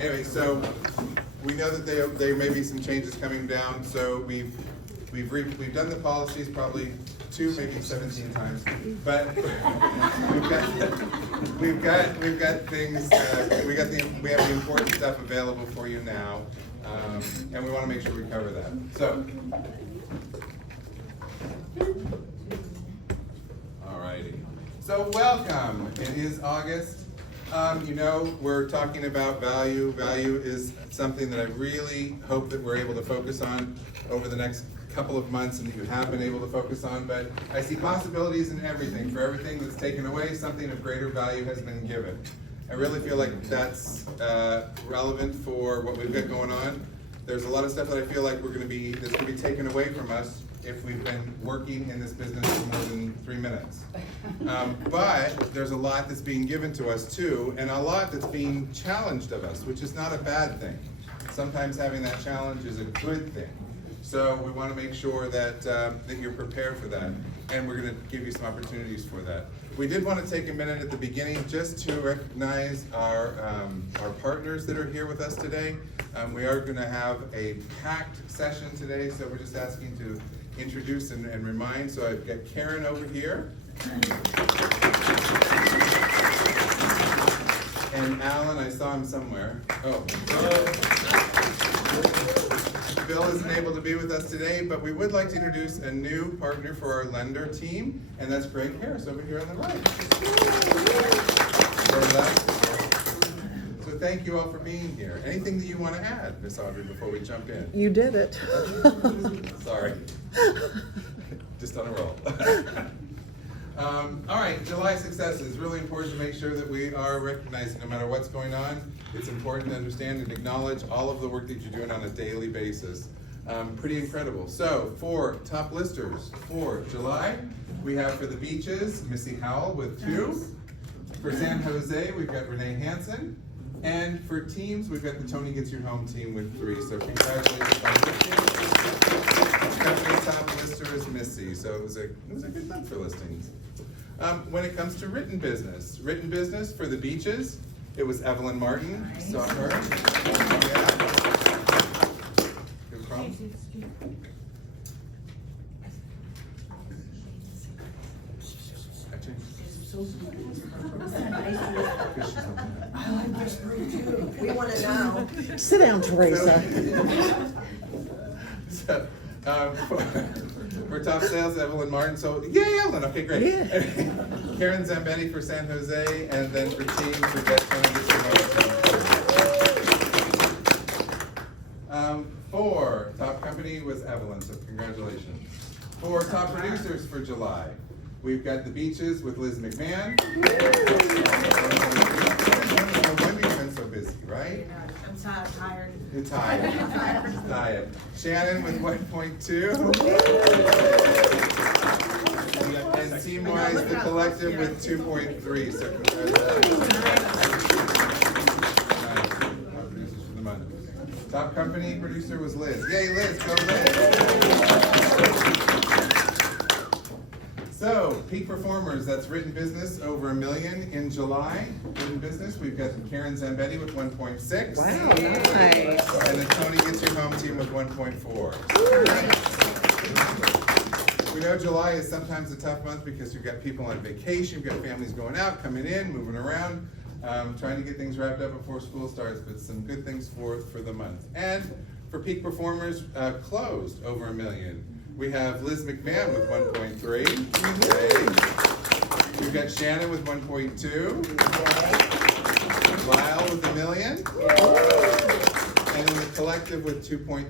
Anyway, so we know that there may be some changes coming down. So we've done the policies probably 2, maybe 17 times, but we've got things. We have the important stuff available for you now, and we want to make sure we cover that. So. Alrighty. So welcome. It is August. You know, we're talking about value. Value is something that I really hope that we're able to focus on over the next couple of months, and that you have been able to focus on. But I see possibilities in everything. For everything that's taken away, something of greater value has been given. I really feel like that's relevant for what we've got going on. There's a lot of stuff that I feel like that's going to be taken away from us if we've been working in this business for more than 3 minutes. But there's a lot that's being given to us too, and a lot that's being challenged of us, which is not a bad thing. Sometimes having that challenge is a good thing. So we want to make sure that that you're prepared for that, and we're going to give you some opportunities for that. We did want to take a minute at the beginning just to recognize our partners that are here with us today. We are going to have a packed session today, so we're just asking to introduce and remind. So I've got Karen over here. And Alan, I saw him somewhere. Oh. Bill isn't able to be with us today, but we would like to introduce a new partner for our lender team, and that's Greg Harris over here on the right. So thank you all for being here. Anything that you want to add, Miss Audrey, before we jump in? You did it. Sorry. Just on a roll. All right, July successes. Really important to make sure that we are recognizing, no matter what's going on, it's important to understand and acknowledge all of the work that you're doing on a daily basis. Pretty incredible. So, for top listers for July, we have for the beaches, Missy Howell with 2. For San Jose, we've got Renee Hansen. And for teams, we've got the Tony Gets Your Home team with 3. So congratulations on listing. Company top lister is Missy. So it was a good month for listings. When it comes to written business for the beaches, it was Evelyn Martin. Nice. Saw her. Yeah. Good problem. We want to know. Sit down, Teresa. So, for top sales, Evelyn Martin. So, yay, Evelyn. Okay, great. Yeah. Karen Zambetti for San Jose, and then for teams, we've got Tony. For top company was Evelyn. So, congratulations. For top producers for July, we've got the beaches with Liz McMahon. No wonder you've been so busy, right? I'm tired. You're tired. Tired. Shannon with 1.2. And Team Wise, the collective with 2.3. So congratulations. Nice. Our producers for the month. Top company producer was Liz. Yay, Liz, go Liz. So, peak performers, that's written business over $1 million in July. Written business, we've got Karen Zambetti with 1.6. Wow, nice. And the Tony Gets Your Home team with 1.4. We know July is sometimes a tough month because you've got people on vacation, you've got families going out, coming in, moving around, trying to get things wrapped up before school starts, but some good things for the month. And for peak performers, closed over $1 million. We have Liz McMahon with 1.3. We've got Shannon with 1.2. Lyle with $1 million. And then the collective with 2.3.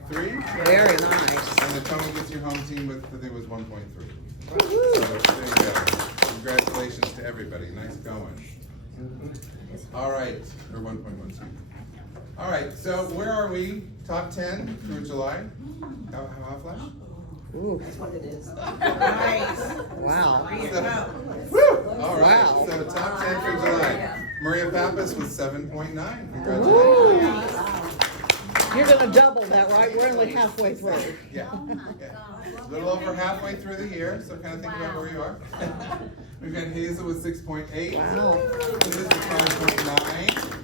Very nice. And the Tony Gets Your Home team with, I think it was 1.3. So there you go. Congratulations to everybody. Nice going. All right. Or 1.1. All right. So where are we? Top 10 through July. How flash? Ooh. That's what it is. Nice. Wow. Woo! All right. Wow. So top 10 for July. Maria Pappas with 7.9. Congratulations. You're going to double that, right? We're only halfway through. Yeah. A little over halfway through the year, so kind of think about where you are. We've got Hazel with 6.8. Wow. Liz with 5.9.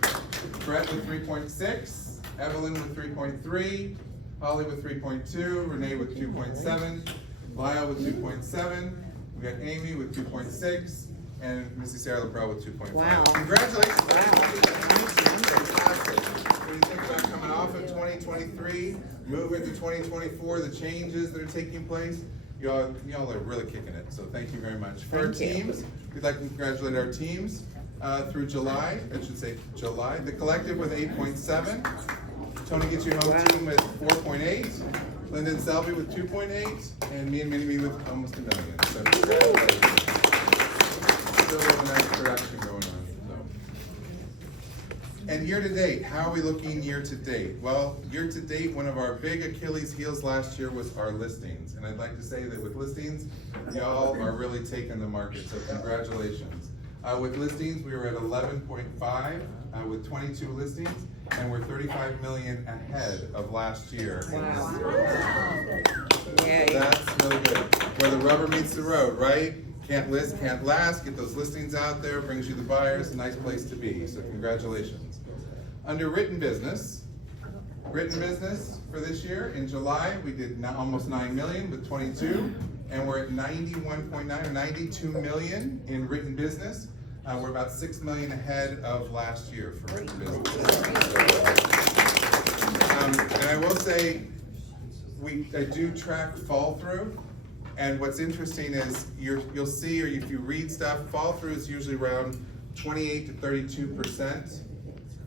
Jeanette with 3.6, Evelyn with 3.3, Holly with 3.2, Renee with 2.7, Lyle with 2.7, we got Amy with 2.6, and Mrs. Sarah LaPrelle with 2.5. Wow. Congratulations. Wow. Fantastic. When you think about coming off of 2023, move into 2024, the changes that are taking place, y'all are really kicking it, so thank you very much. For our Thank you. teams, we'd like to congratulate our teams through July, I should say July. The collective with 8.7, Tony Get You Home Wow. team with 4.8, Linda and Selby with 2.8, and me and Mini-Me with almost 1 million. So congratulations. Still a nice production going on. So. And year to date, how are we looking year to date? Well, year to date, one of our big Achilles heels last year was our listings. And I'd like to say that with listings, y'all are really taking the market, so congratulations. With listings, we were at 11.5 with 22 listings, and we're 35 million ahead of last year. Wow. Yay. That's really good. Where the rubber meets the road, right? Can't list, can't last, get those listings out there, brings you the buyers, a nice place to be, so congratulations. Under written business for this year, in July, we did almost 9 million with 22, and we're at 91.9 or 92 million in written business. We're about 6 million ahead of last year for written business. And I will say, I do track fall through. And what's interesting is you'll see, or if you read stuff, fall through is usually around 28 to 32%.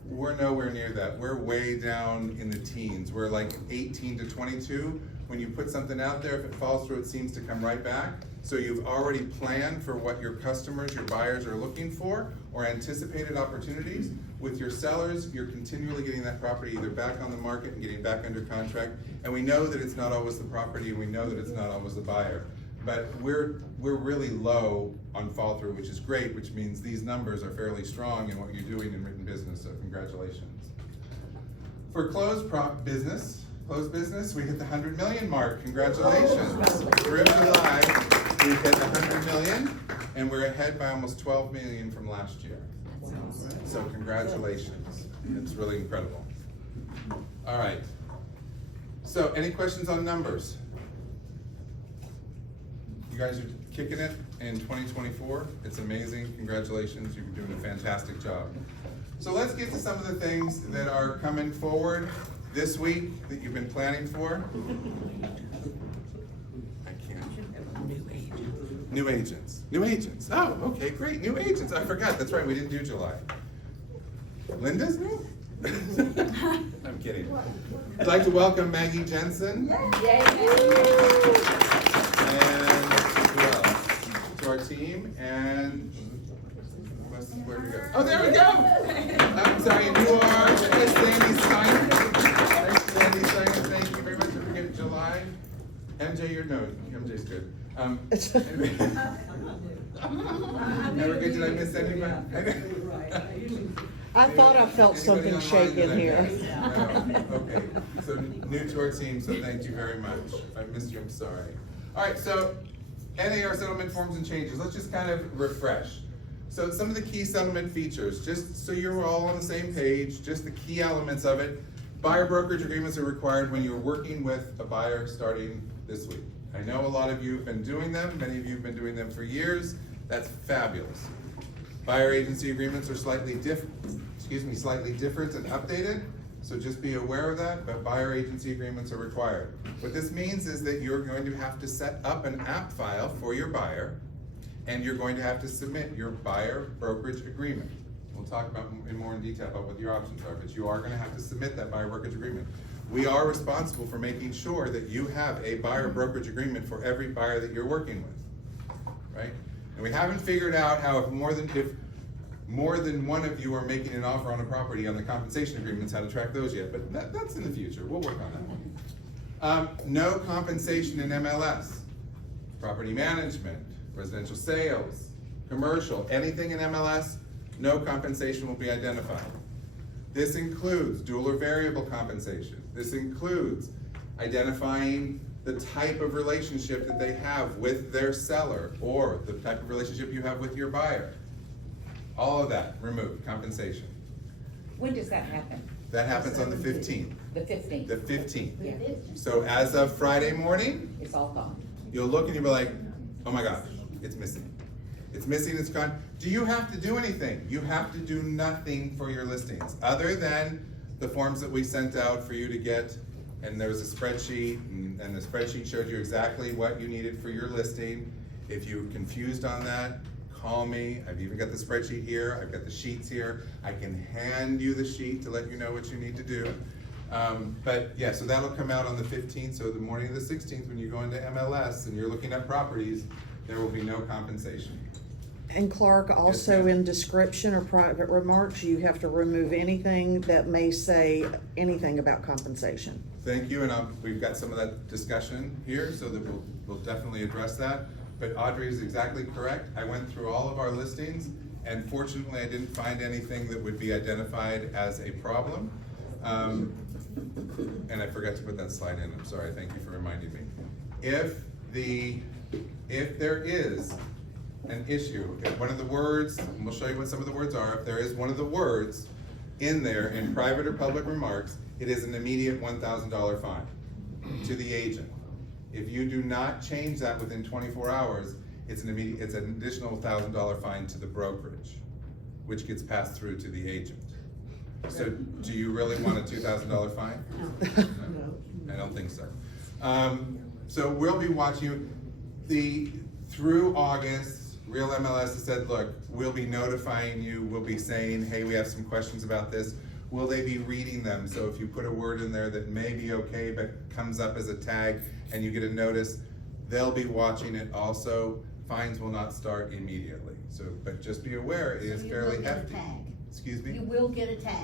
We're nowhere near that. We're way down in the teens. We're like 18 to 22. When you put something out there, if it falls through, it seems to come right back. So you've already planned for what your customers, your buyers are looking for, or anticipated opportunities. With your sellers, you're continually getting that property either back on the market and getting back under contract. And we know that it's not always the property, and we know that it's not always the buyer. But we're really low on fall through, which is great, which means these numbers are fairly strong in what you're doing in written business, so congratulations. For closed business, we hit the 100 million mark, congratulations. Through July, we hit the 100 million, and we're ahead by almost 12 million from last year. So congratulations, it's really incredible. All right, so any questions on numbers? You guys are kicking it in 2024, it's amazing, congratulations, you're doing a fantastic job. So let's get to some of the things that are coming forward this week that you've been planning for. I can't. New agents. Oh, okay, great, new agents. I forgot, that's right, we didn't do July. Linda's new? I'm kidding. I'd like to welcome Maggie Jensen. And who else? To our team, and where do we go? Oh, there we go! I'm sorry, you are Sandy Steiner. Sandy Steiner, thank you very much. Don't forget July. MJ, MJ's good. Never good, did I miss anyone? I thought I felt something shake in here. Okay, so new to our team, so thank you very much. If I missed you, I'm sorry. All right, so NAR settlement forms and changes. Let's just kind of refresh. So some of the key settlement features, just so you're all on the same page, just the key elements of it. Buyer brokerage agreements are required when you're working with a buyer starting this week. I know a lot of you have been doing them, many of you have been doing them for years. That's fabulous. Buyer agency agreements are slightly different and updated, so just be aware of that, but buyer agency agreements are required. What this means is that you're going to have to set up an app file for your buyer, and you're going to have to submit your buyer brokerage agreement. We'll talk about in more detail about what your options are, but you are going to have to submit that buyer brokerage agreement. We are responsible for making sure that you have a buyer brokerage agreement for every buyer that you're working with, right? And we haven't figured out how if more than one of you are making an offer on a property on the compensation agreements, how to track those yet, but that's in the future. We'll work on that one. No compensation in MLS, property management, residential sales, commercial, anything in MLS, no compensation will be identified. This includes dual or variable compensation. This includes identifying the type of relationship that they have with their seller or the type of relationship you have with your buyer. All of that removed, compensation. When does that happen? That happens on the 15th. The 15th? The 15th. Yeah, So as of Friday morning, it's all gone. you'll look and you'll be like, oh my gosh, it's missing. It's missing, it's gone. Do you have to do anything? You have to do nothing for your listings, other than the forms that we sent out for you to get, and there was a spreadsheet, and the spreadsheet showed you exactly what you needed for your listing. If you're confused on that, call me. I've even got the spreadsheet here, I've got the sheets here. I can hand you the sheet to let you know what you need to do. But yeah, so that'll come out on the 15th, so the morning of the 16th, when you go into MLS and you're looking at properties, there will be no compensation. And Clark, also ma'am. in description or private remarks, you have to remove anything that may say anything about compensation. Thank you, and we've got some of that discussion here, so that we'll definitely address that. But Audrey is exactly correct. I went through all of our listings, and fortunately, I didn't find anything that would be identified as a problem. And I forgot to put that slide in, I'm sorry, thank you for reminding me. If there is an issue, if one of the words, and we'll show you what some of the words are, if there is one of the words in there in private or public remarks, it is an immediate $1,000 fine to the agent. If you do not change that within 24 hours, it's an additional $1,000 fine to the brokerage, which gets passed through to the agent. So, do you really want a $2,000 fine? No, I don't think so. So we'll be watching you. Through August, Real MLS has said, look, we'll be notifying you, we'll be saying, hey, we have some questions about this. Will they be reading them? So if you put a word in there that may be okay, but comes up as a tag, and you get a notice, they'll be watching it also. Fines will not start immediately. So, but just be aware, it is fairly hefty. Excuse me? You will get a tag.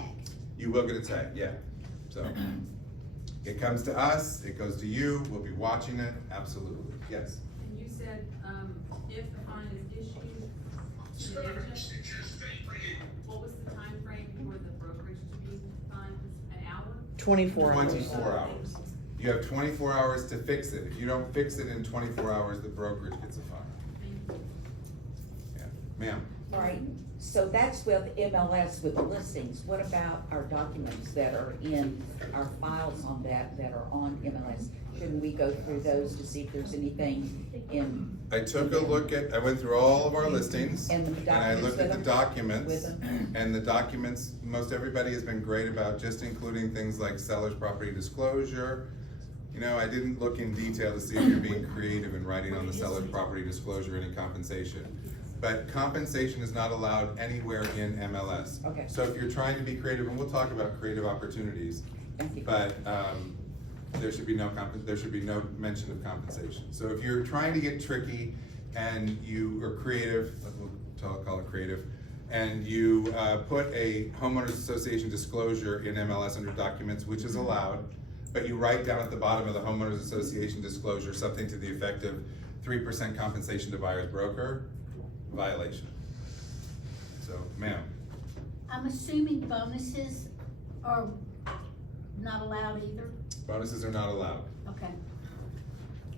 You will get a tag, yeah. So, it comes to us, it goes to you, we'll be watching it, absolutely, yes. And you said, if a fine is issued to the agent, what was the time frame for the brokerage to be fined? An hour? 24 hours. 24 hours. You have 24 hours to fix it. If you don't fix it in 24 hours, the brokerage gets a fine. Yeah, ma'am. All right, so that's with MLS with the listings. What about our documents that are in our files on that are on MLS? Shouldn't we go through those to see if there's anything in? I took a look at, I went through all of our listings, And the and I looked at the documents documents, with them? and the documents, most everybody has been great about just including things like seller's property disclosure. You know, I didn't look in detail to see if you're being creative in writing on the seller's property disclosure any compensation. But compensation is not allowed anywhere in MLS. Okay. So if you're trying to be creative, and we'll talk about creative opportunities, Thank you. but there should be no mention of compensation. So if you're trying to get tricky and you are creative, we'll call it creative, and you put a homeowners association disclosure in MLS under documents, which is allowed, but you write down at the bottom of the homeowners association disclosure something to the effect of 3% compensation to buyer's broker, violation. So, ma'am. I'm assuming bonuses are not allowed either? Bonuses are not allowed. Okay.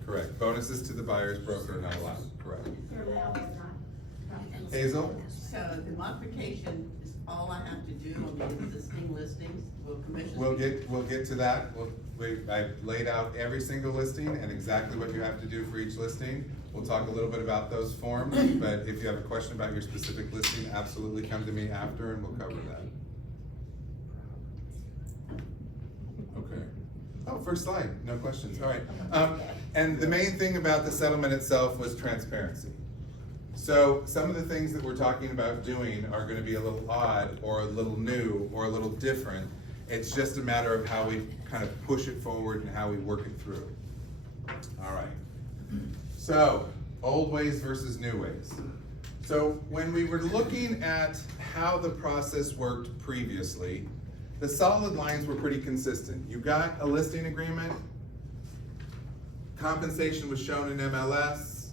Correct. Bonuses to the buyer's broker are not allowed. Correct. They're allowed or not? Hazel? So the modification is all I have to do on the existing listings, will commissioners? We'll get to that. I've laid out every single listing and exactly what you have to do for each listing. We'll talk a little bit about those forms, but if you have a question about your specific listing, absolutely come to me after and we'll cover that. Okay. Oh, first slide, no questions, all right. And the main thing about the settlement itself was transparency. So some of the things that we're talking about doing are gonna be a little odd or a little new or a little different. It's just a matter of how we kind of push it forward and how we work it through. All right. So, old ways versus new ways. So when we were looking at how the process worked previously, the solid lines were pretty consistent. You got a listing agreement, compensation was shown in MLS,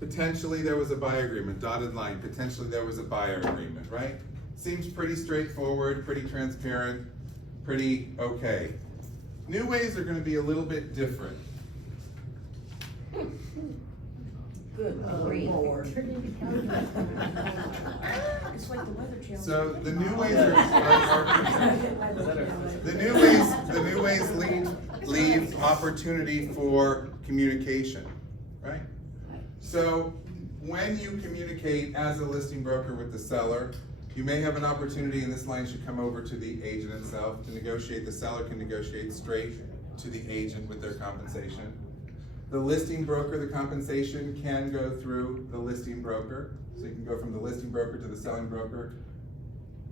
potentially there was a buyer agreement, dotted line, potentially there was a buyer agreement, right? Seems pretty straightforward, pretty transparent, pretty okay. New ways are gonna be a little bit different. Good grief. It's like the weather channel. So the new ways are opportunity for communication, right? So when you communicate as a listing broker with the seller, you may have an opportunity, and this line should come over to the agent itself, to negotiate. The seller can negotiate straight to the agent with their compensation. The listing broker, the compensation can go through the listing broker. So you can go from the listing broker to the selling broker.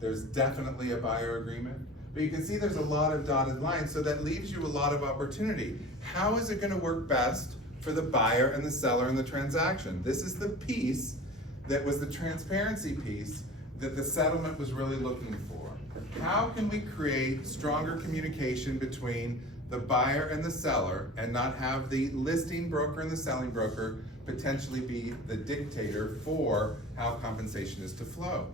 There's definitely a buyer agreement. But you can see there's a lot of dotted lines, so that leaves you a lot of opportunity. How is it gonna work best for the buyer and the seller in the transaction? This is the piece that was the transparency piece that the settlement was really looking for. How can we create stronger communication between the buyer and the seller and not have the listing broker and the selling broker potentially be the dictator for how compensation is to flow?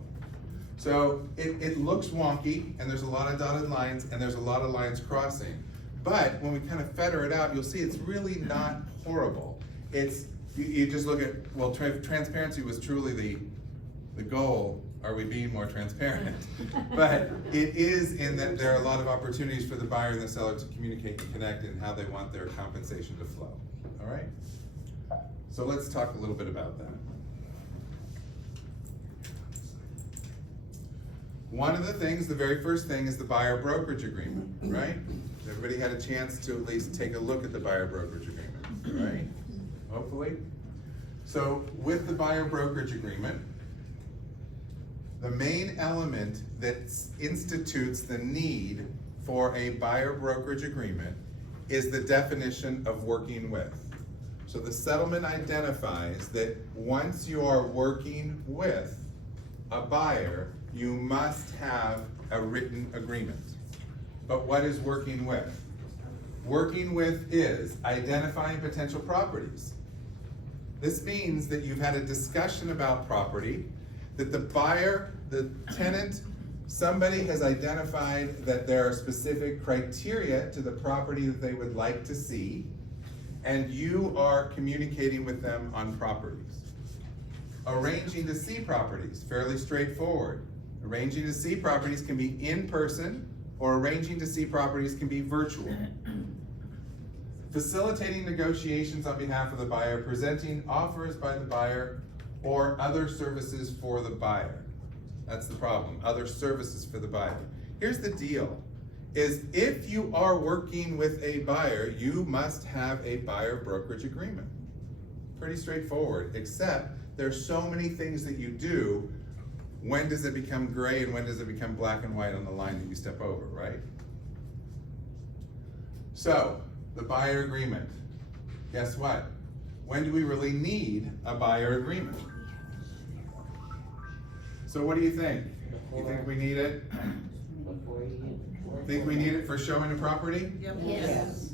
So it looks wonky, and there's a lot of dotted lines, and there's a lot of lines crossing. But when we kind of feather it out, you'll see it's really not horrible. It's, you just look at, well, transparency was truly the goal. Are we being more transparent? But it is in that there are a lot of opportunities for the buyer and the seller to communicate and connect in how they want their compensation to flow, all right? So let's talk a little bit about that. One of the things, the very first thing, is the buyer brokerage agreement, right? Everybody had a chance to at least take a look at the buyer brokerage agreement, right? Hopefully. So with the buyer brokerage agreement, the main element that institutes the need for a buyer brokerage agreement is the definition of working with. So the settlement identifies that once you are working with a buyer, you must have a written agreement. But what is working with? Working with is identifying potential properties. This means that you've had a discussion about property, that the buyer, the tenant, somebody has identified that there are specific criteria to the property that they would like to see, and you are communicating with them on properties. Arranging to see properties, fairly straightforward. Arranging to see properties can be in person, or arranging to see properties can be virtual. Facilitating negotiations on behalf of the buyer, presenting offers by the buyer, or other services for the buyer. That's the problem, other services for the buyer. Here's the deal, is if you are working with a buyer, you must have a buyer brokerage agreement. Pretty straightforward, except there's so many things that you do. When does it become gray and when does it become black and white on the line that you step over, right? So, the buyer agreement. Guess what? When do we really need a buyer agreement? So what do you think? You think we need it? Think we need it for showing a property? Yep. Yes.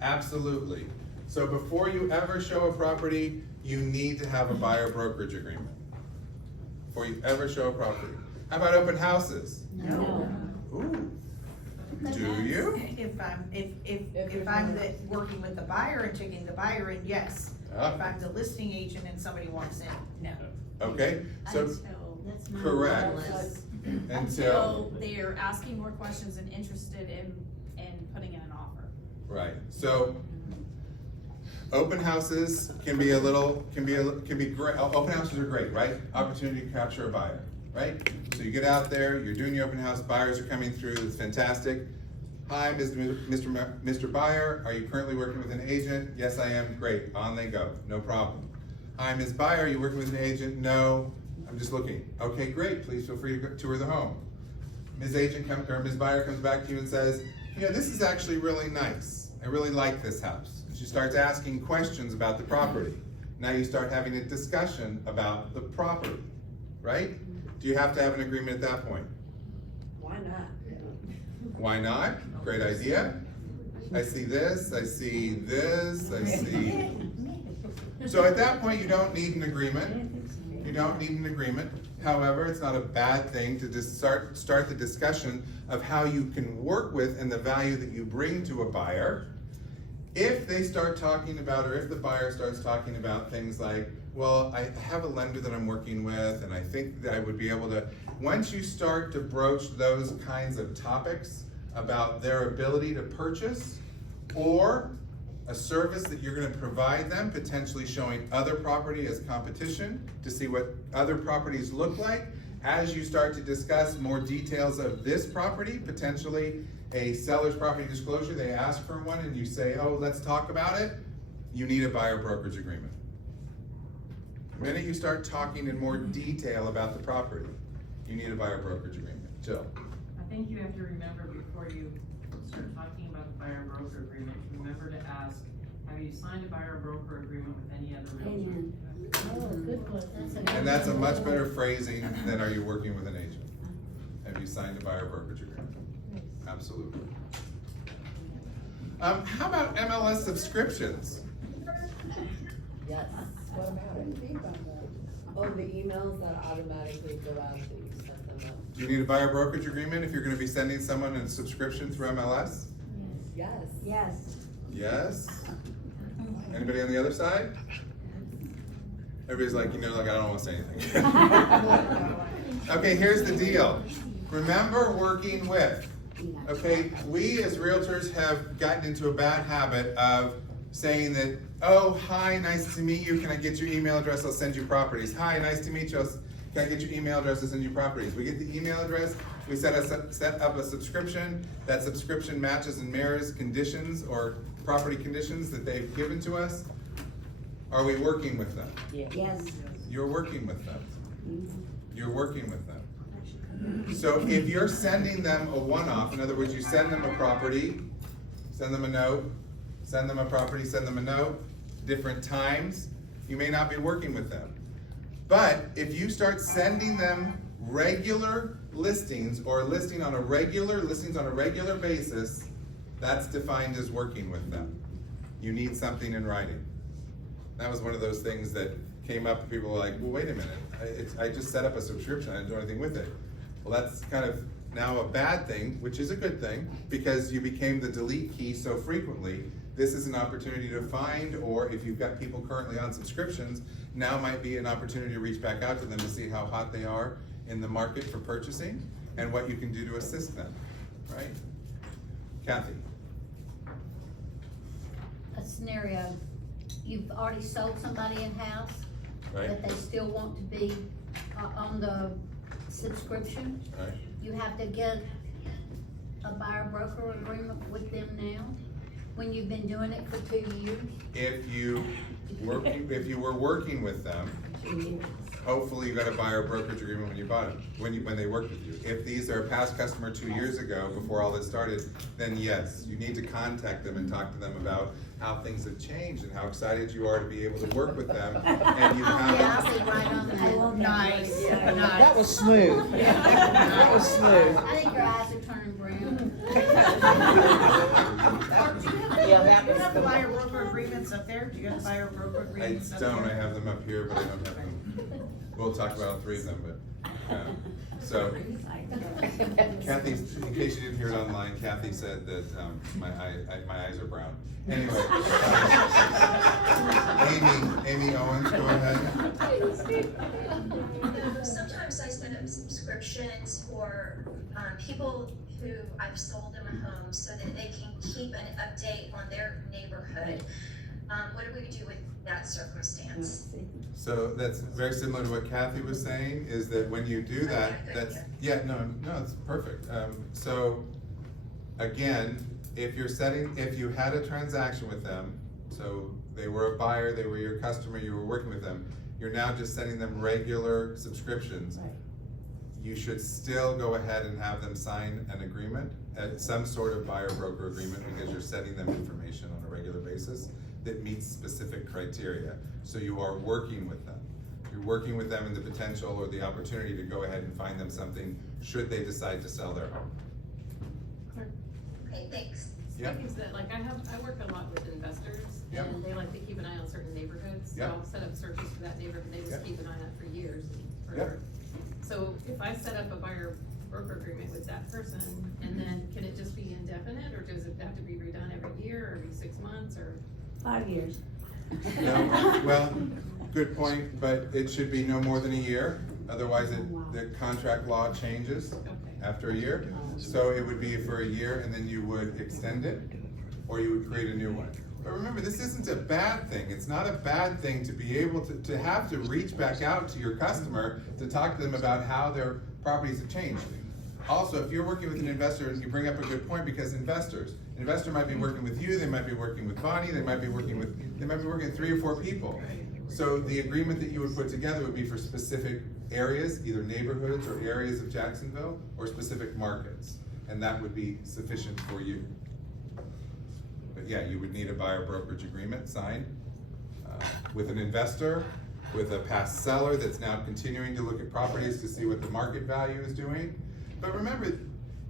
Absolutely. So before you ever show a property, you need to have a buyer brokerage agreement. Before you ever show a property. How about open houses? No. Ooh, do you? If I'm working with the buyer and taking the buyer in, yes. Ah. If I'm the listing agent and somebody walks in, no. Okay, so, Until, That's my. correct. until Until, they're asking more questions and interested in putting in an offer. right, so open houses can be great. Open houses are great, right? Opportunity to capture a buyer, right? So you get out there, you're doing your open house, buyers are coming through, it's fantastic. Hi, Mr. Buyer, are you currently working with an agent? Yes, I am. Great, on they go, no problem. Hi, Ms. Buyer, are you working with an agent? No, I'm just looking. Okay, great, please feel free to tour the home. Ms. Buyer comes back to you and says, you know, this is actually really nice. I really like this house. She starts asking questions about the property. Now you start having a discussion about the property, right? Do you have to have an agreement at that point? Why not? Why not? Great idea. I see this, I see this, I see. So at that point, you don't need an agreement. You don't need an agreement. However, it's not a bad thing to just start the discussion of how you can work with and the value that you bring to a buyer. If they start talking about, or if the buyer starts talking about things like, well, I have a lender that I'm working with, and I think that I would be able to, once you start to broach those kinds of topics about their ability to purchase, or a service that you're gonna provide them, potentially showing other property as competition to see what other properties look like. As you start to discuss more details of this property, potentially a seller's property disclosure, they ask for one and you say, oh, let's talk about it, you need a buyer brokerage agreement. The minute you start talking in more detail about the property, you need a buyer brokerage agreement. Jill? I think you have to remember before you start talking about the buyer broker agreement, remember to ask, have you signed a buyer broker agreement with any other realtor? Oh, good one. And that's a much better phrasing than are you working with an agent? Have you signed a buyer brokerage agreement? Absolutely. How about MLS subscriptions? Yes. What about it? Oh, the emails that automatically go out that you sent them up. Do you need a buyer brokerage agreement if you're gonna be sending someone a subscription through MLS? Yes. Yes. Yes? Anybody on the other side? Everybody's like, like, I don't wanna say anything. Okay, here's the deal. Remember working with. Okay, we as realtors have gotten into a bad habit of saying that, oh, hi, nice to meet you, can I get your email address, I'll send you properties. Hi, nice to meet you, can I get your email address, I'll send you properties. We get the email address, we set up a subscription, that subscription matches and mirrors conditions or property conditions that they've given to us. Are we working with them? Yes. You're working with them. You're working with them. So if you're sending them a one-off, in other words, you send them a property, send them a note, send them a property, send them a note, different times, you may not be working with them. But if you start sending them regular listings or listings on a regular basis, that's defined as working with them. You need something in writing. That was one of those things that came up, and people were like, well, wait a minute, I just set up a subscription, I didn't do anything with it. Well, that's kind of now a bad thing, which is a good thing, because you became the delete key so frequently. This is an opportunity to find, or if you've got people currently on subscriptions, now might be an opportunity to reach back out to them to see how hot they are in the market for purchasing and what you can do to assist them, right? Kathy? A scenario, you've already sold somebody in-house, Right. but they still want to be on the subscription. Right. You have to get a buyer broker agreement with them now, when you've been doing it for 2 years. If you were working with them, hopefully you got a buyer brokerage agreement when you bought them, when they worked with you. If these are a past customer 2 years ago, before all this started, then yes, you need to contact them and talk to them about how things have changed and how excited you are to be able to work with them. And you have. Yeah, I'll be right on that. Nice, nice. That was smooth. That was smooth. I think your eyes are turning brown. Do you have the buyer broker agreements up there? Do you have buyer broker I agreements up there? don't, I have them up here, but I don't have them. We'll talk about all three of them, but, so. Kathy, in case you didn't hear it online, Kathy said that, my eyes are brown. Anyway. Amy Owens, go ahead. Sometimes I set up subscriptions for people who I've sold them a home so that they can keep an update on their neighborhood. What do we do with that circumstance? So that's very similar to what Kathy was saying, is that when you do that, that's, yeah, no, it's perfect. So, again, if you had a transaction with them, so they were a buyer, they were your customer, you were working with them, you're now just sending them regular subscriptions. You should still go ahead and have them sign an agreement, some sort of buyer broker agreement, because you're sending them information on a regular basis that meets specific criteria. So you are working with them. You're working with them in the potential or the opportunity to go ahead and find them something should they decide to sell their home. Okay, thanks. Yep. Things that, like, I work a lot with investors, Yep. and they like to keep an eye on certain neighborhoods, so Yep. I'll set up searches for that neighborhood, they just Yep. keep an eye on it for years. Yep. So if I set up a buyer broker agreement with that person, and then can it just be indefinite, or does it have to be redone every year, or every 6 months, or? 5 years. No, well, good point, but it should be no more than a year, otherwise the contract law changes Okay. after a year. So it would be for a year and then you would extend it, or you would create a new one. But remember, this isn't a bad thing. It's not a bad thing to be able to have to reach back out to your customer to talk to them about how their properties have changed. Also, if you're working with an investor, you bring up a good point, because investor might be working with you, they might be working with Bonnie, they might be working with 3 or 4 people. So the agreement that you would put together would be for specific areas, either neighborhoods or areas of Jacksonville, or specific markets, and that would be sufficient for you. But yeah, you would need a buyer brokerage agreement signed with an investor, with a past seller that's now continuing to look at properties to see what the market value is doing. But remember,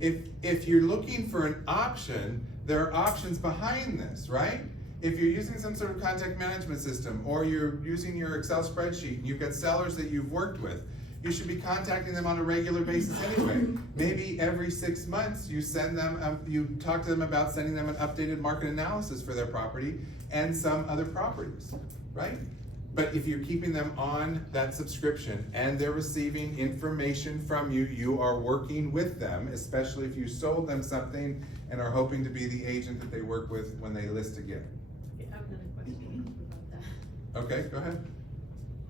if you're looking for an option, there are options behind this, right? If you're using some sort of contact management system, or you're using your Excel spreadsheet, and you've got sellers that you've worked with, you should be contacting them on a regular basis anyway. Maybe every 6 months you send them, you talk to them about sending them an updated market analysis for their property and some other properties, right? But if you're keeping them on that subscription and they're receiving information from you, you are working with them, especially if you sold them something and are hoping to be the agent that they work with when they list again. Okay, I have another question about that. Okay, go ahead.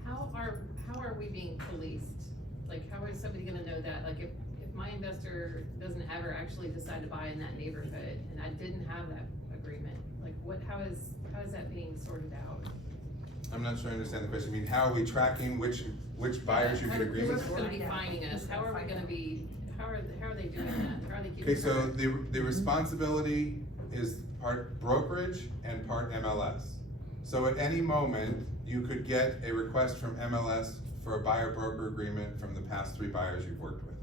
How are we being policed? Like, how is somebody gonna know that? Like, if my investor doesn't ever actually decide to buy in that neighborhood and I didn't have that agreement, like how is that being sorted out? I'm not sure I understand the question. I mean, how are we tracking which buyers you get agreements Who's for? gonna be finding us? How are we gonna be, how are they doing that? How are they keeping? Okay, so track? the responsibility is part brokerage and part MLS. So at any moment, you could get a request from MLS for a buyer broker agreement from the past 3 buyers you've worked with.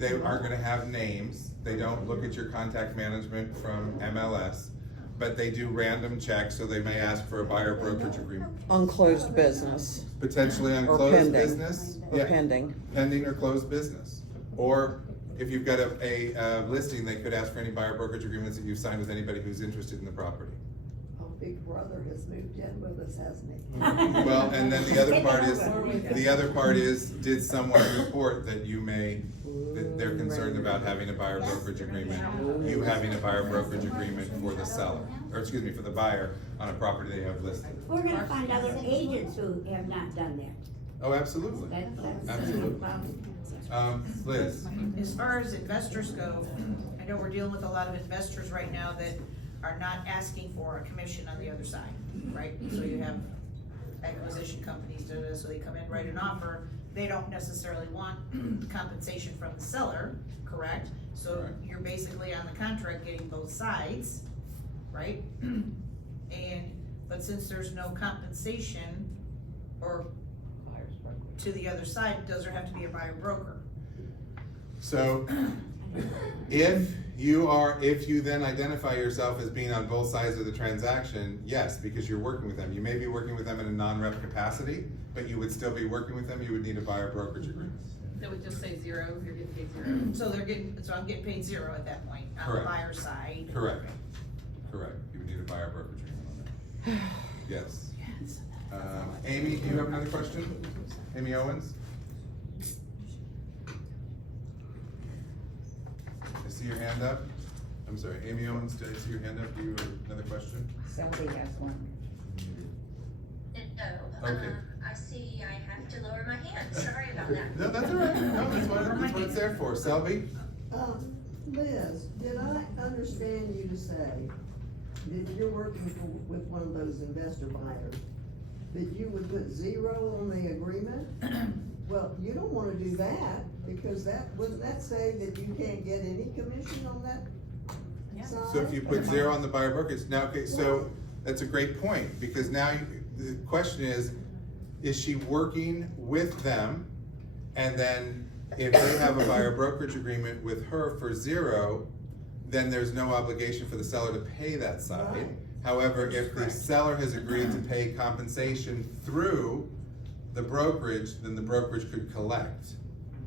They are gonna have names. They don't look at your contact management from MLS, but they do random checks, so they may ask for a buyer brokerage agreement. On closed business Potentially on or closed pending, business. or Yeah, pending. pending or closed business. Or if you've got a listing, they could ask for any buyer brokerage agreements that you've signed with anybody who's interested in the property. Oh, Big Brother has moved in with us, hasn't he? Well, and then the other part is, did someone report that that they're concerned about having a buyer brokerage agreement, you having a buyer brokerage agreement for the seller, or excuse me, for the buyer on a property they have listed? We're gonna find other agents who have not done that. Oh, absolutely. That's. Absolutely. Liz? As far as investors go, I know we're dealing with a lot of investors right now that are not asking for a commission on the other side, right? So you have acquisition companies, so they come in, write an offer, they don't necessarily want compensation from the seller, correct? So Right. you're basically on the contract getting both sides, right? But since there's no compensation or to the other side, does there have to be a buyer broker? So, if you then identify yourself as being on both sides of the transaction, yes, because you're working with them. You may be working with them in a non-rep capacity, but you would still be working with them, you would need a buyer brokerage agreement. That would just say 0, you're getting paid 0. So I'm getting paid 0 at that point, on the Correct. buyer side. Correct. Correct, you would need a buyer brokerage agreement on that. Yes. Amy, do you have another question? Amy Owens? I see your hand up. I'm sorry, Amy Owens, did I see your hand up? Do you have another question? Somebody has one. No, Okay. I see I have to lower my hand, sorry about that. No, that's all right. No, that's what it's there for. Selby? Liz, did I understand you to say that you're working with one of those investor buyers, that you would put 0 on the agreement? Well, you don't wanna do that, because wouldn't that say that you can't get any commission on that side? So if you put 0 on the buyer brokerage, now, okay, so that's a great point, because now the question is she working with them? And then if they have a buyer brokerage agreement with her for 0, then there's no obligation for the seller to pay that side. Right. However, if the seller has agreed to pay compensation through the brokerage, then the brokerage could collect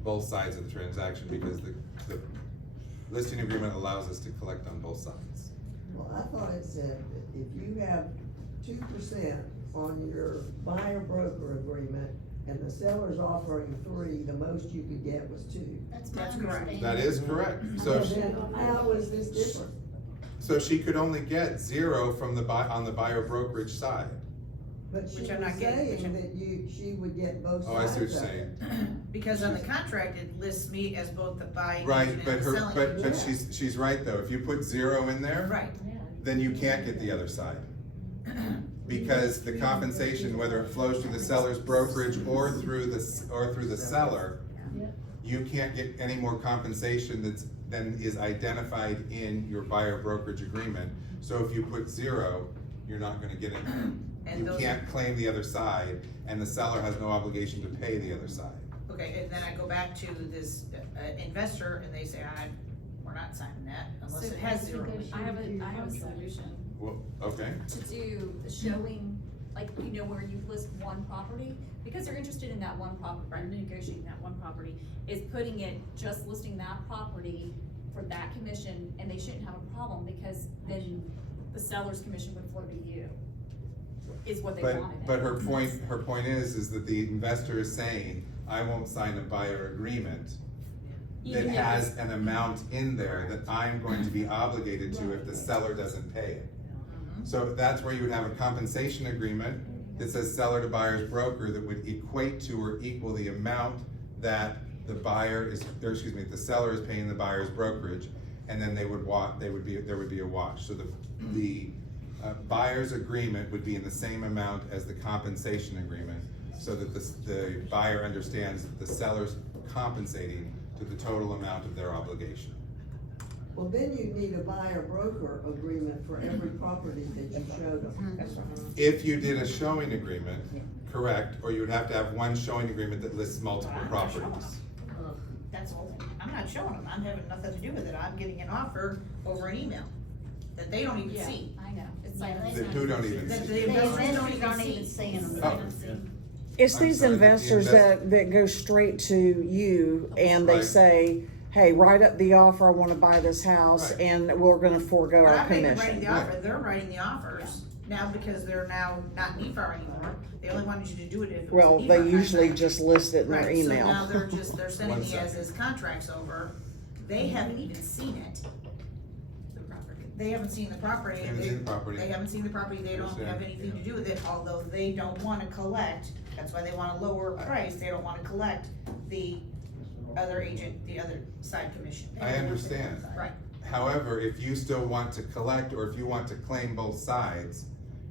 both sides of the transaction, because the listing agreement allows us to collect on both sides. Well, I thought it said that if you have 2% on your buyer broker agreement, and the seller's offering 3, the most you could get was 2. That's my That's correct. understanding. That is correct. So, Then how is this different? So she could only get 0 from on the buyer brokerage side. But she Which was I'm not getting, which saying I'm- that she would get both Oh, I sides see what you're of saying. it. Because on the contract, it lists me as both the buying Right, agent but and the her, selling but agent. she's right though. If you put 0 in there. Right, Then you can't get the other side. Because the compensation, whether it flows through the seller's brokerage or through the seller, you can't get any more compensation than is identified in your buyer brokerage agreement. So if you put 0, you're not gonna get it. And You those- can't claim the other side, and the seller has no obligation to pay the other side. okay, and then I go back to this, investor, and they say, we're not signing that unless So it has 0. I have a solution Well, okay, to do the showing, like, you know, where you list one property, because they're interested in that one property, right, negotiating that one property, is putting it, just listing that property for that commission, and they shouldn't have a problem, because then the seller's commission would flow to you, is what they wanted. but her point is that the investor is saying, I won't sign a buyer agreement that Even if has it's- an amount in there that I'm going to be obligated to if the seller doesn't pay it. So that's where you would have a compensation agreement that says seller to buyer's broker that would equate to or equal the amount that the the seller is paying the buyer's brokerage, and then there would be a wash. So the buyer's agreement would be in the same amount as the compensation agreement, so that the buyer understands that the seller's compensating to the total amount of their obligation. Well, then you need a buyer broker agreement for every property that you showed them. If you did a showing agreement, correct, or you would have to have one showing agreement that lists multiple I'm not showing properties. That's all, I'm not showing them, I'm having nothing to do with it, I'm getting an offer over an email that they don't even Yeah, see. I know, it's like. That who don't even That see. the investors don't even see. Oh. It's I'm these sorry, the investors that go straight to you and they Right. say, hey, write up the offer, I wanna buy this house, Right. and we're gonna forego But our I'm not even writing commission. the offer, they're writing the offers, now because they're now not NAR anymore, they only wanted you to do it if it was a Well, NAR they usually contract. just list it in their Right, so email. now they're sending One me as second. his contract's over, they haven't even seen it. They haven't seen the property. They haven't seen the property. They haven't seen the property, they don't have Understand. anything to do with it, although they don't wanna collect, that's why they want a lower price, they don't wanna collect the other agent, the other side commission. I understand. Right, However, if you still want to collect, or if you want to claim both sides,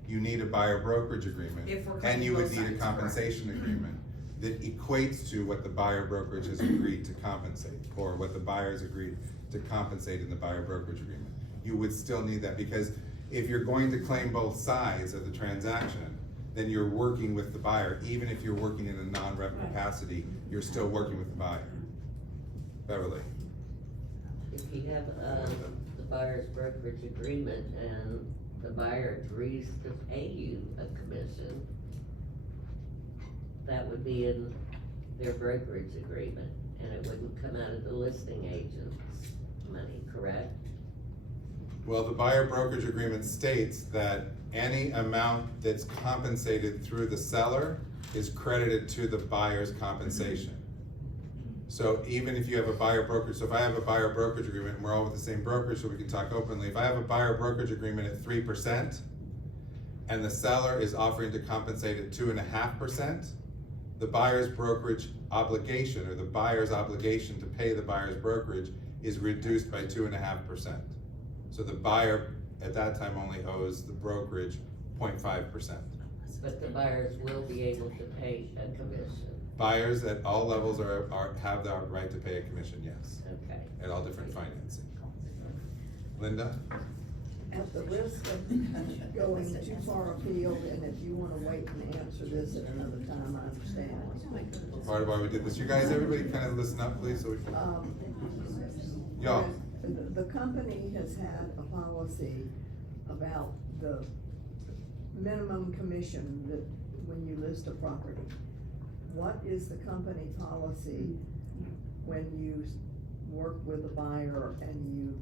you need a buyer brokerage agreement. If we're And claiming you would both need a sides, compensation agreement that equates to what the buyer brokerage has agreed to compensate, or what the buyers agreed to compensate in the buyer brokerage agreement. You would still need that, because if you're going to claim both sides of the transaction, then you're working with the buyer. Even if you're working in a non-rep capacity, you're still working with the buyer. Beverly? If you have, the buyer's brokerage agreement and the buyer agrees to pay you a commission, that would be in their brokerage agreement, and it wouldn't come out of the listing agent's money, correct? Well, the buyer brokerage agreement states that any amount that's compensated through the seller is credited to the buyer's compensation. So even if you have a buyer brokerage, so if I have a buyer brokerage agreement, and we're all with the same brokerage, so we can talk openly, if I have a buyer brokerage agreement at 3%, and the seller is offering to compensate at 2.5%, the buyer's brokerage obligation, or the buyer's obligation to pay the buyer's brokerage, is reduced by 2.5%. So the buyer at that time only owes the brokerage 0.5%. But the buyers will be able to pay a commission, Buyers at all levels have the right to pay a commission, yes, okay? at all different financing. Linda? At the risk of going too far afield, and if you wanna wait and answer this at another time, I understand. Part of why we did this. You guys, everybody kind of listen up, please, so we can. Y'all. The company has had a policy about the minimum commission that, when you list a property. What is the company policy when you work with a buyer and you,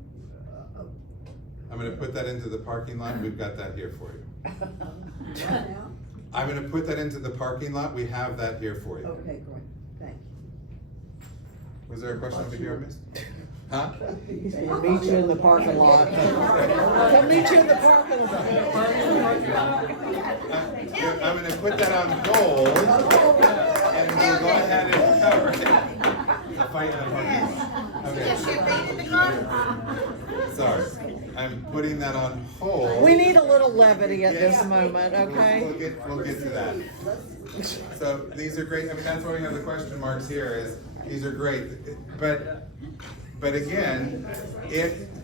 I'm gonna put that into the parking lot. We've got that here for you. right now? I'm gonna put that into the parking lot. We have that here for you. Okay, great, thank you. Was there a question over here, miss? Huh? We'll meet you in the parking lot. We'll meet you in the parking lot. I'm gonna put that on hold, and we'll go ahead and cover it. The fight in the parking lot. Okay, Champagne in the car? sorry. I'm putting that on hold. We need a little levity at this Yes. moment, okay? We'll get to that. So these are great, I mean, that's why we have the question marks here, is, these are great, but again,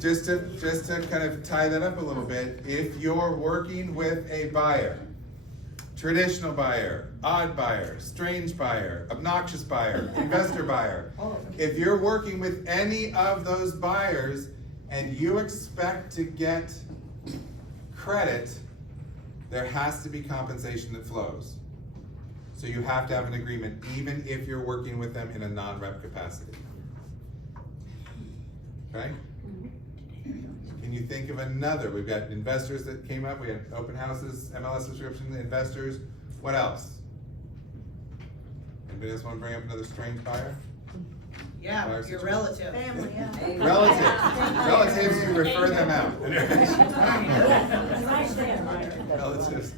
just to kind of tie that up a little bit, if you're working with a buyer, traditional buyer, odd buyer, strange buyer, obnoxious buyer, investor buyer, if you're working with any of those buyers and you expect to get credit, there has to be compensation that flows. So you have to have an agreement, even if you're working with them in a non-rep capacity. Okay? Can you think of another? We've got investors that came up, we had open houses, MLS subscription, investors, what else? Anybody else wanna bring up another strange buyer? Yeah, Buyer your situation? relative. Family, yeah. Relatives, you refer them out. Relatives.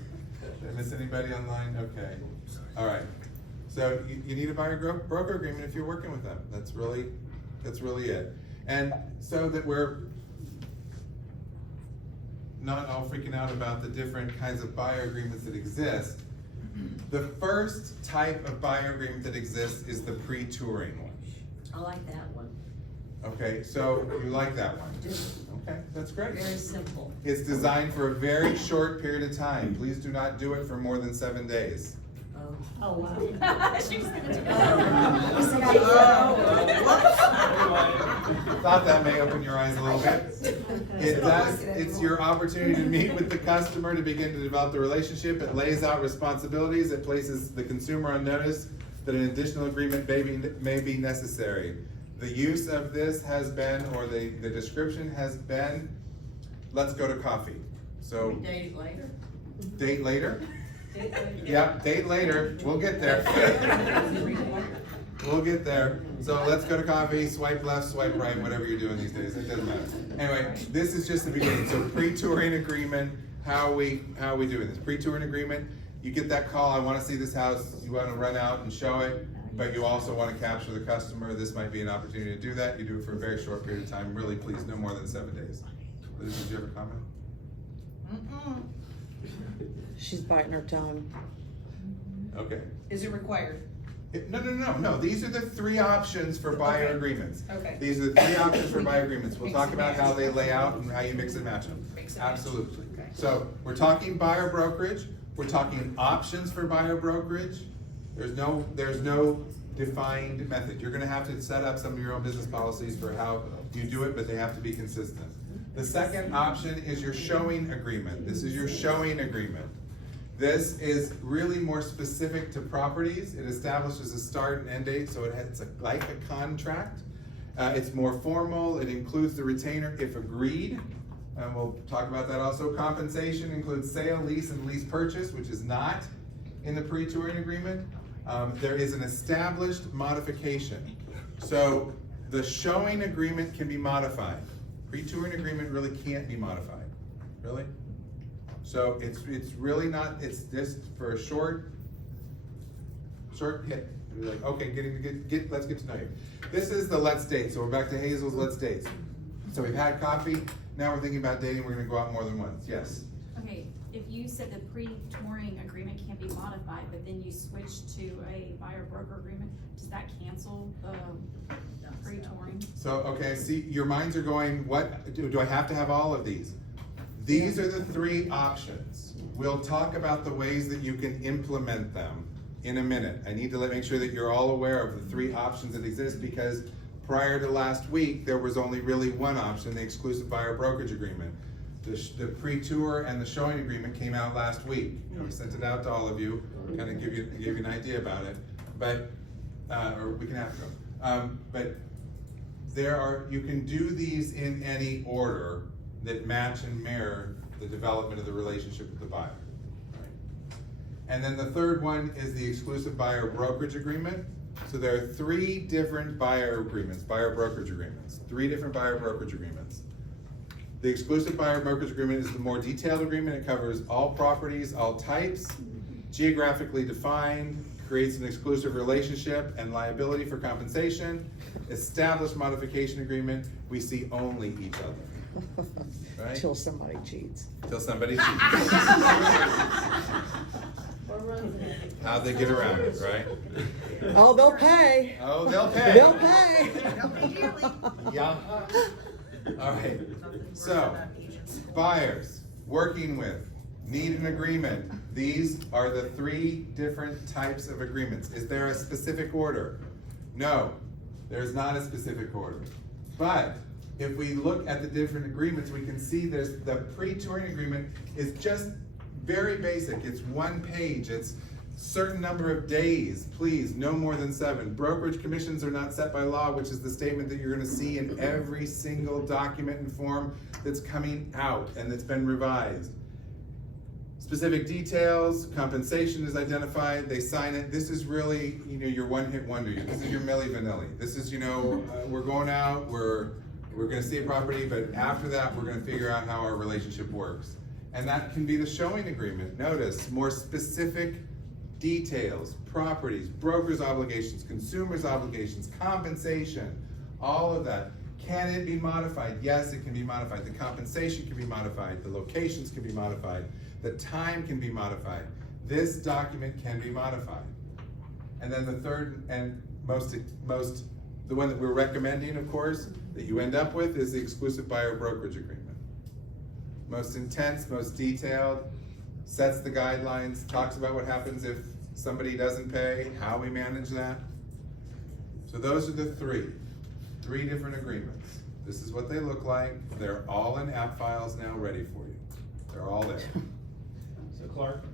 Did I miss anybody online? Okay, all right. So you need a buyer broker agreement if you're working with them. That's really it. And so that we're not all freaking out about the different kinds of buyer agreements that exist, the first type of buyer agreement that exists is the pre-touring one. I like that one. Okay, so you like that one? Okay, that's great. Very simple. It's designed for a very short period of time. Please do not do it for more than 7 days. Oh, wow. She was gonna do Thought that may open your eyes a little bit. It does, it's your opportunity to meet with the customer to begin to develop the relationship. It lays out responsibilities. It places the consumer on notice that an additional agreement may be necessary. The use of this has been, or the description has been, let's go to coffee. So. Date it later? Date later? Yep, date later, we'll get there. We'll get there. So let's go to coffee, swipe left, swipe right, whatever you're doing these days, it doesn't matter. Anyway, this is just the beginning. So pre-touring agreement, how are we doing this? Pre-touring agreement, you get that call, I wanna see this house, you wanna run out and show it, but you also wanna capture the customer. This might be an opportunity to do that. You do it for a very short period of time. Really, please, no more than 7 days. Liz, did you have a comment? She's biting her tongue. Okay. Is it required? No, these are the 3 options for buyer agreements. Okay. These are the 3 options for buyer agreements. We'll talk about how they lay out and how you mix and match them. Mix and match. Absolutely. Okay. So, we're talking buyer brokerage, we're talking options for buyer brokerage. There's no defined method. You're gonna have to set up some of your own business policies for how you do it, but they have to be consistent. The second option is your showing agreement. This is your showing agreement. This is really more specific to properties. It establishes a start and end date, so it's like a contract. It's more formal. It includes the retainer if agreed. And we'll talk about that also. Compensation includes sale, lease, and lease purchase, which is not in the pre-touring agreement. There is an established modification. So the showing agreement can be modified. Pre-touring agreement really can't be modified. Really? So it's really not, it's just for a short hit. You're like, okay, let's get to know you. This is the let's date. So we're back to Hazel's let's date. So we've had coffee, now we're thinking about dating, we're gonna go out more than once, yes. Okay, if you said the pre-touring agreement can't be modified, but then you switch to a buyer-broker agreement, does that cancel the pre-touring? So, okay, see, your minds are going, what, do I have to have all of these? These are the 3 options. We'll talk about the ways that you can implement them in a minute. I need to make sure that you're all aware of the 3 options that exist, because prior to last week, there was only really one option, the exclusive buyer brokerage agreement. The pre-tour and the showing agreement came out last week. We sent it out to all of you, kind of give you an idea about it, but, or we can ask them. But you can do these in any order that match and mirror the development of the relationship with the buyer. Right? And then the third one is the exclusive buyer brokerage agreement. So there are three different buyer agreements, buyer brokerage agreements, three different buyer brokerage agreements. The exclusive buyer brokerage agreement is the more detailed agreement. It covers all properties, all types, geographically defined, creates an exclusive relationship and liability for compensation. Established modification agreement, we see only each other, right? Till somebody cheats. Till somebody cheats. How'd they get around it, right? Oh, they'll pay. Oh, they'll pay. They'll pay. They'll pay dearly. Yeah. All right, so, buyers, working with, need an agreement. These are the three different types of agreements. Is there a specific order? No, there's not a specific order. But if we look at the different agreements, we can see there's the pre-touring agreement is just very basic. It's one page. It's certain number of days, please, no more than 7. Brokerage commissions are not set by law, which is the statement that you're gonna see in every single document and form that's coming out and that's been revised. Specific details, compensation is identified, they sign it. This is really, your one-hit wonder. This is your Milli Vanilli. This is, we're going out, we're gonna see a property, but after that, we're gonna figure out how our relationship works. And that can be the showing agreement. Notice, more specific details, properties, broker's obligations, consumer's obligations, compensation, all of that. Can it be modified? Yes, it can be modified. The compensation can be modified. The locations can be modified. The time can be modified. This document can be modified. And then the third and the one that we're recommending, of course, that you end up with is the exclusive buyer brokerage agreement. Most intense, most detailed, sets the guidelines, talks about what happens if somebody doesn't pay, how we manage that. So those are the three different agreements. This is what they look like. They're all in app files now, ready for you. They're all there. So Clark?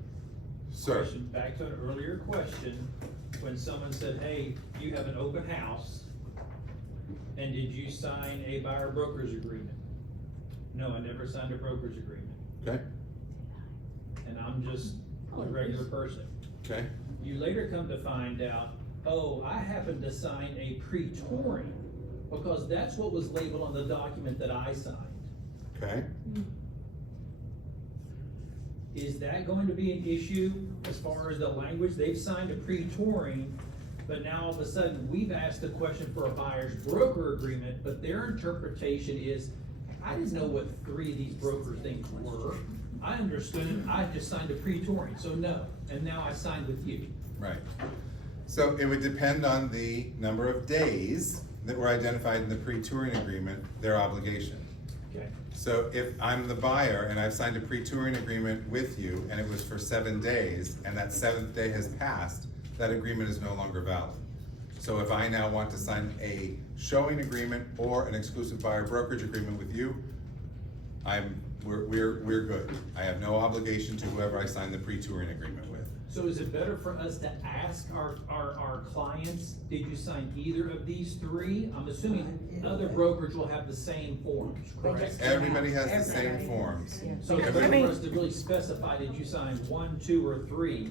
Sir. Question, back to an earlier question, when someone said, hey, you have an open house, and did you sign a buyer brokerage agreement? No, I never signed a brokerage agreement. Okay. And I'm just a regular person. Okay. You later come to find out, oh, I happened to sign a pre-touring, because that's what was labeled on the document that I signed. Okay. Is that going to be an issue as far as the language? They've signed a pre-touring, but now all of a sudden, we've asked a question for a buyer's broker agreement, but their interpretation is, I didn't know what 3 of these broker things were. I understood, I just signed a pre-touring, so no, and now I signed with you. Right. So it would depend on the number of days that were identified in the pre-touring agreement, their obligation. Okay. So if I'm the buyer and I've signed a pre-touring agreement with you and it was for 7 days and that 7th day has passed, that agreement is no longer valid. So if I now want to sign a showing agreement or an exclusive buyer brokerage agreement with you, we're good. I have no obligation to whoever I sign the pre-touring agreement with. So is it better for us to ask our clients, did you sign either of these 3? I'm assuming other brokerage will have the same forms, correct? Everybody has the same forms. So it's better for us to really specify, did you sign 1, 2, or 3,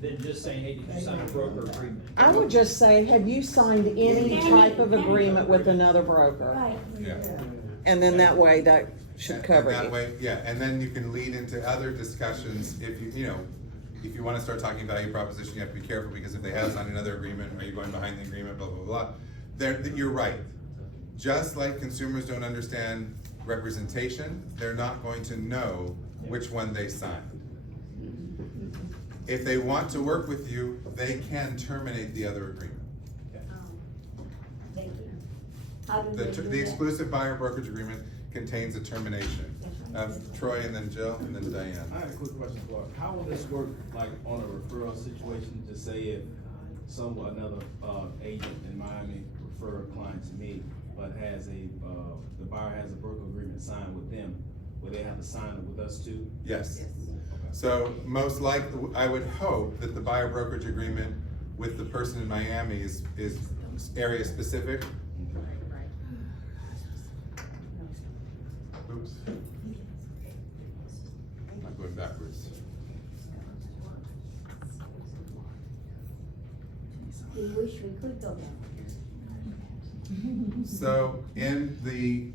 than just saying, hey, did you sign a broker agreement? I would just say, have you signed any type of agreement with another broker? Right. Yeah. And then that way, that should cover And that you. way, yeah, and then you can lead into other discussions if if you wanna start talking value proposition, you have to be careful, because if they have signed another agreement, are you going behind the agreement, blah, blah, blah. You're right. Just like consumers don't understand representation, they're not going to know which one they signed. If they want to work with you, they can terminate the other agreement. Thank you. How do they do The that? exclusive buyer brokerage agreement contains a termination. Troy and then Jill and then Diane. I have a quick question, Clark. How will this work, like, on a referral situation, to say if another agent in Miami refer a client to me, but the buyer has a broker agreement signed with them, will they have to sign it with us too? Yes. Okay. So most likely, I would hope that the buyer brokerage agreement with the person in Miami is area specific. Oops. I'm going backwards. Can we wish we could go back. So in the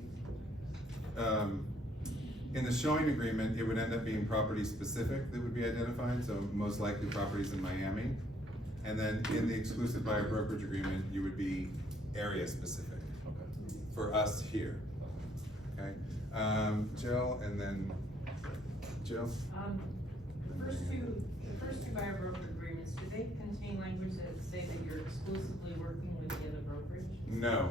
showing agreement, it would end up being property specific that would be identified, so most likely properties in Miami. And then in the exclusive buyer brokerage agreement, you would be area specific. Okay. For us here. Okay, Jill, and then Jill? The first two buyer broker agreements, do they contain language that say that you're exclusively working with the other brokerage? No.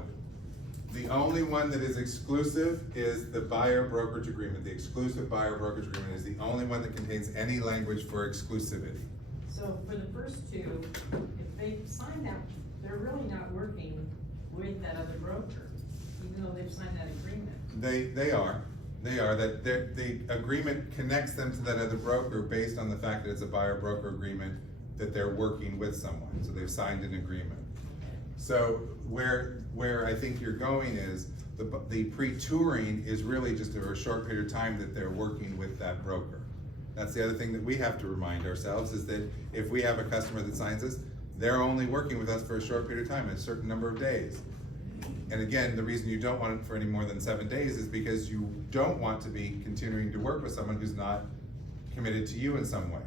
The only one that is exclusive is the buyer brokerage agreement. The exclusive buyer brokerage agreement is the only one that contains any language for exclusivity. So for the first two, if they sign that, they're really not working with that other broker, even though they've signed that agreement. They are, that the agreement connects them to that other broker based on the fact that it's a buyer broker agreement, that they're working with someone, so they've signed an agreement. So where I think you're going is, the pre-touring is really just a short period of time that they're working with that broker. That's the other thing that we have to remind ourselves, is that if we have a customer that signs us, they're only working with us for a short period of time, a certain number of days. And again, the reason you don't want it for any more than 7 days is because you don't want to be continuing to work with someone who's not committed to you in some way.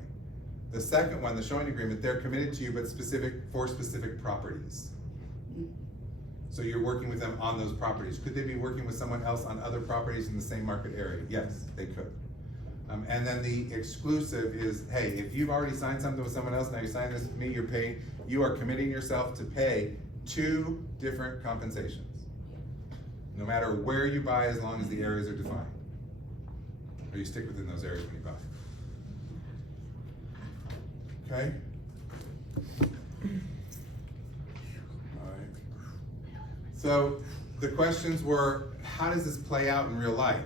The second one, the showing agreement, they're committed to you, but for specific properties. So you're working with them on those properties. Could they be working with someone else on other properties in the same market area? Yes, they could. And then the exclusive is, hey, if you've already signed something with someone else, now you sign this with me, you are committing yourself to pay 2 different compensations. No matter where you buy, as long as the areas are defined. Or you stick within those areas when you buy. Okay? So the questions were, how does this play out in real life?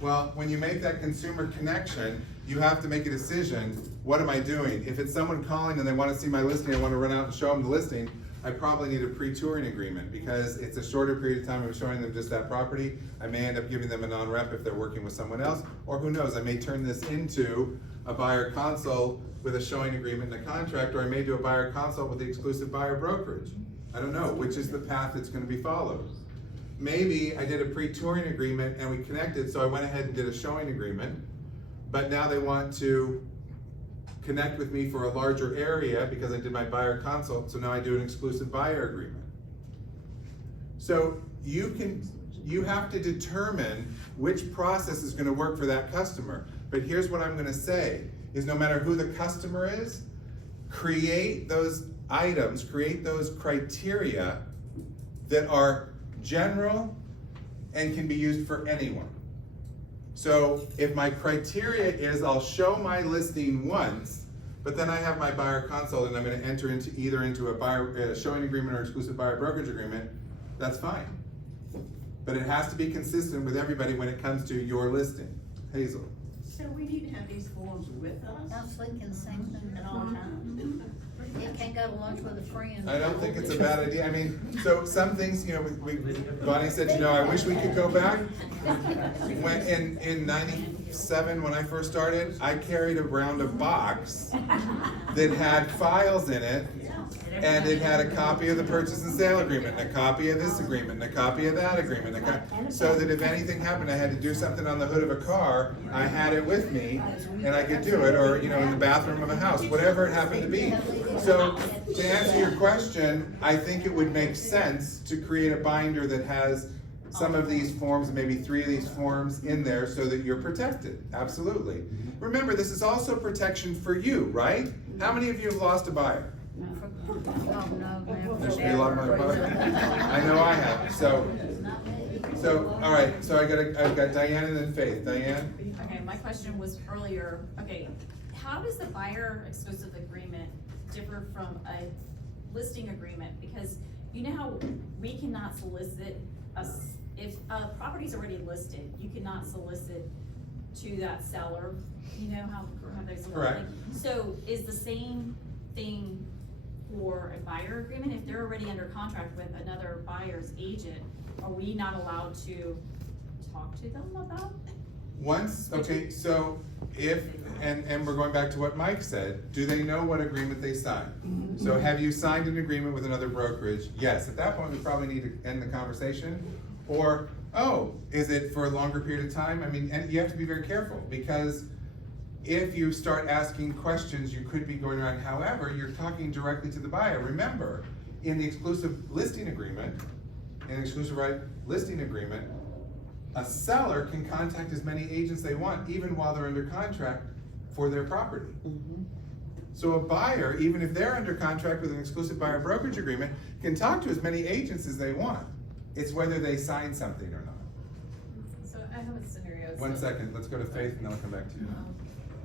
Well, when you make that consumer connection, you have to make a decision, what am I doing? If it's someone calling and they want to see my listing, I want to run out and show them the listing, I probably need a pre-touring agreement, because it's a shorter period of time of showing them just that property. I may end up giving them a non-rep if they're working with someone else, or who knows, I may turn this into a buyer consult with a showing agreement and a contract, or I may do a buyer consult with the exclusive buyer brokerage. I don't know which is the path that's going to be followed. Maybe I did a pre-touring agreement and we connected, so I went ahead and did a showing agreement, but now they want to connect with me for a larger area because I did my buyer consult, so now I do an exclusive buyer agreement. So you have to determine which process is going to work for that customer. But here's what I'm going to say, is no matter who the customer is, create those items, create those criteria that are general and can be used for anyone. So if my criteria is I'll show my listing once, but then I have my buyer consult and I'm going to enter into either a buyer showing agreement or exclusive buyer brokerage agreement, that's fine. But it has to be consistent with everybody when it comes to your listing. Hazel. So we need to have these forms with us? I was thinking the same thing at all times. You can't go to lunch with a friend. I don't think it's a bad idea. I mean, so some things, Bonnie said, I wish we could go back. When in 97, when I first started, I carried around a box that had files in it, and it had a copy of the purchase and sale agreement, and a copy of this agreement, and a copy of that agreement, so that if anything happened, I had to do something on the hood of a car, I had it with me, and I could do it, or in the bathroom of a house, whatever it happened to be. So to answer your question, I think it would make sense to create a binder that has some of these forms, maybe 3 of these forms in there, so that you're protected. Absolutely. Remember, this is also protection for you, right? How many of you have lost a buyer? Oh, no, There should be a lot of money. I know I have. So all right. So I've got Diane and then Faith. Diane. Okay, my question was earlier, okay, how does the buyer exclusive agreement differ from a listing agreement? Because you know how we cannot solicit if a property's already listed, you cannot solicit to that seller, you know how there's a Correct. So is the same thing for a buyer agreement? If they're already under contract with another buyer's agent, are we not allowed to talk to them about Okay, so if, and we're going back to what Mike said, do they know what agreement they signed? So have you signed an agreement with another brokerage? Yes, at that point, we probably need to end the conversation. Or, oh, is it for a longer period of time? I mean, and you have to be very careful, because if you start asking questions, you could be going around. However, you're talking directly to the buyer. Remember, in the exclusive listing agreement, a seller can contact as many agents they want, even while they're under contract for their property. So a buyer, even if they're under contract with an exclusive buyer brokerage agreement, can talk to as many agents as they want. It's whether they sign something or not. So I have a scenario. One second, let's go to Faith and then I'll come back to you.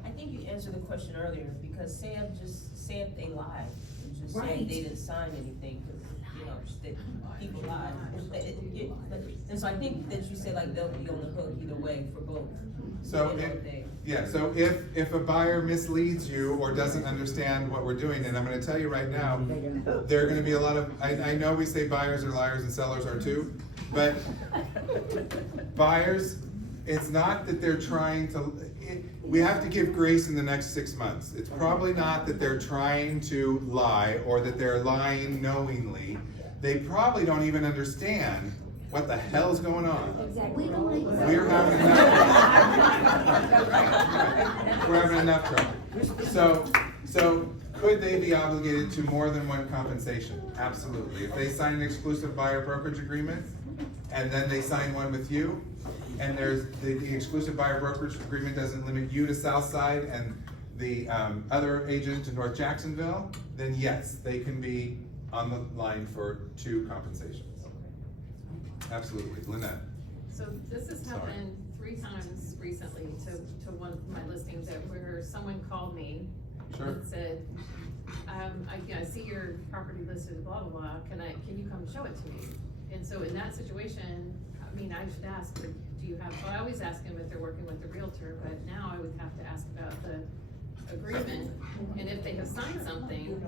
I think you answered the question earlier, because say if they lied, and just say Right. they didn't sign anything, cause, you know, that people lied. And so I think that you said like they'll be on the hook either way for both. So if a buyer misleads you or doesn't understand what we're doing, and I'm gonna tell you right now, there are gonna be a lot of, I know we say buyers are liars and sellers are too, but buyers, it's not that they're trying to, we have to give grace in the next 6 months. It's probably not that they're trying to lie or that they're lying knowingly. They probably don't even understand what the hell's going on. Exactly. We're having enough trouble. So could they be obligated to more than one compensation? Absolutely. If they sign an exclusive buyer brokerage agreement, and then they sign one with you, and there's, the exclusive buyer brokerage agreement doesn't limit you to Southside and the other agent to North Jacksonville, then yes, they can be on the line for 2 compensations. Absolutely. Lynette. So this has happened 3 times recently to one of my listings where someone called me Sure. and said, I see your property listed, blah, blah, blah, can you come show it to me? And so in that situation, I mean, I should ask, do you have, well, I always ask them if they're working with the realtor, but now I would have to ask about the agreement. And if they have signed something,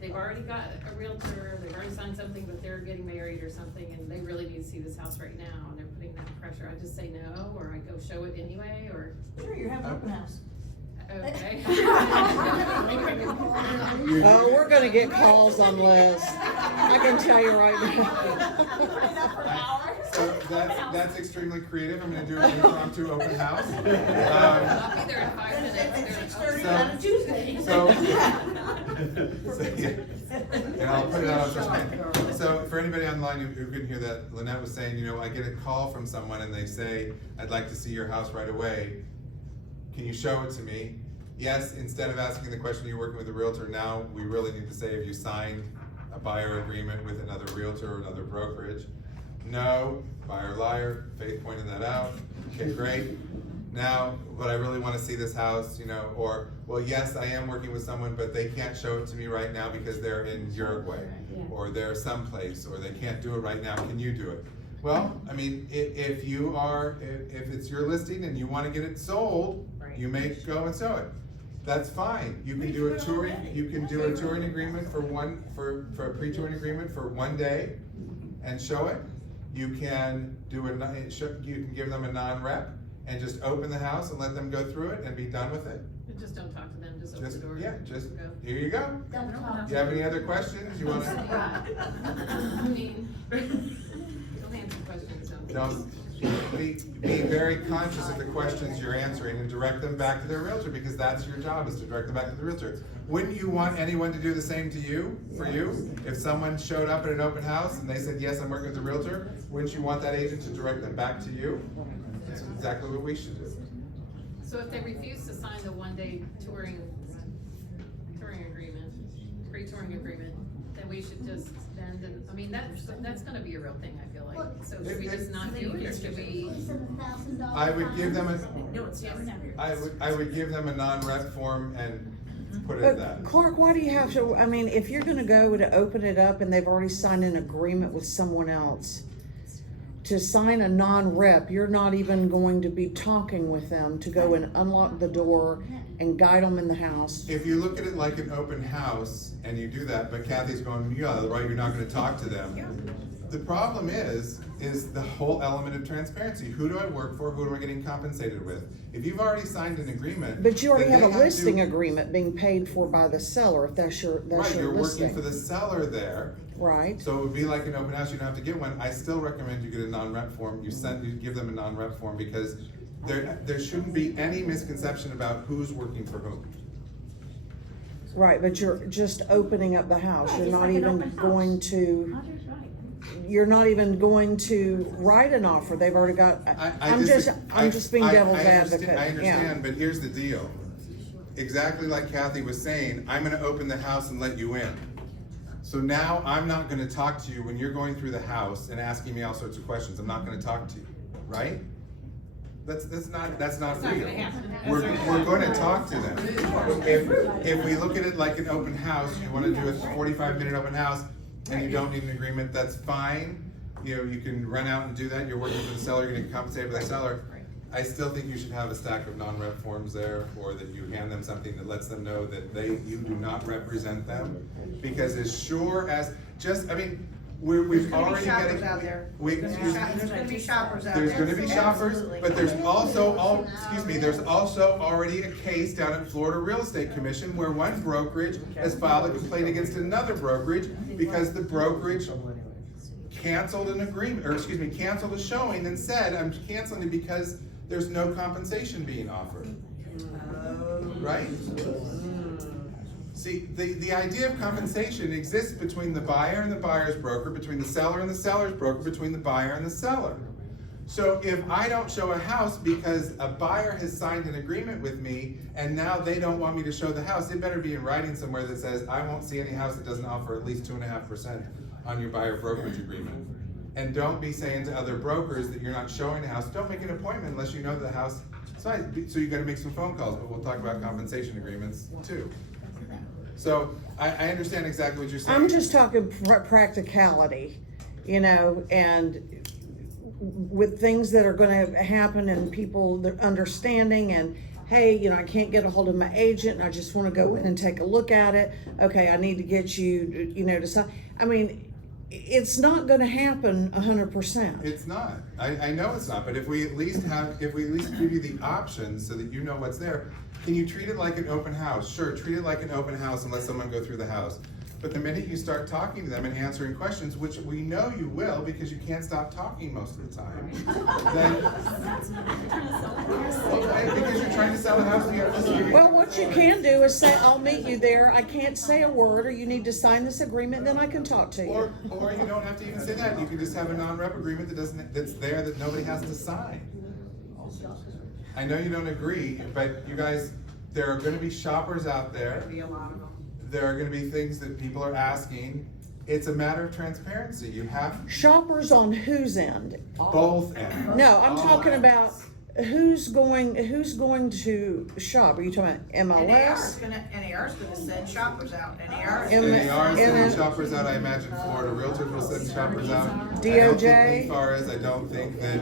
they've already got a realtor, they've already signed something, but they're getting married or something, and they really need to see this house right now, and they're putting that pressure, I just say no, or I go show it anyway, or. Sure, you're having an open house. Okay. Oh, we're gonna get calls on Liz. I can tell you right now. So that's extremely creative. I'm gonna do an impromptu open house. I'll be there in 5 minutes. 6:30 on a Tuesday. And I'll put it out on social media. So for anybody online who couldn't hear that, Lynette was saying, you know, I get a call from someone and they say, I'd like to see your house right away. Can you show it to me? Yes, instead of asking the question, you're working with a realtor, now we really need to say, have you signed a buyer agreement with another realtor or another brokerage? No, buyer liar, Faith pointed that out. Okay, great. Now, but I really wanna see this house, you know, or, well, yes, I am working with someone, but they can't show it to me right now because they're in Uruguay, or they're someplace, or they can't do it right now, can you do it? Well, I mean, if it's your listing and you wanna get it sold, you may go and show it. That's fine. You can do a touring, agreement for a pre-touring agreement for 1 day and show it. You can you can give them a non-rep and just open the house and let them go through it and be done with it. Just don't talk to them, just open the door. Yeah, just, Go. here you go. You have any other questions? You wanna? I mean, don't answer questions, Don't, be very conscious of the questions you're answering and direct them back to their realtor, because that's your job, is to direct them back to the realtor. Wouldn't you want anyone to do the same to you, for you? If someone showed up at an open house and they said, yes, I'm working with a realtor, wouldn't you want that agent to direct them back to you? That's exactly what we should do. So if they refuse to sign the 1-day touring agreement, pre-touring agreement, then we should just, then, I mean, that's gonna be a real thing, I feel like. So should we just not do it, or should we? I would give them No, it's never. I would give them a non-rep form and put it at that. But Clark, why do you have to, I mean, if you're gonna go to open it up and they've already signed an agreement with someone else, to sign a non-rep, you're not even going to be talking with them to go and unlock the door and guide them in the house. If you look at it like an open house and you do that, but Kathy's going, yeah, right, you're not gonna talk to them, the problem is the whole element of transparency. Who do I work for? Who am I getting compensated with? If you've already signed an agreement. But you already then have they a listing to- agreement being paid for by the seller, if that's your Right, listing. you're working for the seller there. Right. So it would be like an open house, you don't have to get one. I still recommend you get a non-rep form. You give them a non-rep form because there shouldn't be any misconception about who's working for whom. Right, but you're just opening up the house. Right, You're just not like an even open house. going to, Audrey's right. you're not even going to write an offer. They've already got, I'm just being devil's advocate. I Yeah. understand, but here's the deal. Exactly like Kathy was saying, I'm gonna open the house and let you in. So now I'm not gonna talk to you when you're going through the house and asking me all sorts of questions. I'm not gonna talk to you, right? That's not real. gonna happen. We're gonna talk to them. If we look at it like an open house, you wanna do a 45-minute open house and you don't need an agreement, that's fine. You know, you can rent out and do that. You're working for the seller, you're gonna get compensated by the seller. I still think you should have a stack of non-rep forms there, or that you hand them something that lets them know that you do not represent them. Because as sure as, we've already got There's gonna be shoppers out there. we, There's gonna be shoppers out there. there's gonna be shoppers, Absolutely. but there's also already a case down at Florida Real Estate Commission where one brokerage has filed a complaint against another brokerage because the brokerage canceled an agreement, canceled a showing and said, I'm canceling it because there's no compensation being offered. Right? See, the idea of compensation exists between the buyer and the buyer's broker, between the seller and the seller's broker, between the buyer and the seller. So if I don't show a house because a buyer has signed an agreement with me and now they don't want me to show the house, it better be in writing somewhere that says, I won't see any house that doesn't offer at least 2.5% on your buyer brokerage agreement. And don't be saying to other brokers that you're not showing the house. Don't make an appointment unless you know the house size. So you gotta make some phone calls, but we'll talk about compensation agreements too. So I understand exactly what you're saying. I'm just talking practicality, and with things that are gonna happen and people, they're understanding and, hey, I can't get a hold of my agent and I just wanna go in and take a look at it. Okay, I need to get you, to sign. It's not gonna happen 100%. It's not. I know it's not, but if we at least give you the options so that you know what's there, can you treat it like an open house? Sure, treat it like an open house and let someone go through the house. But the minute you start talking to them and answering questions, which we know you will because you can't stop talking most of the time, then because you're trying to sell a house and you have to listen. Well, what you can do is say, I'll meet you there, I can't say a word, or you need to sign this agreement, then I can talk to you. Or you don't have to even say that. You can just have a non-rep agreement that's there that nobody has to sign. I know you don't agree, but you guys, there are gonna be shoppers out there. Be a lot of them. There are gonna be things that people are asking. It's a matter of transparency. You have Shoppers on whose end? both ends. No, I'm All talking ends. about who's going to shop? Are you talking about MLS? NAR's gonna send shoppers out. NAR. NAR sending shoppers out, I imagine Florida Realtors will send shoppers out. DOJ? As far as I don't think that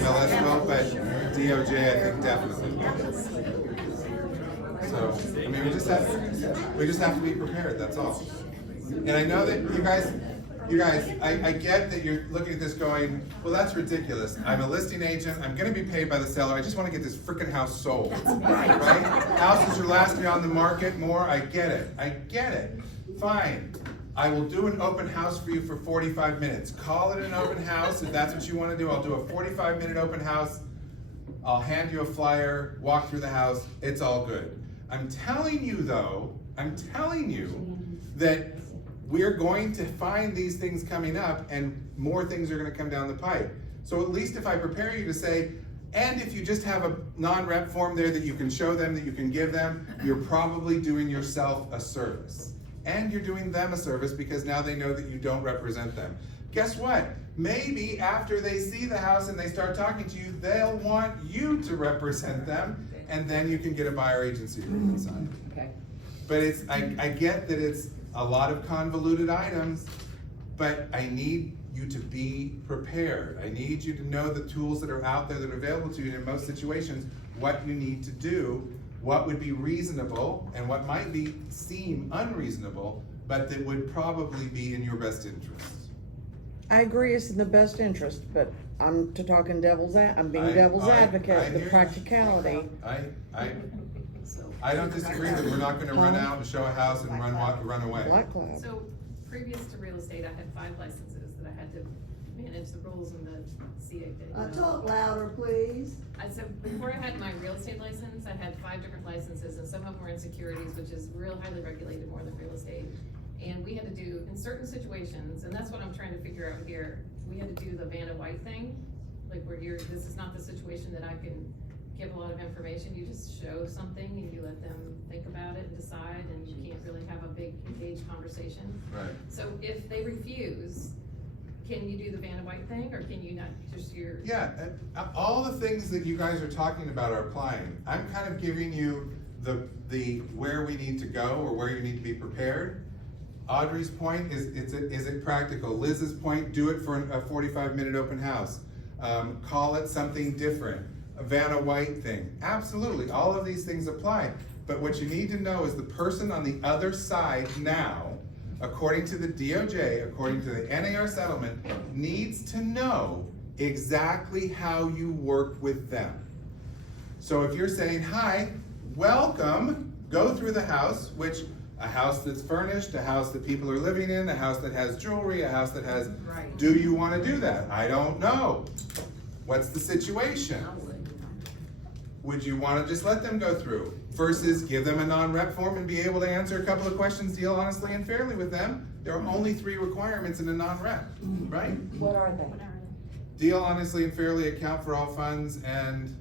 MLS will, but DOJ, I think definitely. So, we just have to be prepared, that's all. And I know that you guys, I get that you're looking at this going, well, that's ridiculous. I'm a listing agent, I'm gonna be paid by the seller, I just wanna get this frickin' house sold. Right? Houses are lasting on the market more, I get it. Fine. I will do an open house for you for 45 minutes. Call it an open house, if that's what you wanna do, I'll do a 45-minute open house. I'll hand you a flyer, walk through the house, it's all good. I'm telling you that we're going to find these things coming up and more things are gonna come down the pipe. So at least if I prepare you to say, and if you just have a non-rep form there that you can show them, that you can give them, you're probably doing yourself a service. And you're doing them a service because now they know that you don't represent them. Guess what? Maybe after they see the house and they start talking to you, they'll want you to represent them, and then you can get a buyer agency agreement signed. Okay. But I get that it's a lot of convoluted items, but I need you to be prepared. I need you to know the tools that are out there that are available to you in most situations, what you need to do, what would be reasonable, and what might seem unreasonable, but that would probably be in your best interest. I agree it's in the best interest, but I'm talking I'm being I- devil's I advocate, the hear you. practicality. I don't disagree that we're not gonna run out and show a house and run away. Black Cloud. So previous to real estate, I had 5 licenses that I had to manage the rules and the CA thing. Talk louder, please. So before I had my real estate license, I had 5 different licenses, and some of them were in securities, which is real highly regulated, more than real estate. And we had to do, in certain situations, and that's what I'm trying to figure out here, we had to do the Vanna White thing, like where this is not the situation that I can give a lot of information, you just show something and you let them think about it and decide, and you can't really have a big engaged conversation. Right. So if they refuse, can you do the Vanna White thing, or can you not, just Yeah, all the things that you guys are talking about are applying. I'm kind of giving you the where we need to go or where you need to be prepared. Audrey's point is it practical? Liz's point, do it for a 45-minute open house. Call it something different. A Vanna White thing. Absolutely, all of these things apply. But what you need to know is the person on the other side now, according to the DOJ, according to the NAR settlement, needs to know exactly how you work with them. So if you're saying, hi, welcome, go through the house, which a house that's furnished, a house that people are living in, a house that has jewelry, a house that has, do you wanna do that? I don't know. What's the situation? Would you wanna just let them go through versus give them a non-rep form and be able to answer a couple of questions, deal honestly and fairly with them? There are only 3 requirements in a non-rep, right? What are they? Deal honestly and fairly, account for all funds, and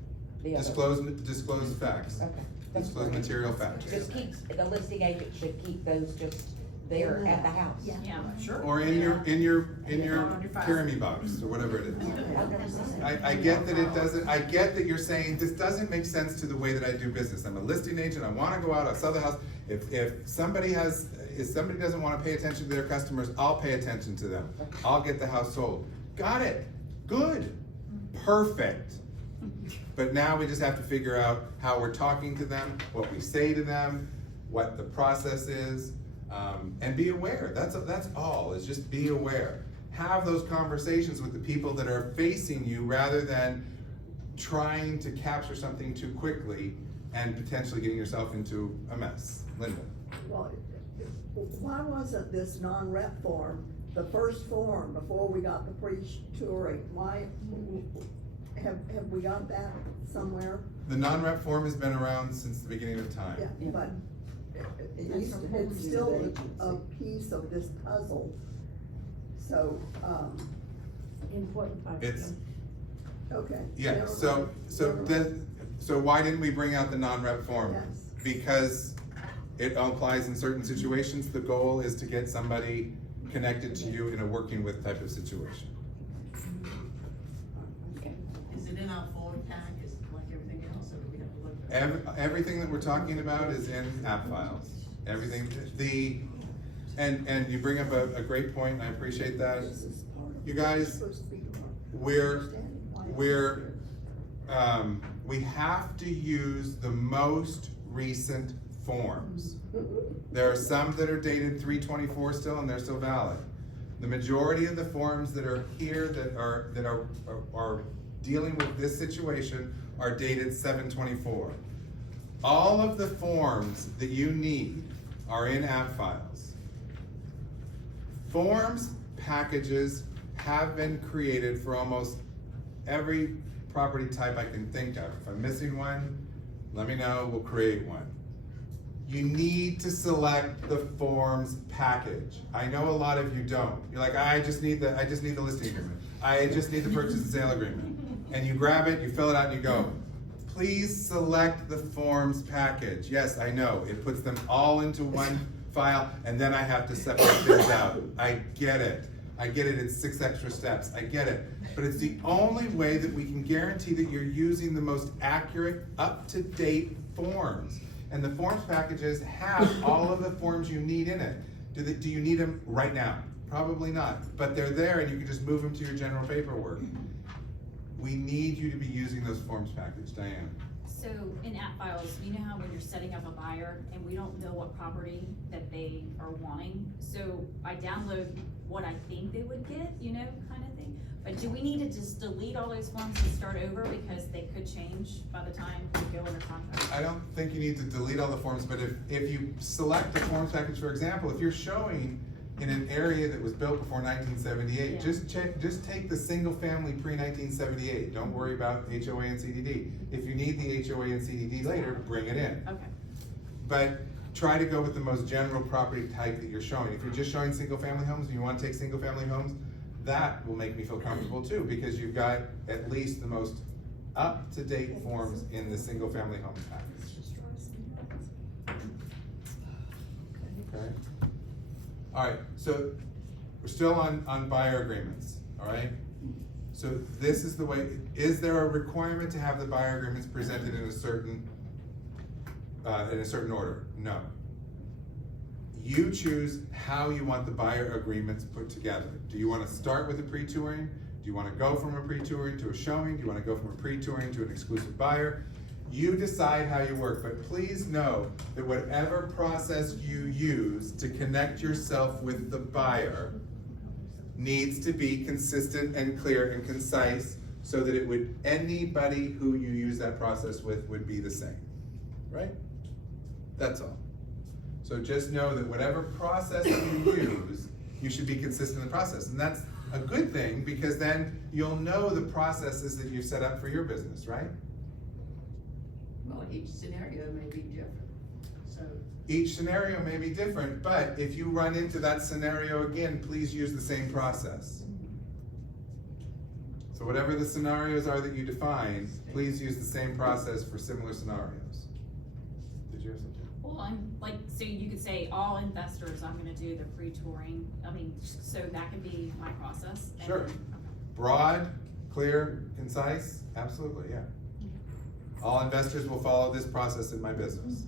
The other. disclose facts. Okay. That's Disclose great. material facts. Just keep, the listing agent should keep those just there at the house. Yeah. Sure. Or in your Karamy box, or whatever it is. I get that it doesn't, I get that you're saying, this doesn't make sense to the way that I do business. I'm a listing agent, I wanna go out, I'll sell the house. If somebody doesn't wanna pay attention to their customers, I'll pay attention to them. I'll get the house sold. Got it, good, perfect. But now we just have to figure out how we're talking to them, what we say to them, what the process is, and be aware. That's all, is just be aware. Have those conversations with the people that are facing you rather than trying to capture something too quickly and potentially getting yourself into a mess. Linda? Well, why wasn't this non-rep form the first form before we got the pre-touring? Why, have we got that somewhere? The non-rep form has been around since the beginning of time. Yeah, but it's still a piece of this puzzle. So, Important part. It's, okay. yeah, never so mind. so why didn't we bring out the non-rep form? Yes. Because it applies in certain situations. The goal is to get somebody connected to you in a working with type of situation. Is it in our form package like everything else, or do we have to look at it? Everything that we're talking about is in app files. Everything, and you bring up a great point, and I appreciate that. You guys, we have to use the most recent forms. There are some that are dated 3/24 still, and they're still valid. The majority of the forms that are here that are dealing with this situation are dated 7/24. All of the forms that you need are in app files. Forms packages have been created for almost every property type I can think of. If I'm missing one, let me know, we'll create one. You need to select the forms package. I know a lot of you don't. You're like, I just need the listing agreement. I just need the purchase and sale agreement. And you grab it, you fill it out, and you go. Please select the forms package. Yes, I know, it puts them all into one file, and then I have to separate things out. I get it, it's 6 extra steps, I get it. But it's the only way that we can guarantee that you're using the most accurate, up-to-date forms. And the forms packages have all of the forms you need in it. Do you need them right now? Probably not, but they're there and you can just move them to your general paperwork. We need you to be using those forms package, Diane. So in app files, you know how when you're setting up a buyer and we don't know what property that they are wanting? So I download what I think they would get, you know, kind of thing. But do we need to just delete all those forms and start over because they could change by the time we go under contract? I don't think you need to delete all the forms, but if you select the forms package, for example, if you're showing in an area that was built before 1978, Yeah. just take the single family pre-1978. Don't worry about HOA and CDD. If you need the HOA and CDD later, bring it in. Okay. But try to go with the most general property type that you're showing. If you're just showing single family homes and you want to take single family homes, that will make me feel comfortable too, because you've got at least the most up-to-date forms in the single family home package. Okay. All right, so we're still on buyer agreements, all right? So this is the way, is there a requirement to have the buyer agreements presented in a certain order? No. You choose how you want the buyer agreements put together. Do you want to start with a pre-touring? Do you want to go from a pre-touring to a showing? Do you want to go from a pre-touring to an exclusive buyer? You decide how you work, but please know that whatever process you use to connect yourself with the buyer needs to be consistent and clear and concise so that anybody who you use that process with would be the same, right? That's all. So just know that whatever process you use, you should be consistent in the process. And that's a good thing because then you'll know the processes that you've set up for your business, right? Well, each scenario may be different, so. Each scenario may be different, but if you run into that scenario again, please use the same process. So whatever the scenarios are that you define, please use the same process for similar scenarios. Did you have something? Well, I'm like, so you could say all investors, I'm gonna do the pre-touring, I mean, so that could be my process. and Sure. then- okay. Broad, clear, concise, absolutely, yeah. All investors will follow this process in my business.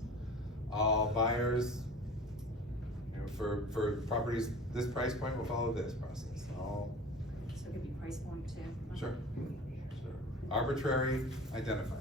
All buyers, you know, for properties, this price point will follow this process. All, So it could be price point too. Okay. sure. Arbitrary identifiers.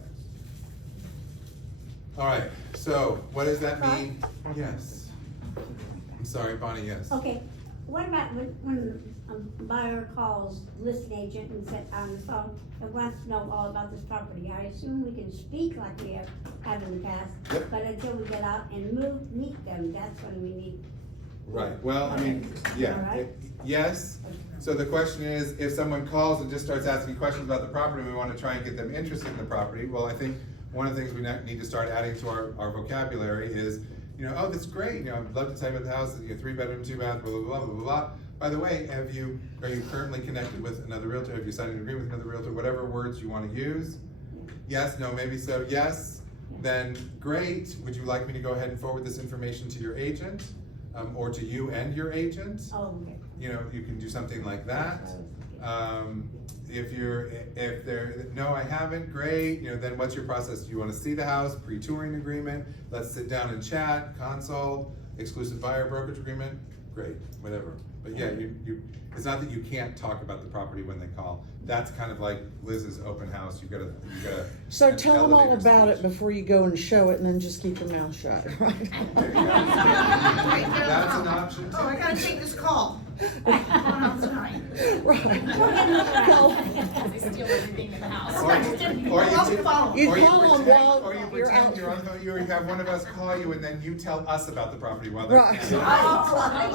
All right, so what does that mean? Yes. I'm sorry, Bonnie, yes. Okay, what about when a buyer calls listing agent and sit on the phone and wants to know all about this property? I assume we can speak like we have in the past, Yep. but until we get out and meet them, that's when we need. Right, well, I mean, yeah, All right. yes. So the question is, if someone calls and just starts asking questions about the property, we wanna try and get them interested in the property, well, I think one of the things we need to start adding to our vocabulary is, you know, oh, that's great, you know, I'd love to tell you about the house, you know, 3-bedroom, 2-bath, blah, blah, blah, blah, blah, blah. By the way, are you currently connected with another realtor? Have you signed an agreement with another realtor? Whatever words you wanna use. Yes, no, maybe so, yes, then great. Would you like me to go ahead and forward this information to your agent? Or to you and your agent? Oh, okay. You know, you can do something like that. If they're, no, I haven't, great, you know, then what's your process? Do you wanna see the house, pre-touring agreement? Let's sit down and chat, consult, exclusive buyer brokerage agreement, great, whatever. But yeah, it's not that you can't talk about the property when they call. That's kind of like Liz's open house, you gotta. So tell them all elevator about it speech. before you go and show it, and then just keep your mouth shut, right? That's an option too. Oh, I gotta take this call. Going on tonight. Right. They steal everything in the house. Or You you call them pretend, while or you you're pretend out. you're on the phone, you have one of us call you and then you tell us about the property while they're. Right. Oh, I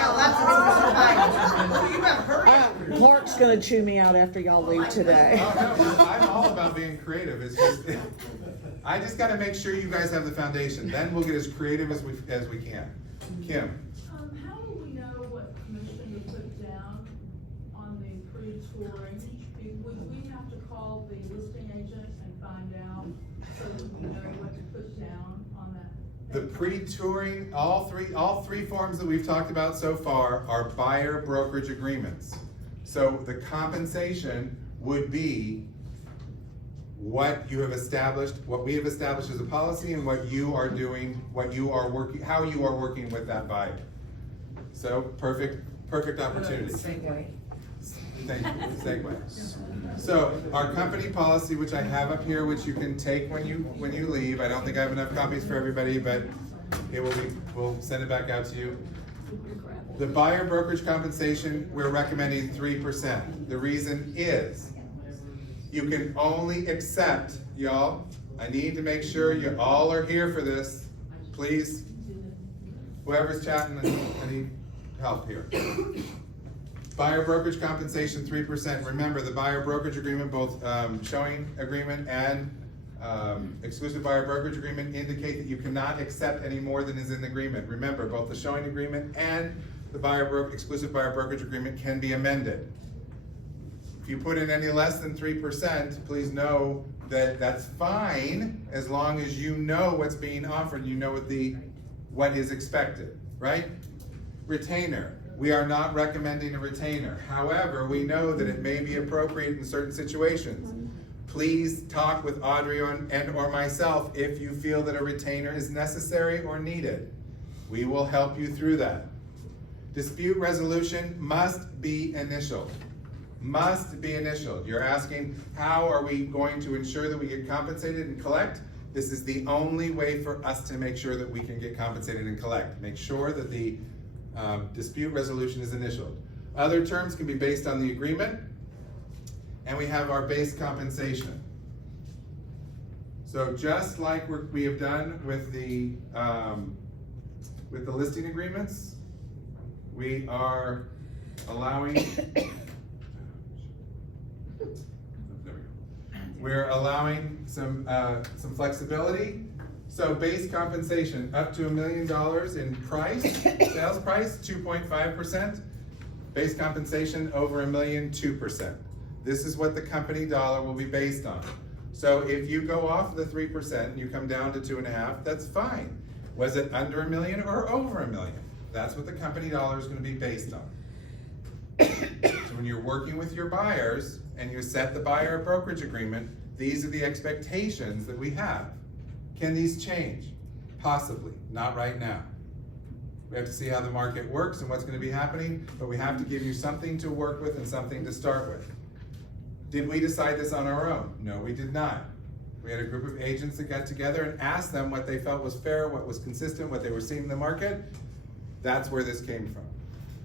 got lots of things to buy. You better hurry up. Clark's gonna chew me out after y'all leave today. Oh, no, I'm all about being creative, it's just, I just gotta make sure you guys have the foundation, then we'll get as creative as we can. Kim? How do we know what commission to put down on the pre-touring? Would we have to call the listing agent and find out so that we know what to put down on that? The pre-touring, all three forms that we've talked about so far are buyer brokerage agreements. So the compensation would be what you have established, what we have established as a policy and what you are doing, how you are working with that buyer. So perfect opportunity. Thank you, segue. So, our company policy, which I have up here, which you can take when you leave, I don't think I have enough copies for everybody, but we'll send it back out to you. The buyer brokerage compensation, we're recommending 3%. The reason is, you can only accept, y'all, I need to make sure you all are here for this, please. Whoever's chatting, I need help here. Buyer brokerage compensation, 3%. Remember, the buyer brokerage agreement, both showing agreement and exclusive buyer brokerage agreement, indicate that you cannot accept any more than is in the agreement. Remember, both the showing agreement and the exclusive buyer brokerage agreement can be amended. If you put in any less than 3%, please know that that's fine, as long as you know what's being offered, you know what is expected, right? Retainer. We are not recommending a retainer. However, we know that it may be appropriate in certain situations. Please talk with Audrey and or myself if you feel that a retainer is necessary or needed. We will help you through that. Dispute resolution must be initialed. Must be initialed. You're asking, how are we going to ensure that we get compensated and collect? This is the only way for us to make sure that we can get compensated and collect. Make sure that the dispute resolution is initialed. Other terms can be based on the agreement, and we have our base compensation. So just like we have done with the listing agreements, we are allowing we're allowing some flexibility. So base compensation up to $1 million in price, sales price, 2.5%. Base compensation over $1 million, 2%. This is what the company dollar will be based on. So if you go off the 3% and you come down to 2.5%, that's fine. Was it under $1 million or over $1 million? That's what the company dollar is going to be based on. So when you're working with your buyers and you set the buyer brokerage agreement, these are the expectations that we have. Can these change? Possibly, not right now. We have to see how the market works and what's going to be happening, but we have to give you something to work with and something to start with. Did we decide this on our own? No, we did not. We had a group of agents that got together and asked them what they felt was fair, what was consistent, what they were seeing in the market. That's where this came from.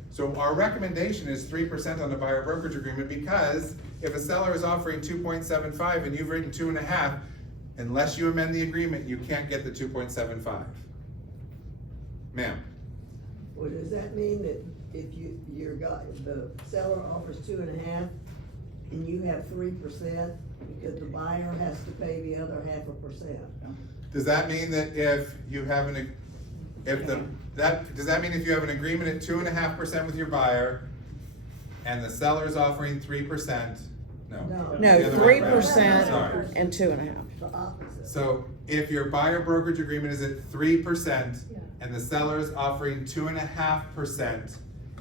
So our recommendation is 3% on the buyer brokerage agreement, because if a seller is offering 2.75 and you've written 2.5, unless you amend the agreement, you can't get the 2.75. Ma'am? Well, does that mean that if the seller offers 2.5 and you have 3%, because the buyer has to pay the other 0.5%? Does that mean that if you have does that mean if you have an agreement at 2.5% with your buyer and the seller's offering 3%? No. No, The other way around. 3% Sorry. and 2.5. The opposite. So if your buyer brokerage agreement is at 3% and the seller is offering 2.5%,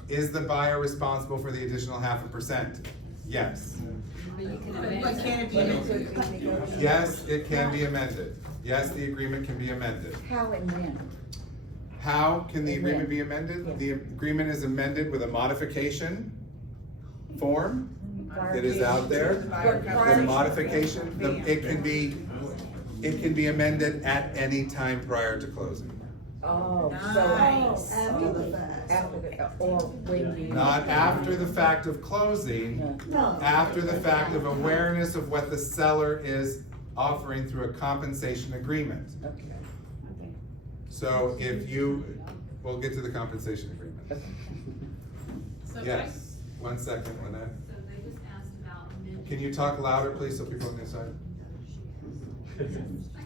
is the buyer responsible for the additional 0.5%? Yes. But can it be amended? Yes, it can be amended. Yes, the agreement can be amended. How and when? How can the agreement be amended? The agreement is amended with a modification form that is out there. The modification, it can be amended at any time prior to closing. Oh, Nice. so. After the fact. Or when you. Not after the fact of closing, No. after the fact of awareness of what the seller is offering through a compensation agreement. Okay. So we'll get to the compensation agreement. So Yes, 1 second, Lynette. So they just asked about amending. Can you talk louder, please, so people on the side?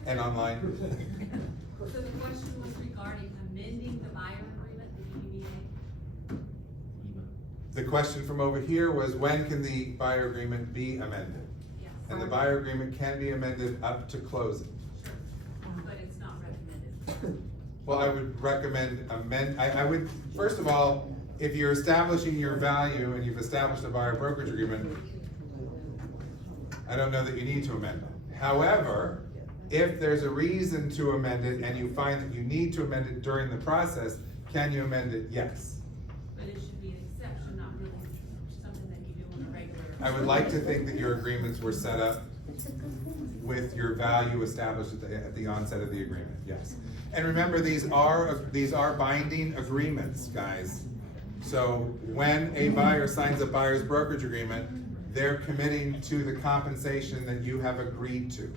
And online? So the question was regarding amending the buyer agreement, the BBA? The question from over here was, when can the buyer agreement be amended? Yes. And the buyer agreement can be amended up to closing. Sure, but it's not recommended. Well, I would recommend I would, first of all, if you're establishing your value and you've established a buyer brokerage agreement, I don't know that you need to amend it. However, if there's a reason to amend it and you find that you need to amend it during the process, can you amend it? Yes. But it should be an exception, not really something that you do I would like to think that your agreements were set up with your value established at the onset of the agreement, yes. And remember, these are binding agreements, guys. So when a buyer signs a buyer's brokerage agreement, they're committing to the compensation that you have agreed to.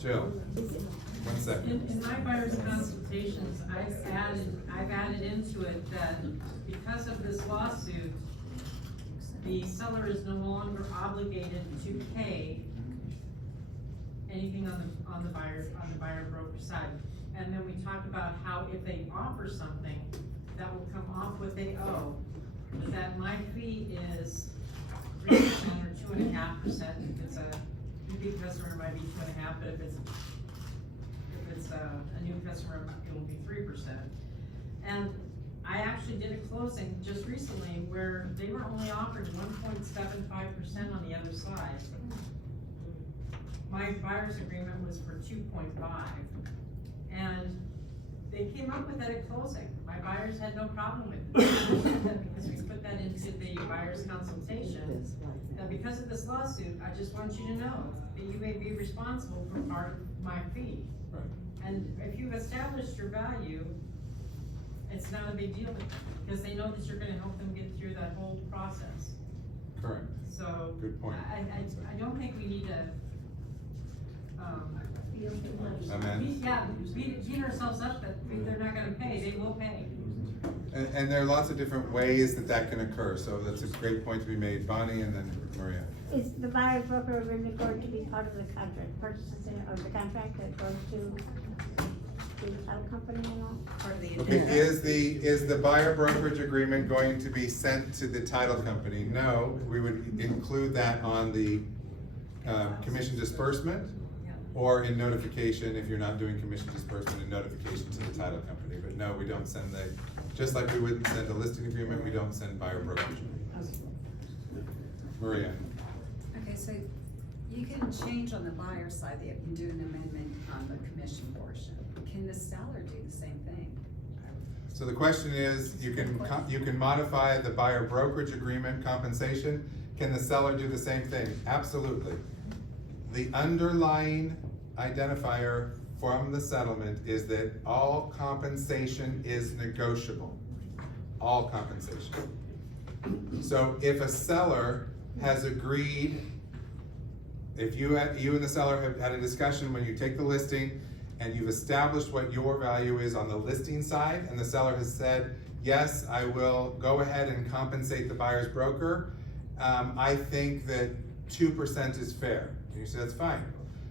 Jill, 1 second. In my buyer's consultations, I've added into it that because of this lawsuit, the seller is no longer obligated to pay anything on the buyer broker side. And then we talk about how if they offer something, that will come off what they owe. But that my fee is 3% or 2.5%. If it's a repeat customer, it might be 2.5%, but if it's a new customer, it will be 3%. And I actually did a closing just recently where they were only offered 1.75% on the other side. My buyer's agreement was for 2.5, and they came up with that at closing. My buyers had no problem with it, because we put that into the buyer's consultation, that because of this lawsuit, I just want you to know that you may be responsible for part of my fee. Right. And if you've established your value, it's not a big deal with them, because they know that you're gonna help them get through that whole process. Correct. So. Good point. I don't think we need to, Amen. beat ourselves up that they're not gonna pay, they will pay. And there are lots of different ways that can occur, so that's a great point to be made. Bonnie and then Maria. Is the buyer broker agreement going to be part of the contract, purchases of the contract that goes to the title company and all? Part of the. Okay, is the buyer brokerage agreement going to be sent to the title company? No, we would include that on the commission disbursement, or in notification if you're not doing commission disbursement, and notification to the title company. But no, we don't send just like we wouldn't send a listing agreement, we don't send buyer brokerage. Maria. Okay, so you can change on the buyer side, that you can do an amendment on the commission portion. Can the seller do the same thing? So the question is, you can modify the buyer brokerage agreement compensation. Can the seller do the same thing? Absolutely. The underlying identifier from the settlement is that all compensation is negotiable. All compensation. So if a seller has agreed, if you and the seller have had a discussion when you take the listing and you've established what your value is on the listing side, and the seller has said, yes, I will go ahead and compensate the buyer's broker, I think that 2% is fair. And you say, that's fine.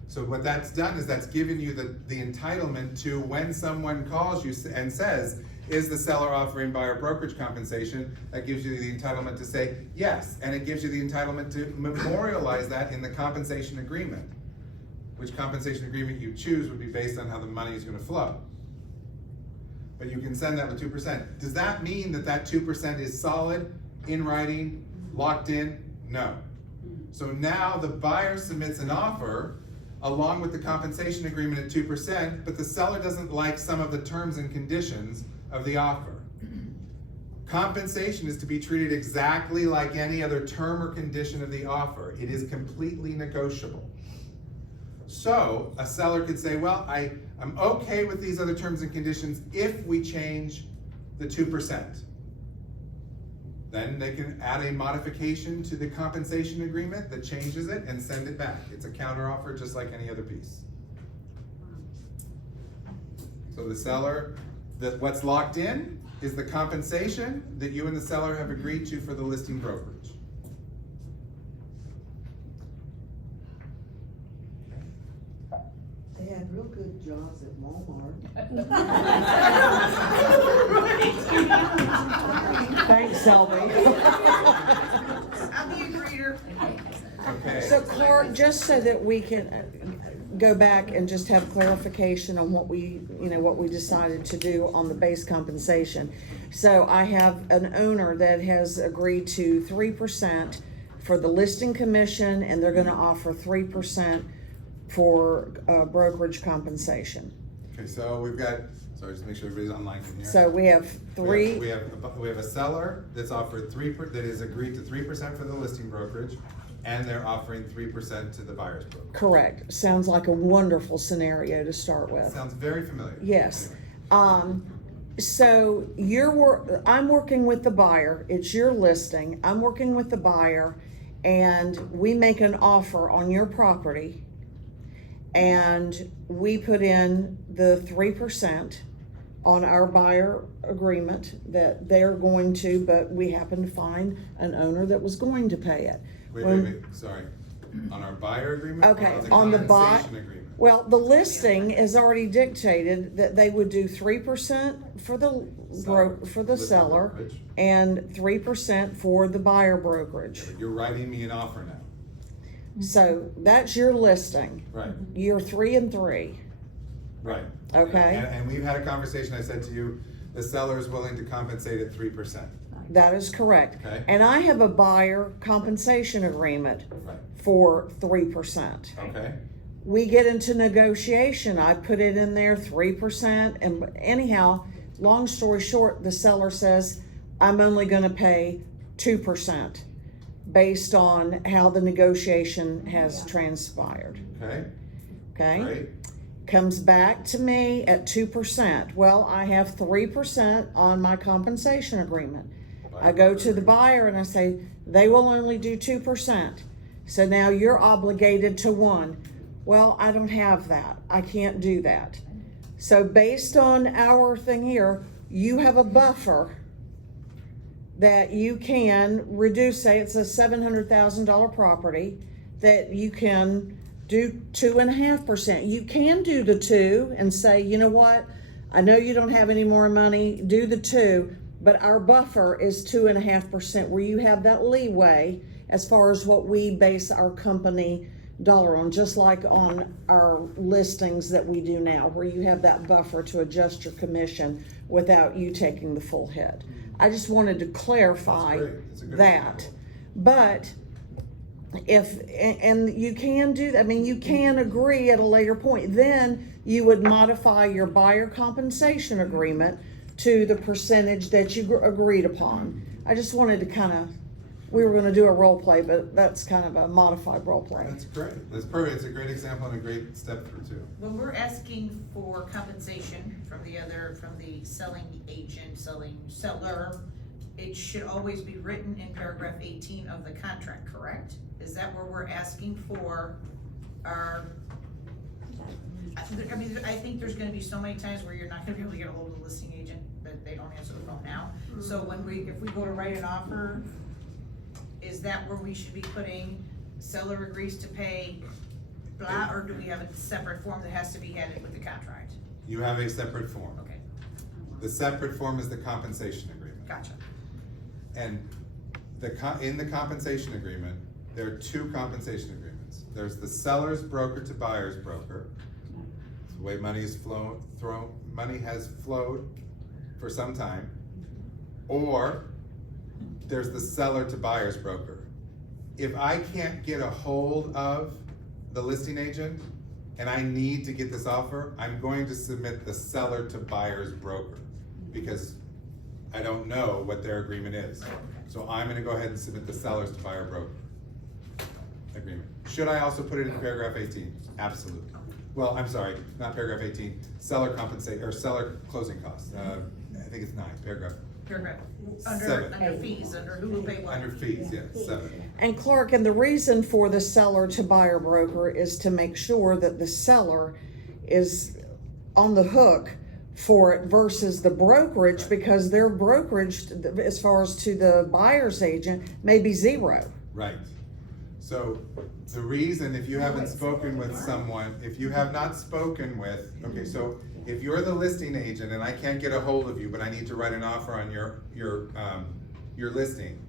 So what that's done is that's given you the entitlement to, when someone calls you and says, is the seller offering buyer brokerage compensation, that gives you the entitlement to say yes, and it gives you the entitlement to memorialize that in the compensation agreement. Which compensation agreement you choose would be based on how the money is going to flow. But you can send that with 2%. Does that mean that that 2% is solid, in writing, locked in? No. So now the buyer submits an offer along with the compensation agreement at 2%, but the seller doesn't like some of the terms and conditions of the offer. Compensation is to be treated exactly like any other term or condition of the offer. It is completely negotiable. So a seller could say, well, I'm okay with these other terms and conditions if we change the 2%. Then they can add a modification to the compensation agreement that changes it and send it back. It's a counteroffer just like any other piece. So the seller, what's locked in is the compensation that you and the seller have agreed to for the listing brokerage. They had real good jobs at Walmart. Thanks, Selby. I'm the agreeer. Okay. So Clark, just so that we can go back and just have clarification on what we decided to do on the base compensation. So I have an owner that has agreed to 3% for the listing commission, and they're gonna offer 3% for brokerage compensation. Okay, so we've got Sorry, just make sure everybody's online can hear. So we have three. We have a seller that's offered that is agreed to 3% for the listing brokerage, and they're offering 3% to the buyer's broker. Correct. Sounds like a wonderful scenario to start with. Sounds very familiar. Yes. Anyway. So I'm working with the buyer. It's your listing. I'm working with the buyer, and we make an offer on your property, and we put in the 3% on our buyer agreement that they're going to, but we happen to find an owner that was going to pay it. Wait, sorry. On our buyer agreement? Or Okay, the on the compensation agreement? Well, the listing is already dictated that they would do 3% for the Listing seller brokerage. and 3% for the buyer brokerage. You're writing me an offer now. So that's your listing. Right. You're 3 and 3. Right. Okay. And we've had a conversation, I said to you, the seller is willing to compensate at 3%. That is correct. Okay. And I have a buyer compensation agreement Right. for 3%. Okay. We get into negotiation, I put it in there 3%, and anyhow, long story short, the seller says, I'm only gonna pay 2% based on how the negotiation has transpired, Okay. okay? Great. Comes back to me at 2%. Well, I have 3% on my compensation agreement. I go to the buyer and I say, they will only do 2%. So now you're obligated to 1. Well, I don't have that. I can't do that. So based on our thing here, you have a buffer that you can reduce. Say it's a $700,000 property, that you can do 2.5%. You can do the 2 and say, you know what? I know you don't have any more money, do the 2, but our buffer is 2.5%, where you have that leeway as far as what we base our company dollar on, just like on our listings that we do now, where you have that buffer to adjust your commission without you taking the full hit. I just wanted to clarify That's a good that. example. But and you can do that, I mean, you can agree at a later point, then you would modify your buyer compensation agreement to the percentage that you agreed upon. I just wanted to we were gonna do a role play, but that's kind of a modified role play. That's great. That's perfect. It's a great example and a great step through too. When we're asking for compensation from the selling agent, seller, it should always be written in paragraph 18 of the contract, correct? Is that where we're asking for our, I think there's gonna be so many times where you're not gonna be able to get a hold of the listing agent, that they don't answer the phone now. So if we go to write an offer, is that where we should be putting seller agrees to pay blah, or do we have a separate form that has to be handed with the contract? You have a separate form. Okay, The separate form is the compensation agreement. gotcha. And in the compensation agreement, there are 2 compensation agreements. There's the seller's broker to buyer's broker. It's the way money has flowed for some time. Or there's the seller to buyer's broker. If I can't get a hold of the listing agent and I need to get this offer, I'm going to submit the seller to buyer's broker, because I don't know what their agreement is. So I'm gonna go ahead and submit the sellers to buyer broker agreement. Should I also put it in paragraph 18? Absolutely. Well, I'm sorry, not paragraph 18, seller closing costs. I think it's 9, paragraph. Under fees, under who will pay what? Under fees, yeah, 7. And Clark, and the reason for the seller to buyer broker is to make sure that the seller is on the hook for it versus the brokerage, Right. because their brokerage, as far as to the buyer's agent, may be 0. Right. So the reason, if you haven't spoken with someone, if you have not spoken with, okay, so if you're the listing agent and I can't get a hold of you, but I need to write an offer on your listing,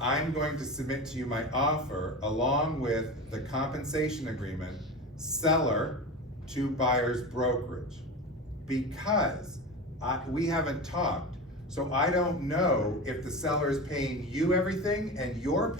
I'm going to submit to you my offer along with the compensation agreement, seller to buyer's brokerage. Because we haven't talked, so I don't know if the seller is paying you everything and your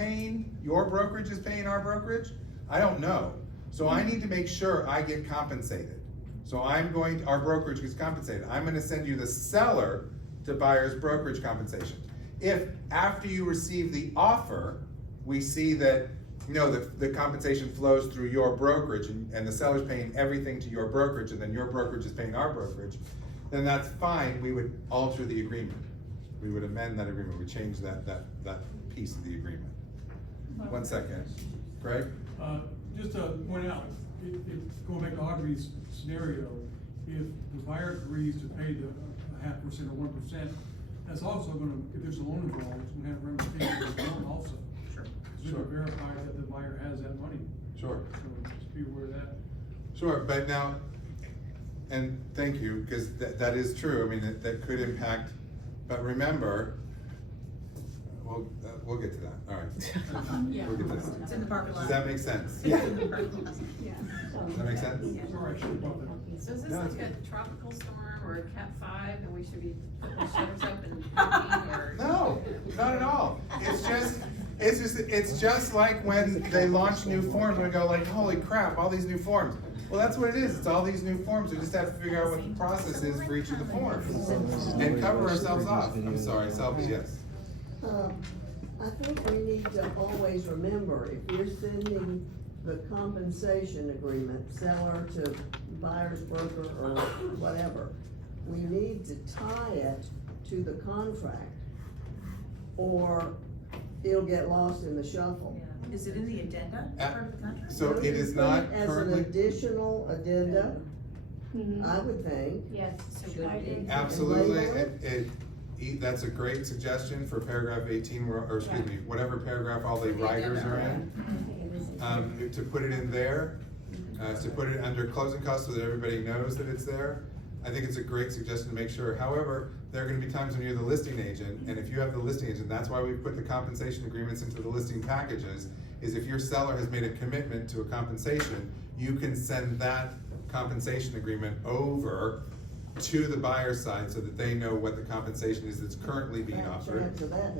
brokerage is paying our brokerage. I don't know. So I need to make sure I get compensated. So our brokerage gets compensated. I'm gonna send you the seller to buyer's brokerage compensation. If after you receive the offer, we see that, the compensation flows through your brokerage and the seller's paying everything to your brokerage and then your brokerage is paying our brokerage, then that's fine, we would alter the agreement. We would amend that agreement, we change that piece of the agreement. 1 second, Greg? Just to point out, going back to Audrey's scenario, if the buyer agrees to pay the 0.5% or 1%, that's also gonna, if there's a loan involved, it's gonna have ramifications of the loan also. Sure. It's gonna verify that the buyer has that money. Sure. So just be aware of that. Sure, but now, and thank you, because that is true, I mean, that could impact, but remember, we'll get to that, all right. Yeah. We'll get to that. It's in the parking lot. Does that make sense? Yeah. Does that make sense? Sorry, I should have brought that up. So is this No, like it's good. a tropical storm or a Cat 5 and we should be putting the shutters up and parking or? No, not at all. It's just like when they launch new forms, we go like, holy crap, all these new forms. Well, that's what it is, it's all these new forms, we just have to figure out what the process is for each of the forms. And cover ourselves off. I'm sorry, Selby, yes. I think we need to always remember, if you're sending the compensation agreement, seller to buyer's broker or whatever, we need to tie it to the contract, or it'll get lost in the shuffle. Is it in the addenda, part of the contract? So it is not As an currently, additional addenda, I would think. Yes. absolutely, that's a great suggestion for paragraph 18, or excuse me, whatever paragraph all the riders are in. To put it in there, to put it under closing costs so that everybody knows that it's there. I think it's a great suggestion to make sure. However, there are gonna be times when you're the listing agent, and if you have the listing agent, that's why we put the compensation agreements into the listing packages, is if your seller has made a commitment to a compensation, you can send that compensation agreement over to the buyer side so that they know what the compensation is that's currently being offered.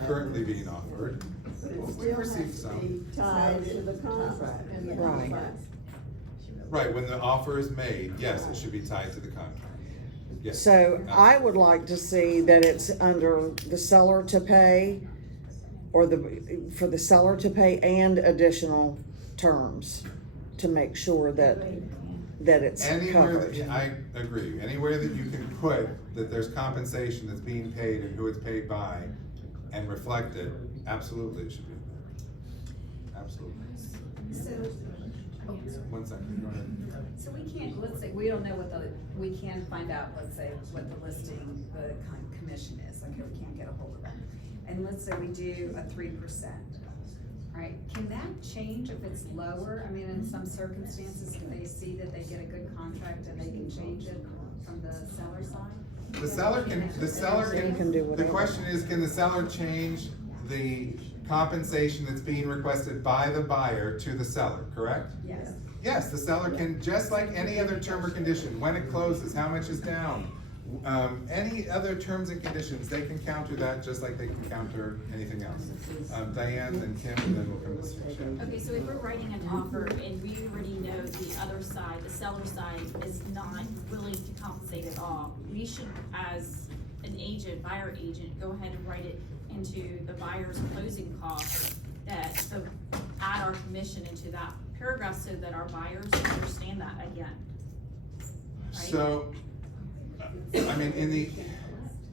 Currently being offered. We've received some. Be tied to the contract. Right. Right, when the offer is made, yes, it should be tied to the contract. Yes. So I would like to see that it's under the seller to pay, or for the seller to pay and additional terms to make sure that it's Anywhere covered. that, I agree, anywhere that you can put that there's compensation that's being paid and who it's paid by and reflected, absolutely it should be there. Absolutely. So, 1 second, go ahead. so we can't, let's say, we don't know we can find out, let's say, what the listing, the commission is, okay, we can't get a hold of them. And let's say we do a 3%, right? Can that change if it's lower? I mean, in some circumstances, can they see that they get a good contract and they can change it from the seller side? The seller can, do the whatever. question is, can the seller change the compensation that's being requested by the buyer to the seller, correct? Yes. Yes, the seller can, just like any other term or condition, when it closes, how much is down, any other terms and conditions, they can counter that just like they can counter anything else. Diane, then Kim, and then we'll come to Sue. Okay, so if we're writing an offer and we already know the other side, the seller side is not willing to compensate at all, we should, as an agent, buyer agent, go ahead and write it into the buyer's closing costs, so add our commission into that paragraph so that our buyers understand that again. Right? So, I mean,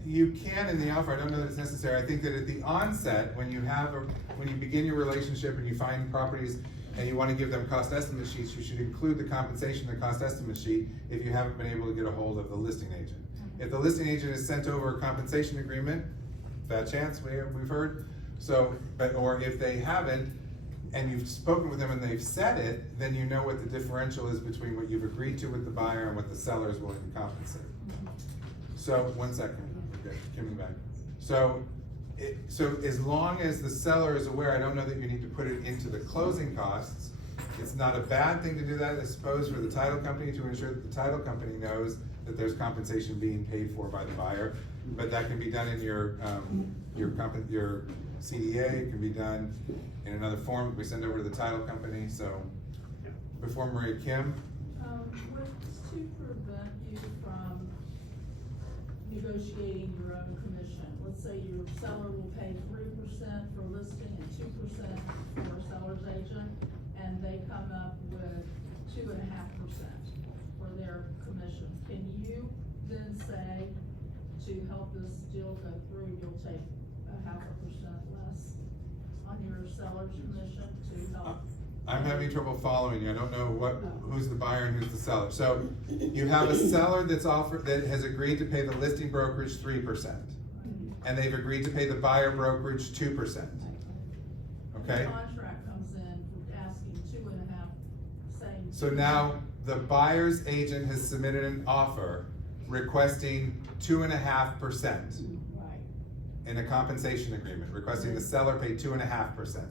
you can in the offer, I don't know that it's necessary, I think that at the onset, when you begin your relationship and you find properties and you wanna give them cost estimate sheets, you should include the compensation in the cost estimate sheet if you haven't been able to get a hold of the listing agent. If the listing agent has sent over a compensation agreement, bad chance, we've heard, or if they haven't, and you've spoken with them and they've said it, then you know what the differential is between what you've agreed to with the buyer and what the seller is willing to compensate. So, 1 second, okay, coming back. So as long as the seller is aware, I don't know that you need to put it into the closing costs. It's not a bad thing to do that, I suppose, for the title company to ensure that the title company knows that there's compensation being paid for by the buyer. But that can be done in your CDA, it can be done in another form we send over to the title company. So before Maria, Kim, What's to prevent you from negotiating your own commission? Let's say your seller will pay 3% for listing and 2% for a seller's agent, and they come up with 2.5% for their commission. Can you then say, to help this deal go through, you'll take 0.5% less on your seller's commission to help? I'm having trouble following you. I don't know who's the buyer and who's the seller. So you have a seller that has agreed to pay the listing brokerage 3%. And they've agreed to pay the buyer brokerage 2%. Okay? The contract comes in asking 2.5, saying. So now the buyer's agent has submitted an offer requesting 2.5%. In a compensation agreement, requesting the seller pay 2.5%.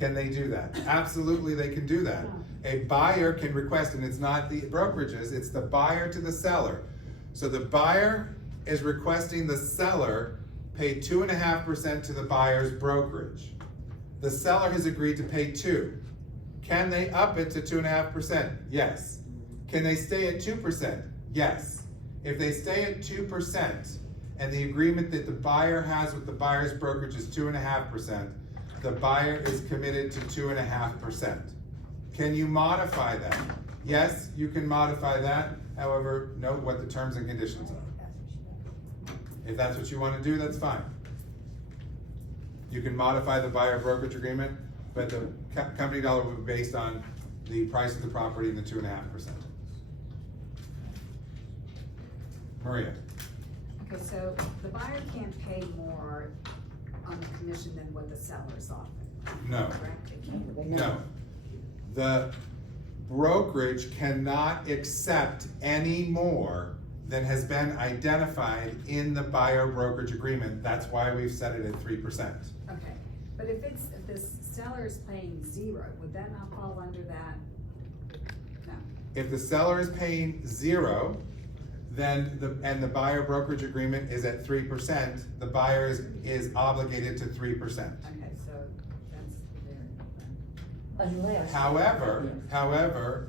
Can they do that? Absolutely, they can do that. A buyer can request, and it's not the brokerages, it's the buyer to the seller. So the buyer is requesting the seller pay 2.5% to the buyer's brokerage. The seller has agreed to pay 2%. Can they up it to 2.5%? Yes. Can they stay at 2%? Yes. If they stay at 2%, and the agreement that the buyer has with the buyer's brokerage is 2.5%, the buyer is committed to 2.5%. Can you modify that? Yes, you can modify that. However, note what the terms and conditions are. If that's what you want to do, that's fine. You can modify the buyer brokerage agreement, but the company dollar will be based on the price of the property and the 2.5%. Maria. Okay, so the buyer can't pay more on the commission than what the seller's offering. No. Correct? They can't. No. The brokerage cannot accept any more than has been identified in the buyer brokerage agreement. That's why we've set it at 3%. Okay, but if the seller is paying 0, would that not fall under that? No. If the seller is paying 0, then the buyer brokerage agreement is at 3%, the buyer is obligated to 3%. Okay, so that's very Unless. However,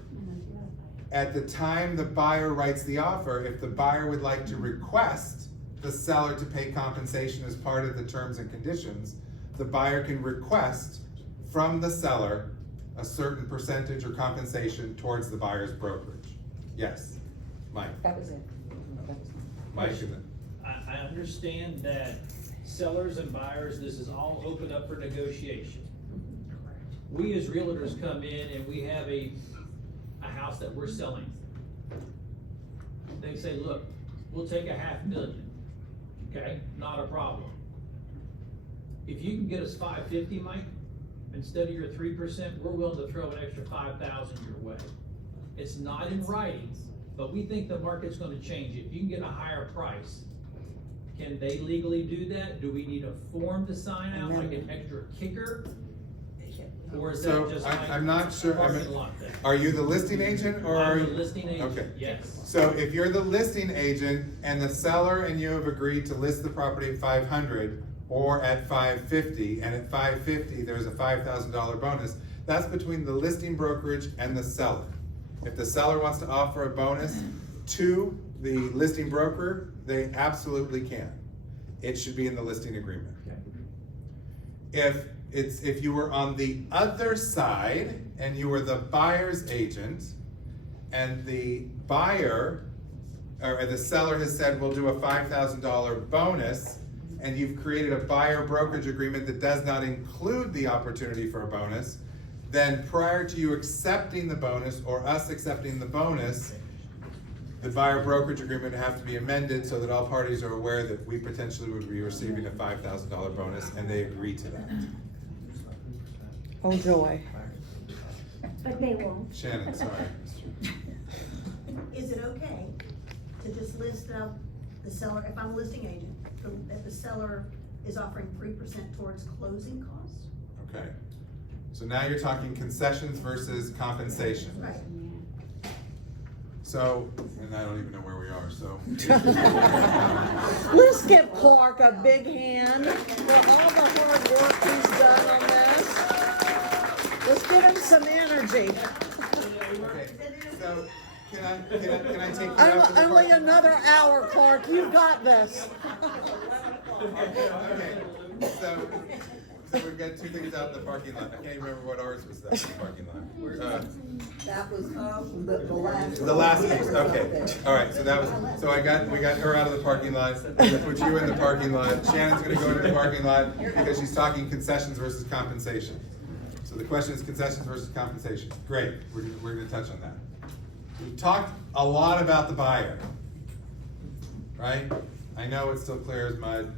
at the time the buyer writes the offer, if the buyer would like to request the seller to pay compensation as part of the terms and conditions, the buyer can request from the seller a certain percentage or compensation towards the buyer's brokerage. Yes, Mike. That was it. Mike. I understand that sellers and buyers, this is all open up for negotiation. We as realtors come in and we have a house that we're selling. They say, look, we'll take $500,000, okay, not a problem. If you can get us $550,000, Mike, instead of your 3%, we're willing to throw an extra $5,000 your way. It's not in writing, but we think the market's gonna change. If you can get a higher price, can they legally do that? Do we need a form to sign out, like an extra kicker? Or is So that just I'm not sure, parking lot thing? are you the listing agent or are I'm you? the listing agent, Okay. yes. So if you're the listing agent and the seller and you have agreed to list the property at 500 or at 550, and at 550 there's a $5,000 bonus, that's between the listing brokerage and the seller. If the seller wants to offer a bonus to the listing broker, they absolutely can. It should be in the listing agreement. If you were on the other side and you were the buyer's agent and the buyer or the seller has said we'll do a $5,000 bonus and you've created a buyer brokerage agreement that does not include the opportunity for a bonus, then prior to you accepting the bonus or us accepting the bonus, the buyer brokerage agreement would have to be amended so that all parties are aware that we potentially would be receiving a $5,000 bonus and they agree to that. Oh joy. But they won't. Shannon, sorry. Is it okay to just list up the seller, if I'm a listing agent, that the seller is offering 3% towards closing costs? Okay. So now you're talking concessions versus compensation. Right. So, and I don't even know where we are, so. Let's give Clark a big hand for all the hard work he's done on this. Let's give him some energy. Okay, so Can I take you out to the Only parking lot? another hour, Clark, you've got this. Okay, so we've got two things out in the parking lot. I can't even remember what ours was out in the parking lot. That was, the last. The last piece, okay. All right, so we got her out of the parking lot. We put you in the parking lot. Shannon's gonna go into the parking lot because she's talking concessions versus compensation. So the question is concessions versus compensation. Great, we're gonna touch on that. We've talked a lot about the buyer, right? I know it's still clear as mud.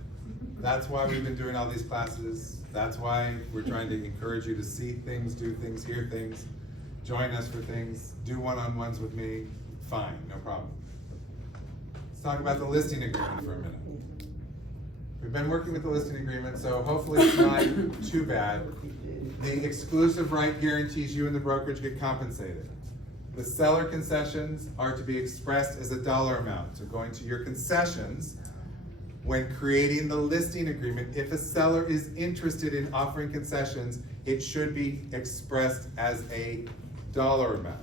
That's why we've been doing all these classes. That's why we're trying to encourage you to see things, do things, hear things, join us for things, do one-on-ones with me. Fine, no problem. Let's talk about the listing agreement for a minute. We've been working with the listing agreement, so hopefully it's not too bad. The exclusive right guarantees you and the brokerage get compensated. The seller concessions are to be expressed as a dollar amount. So going to your concessions, when creating the listing agreement, if a seller is interested in offering concessions, it should be expressed as a dollar amount.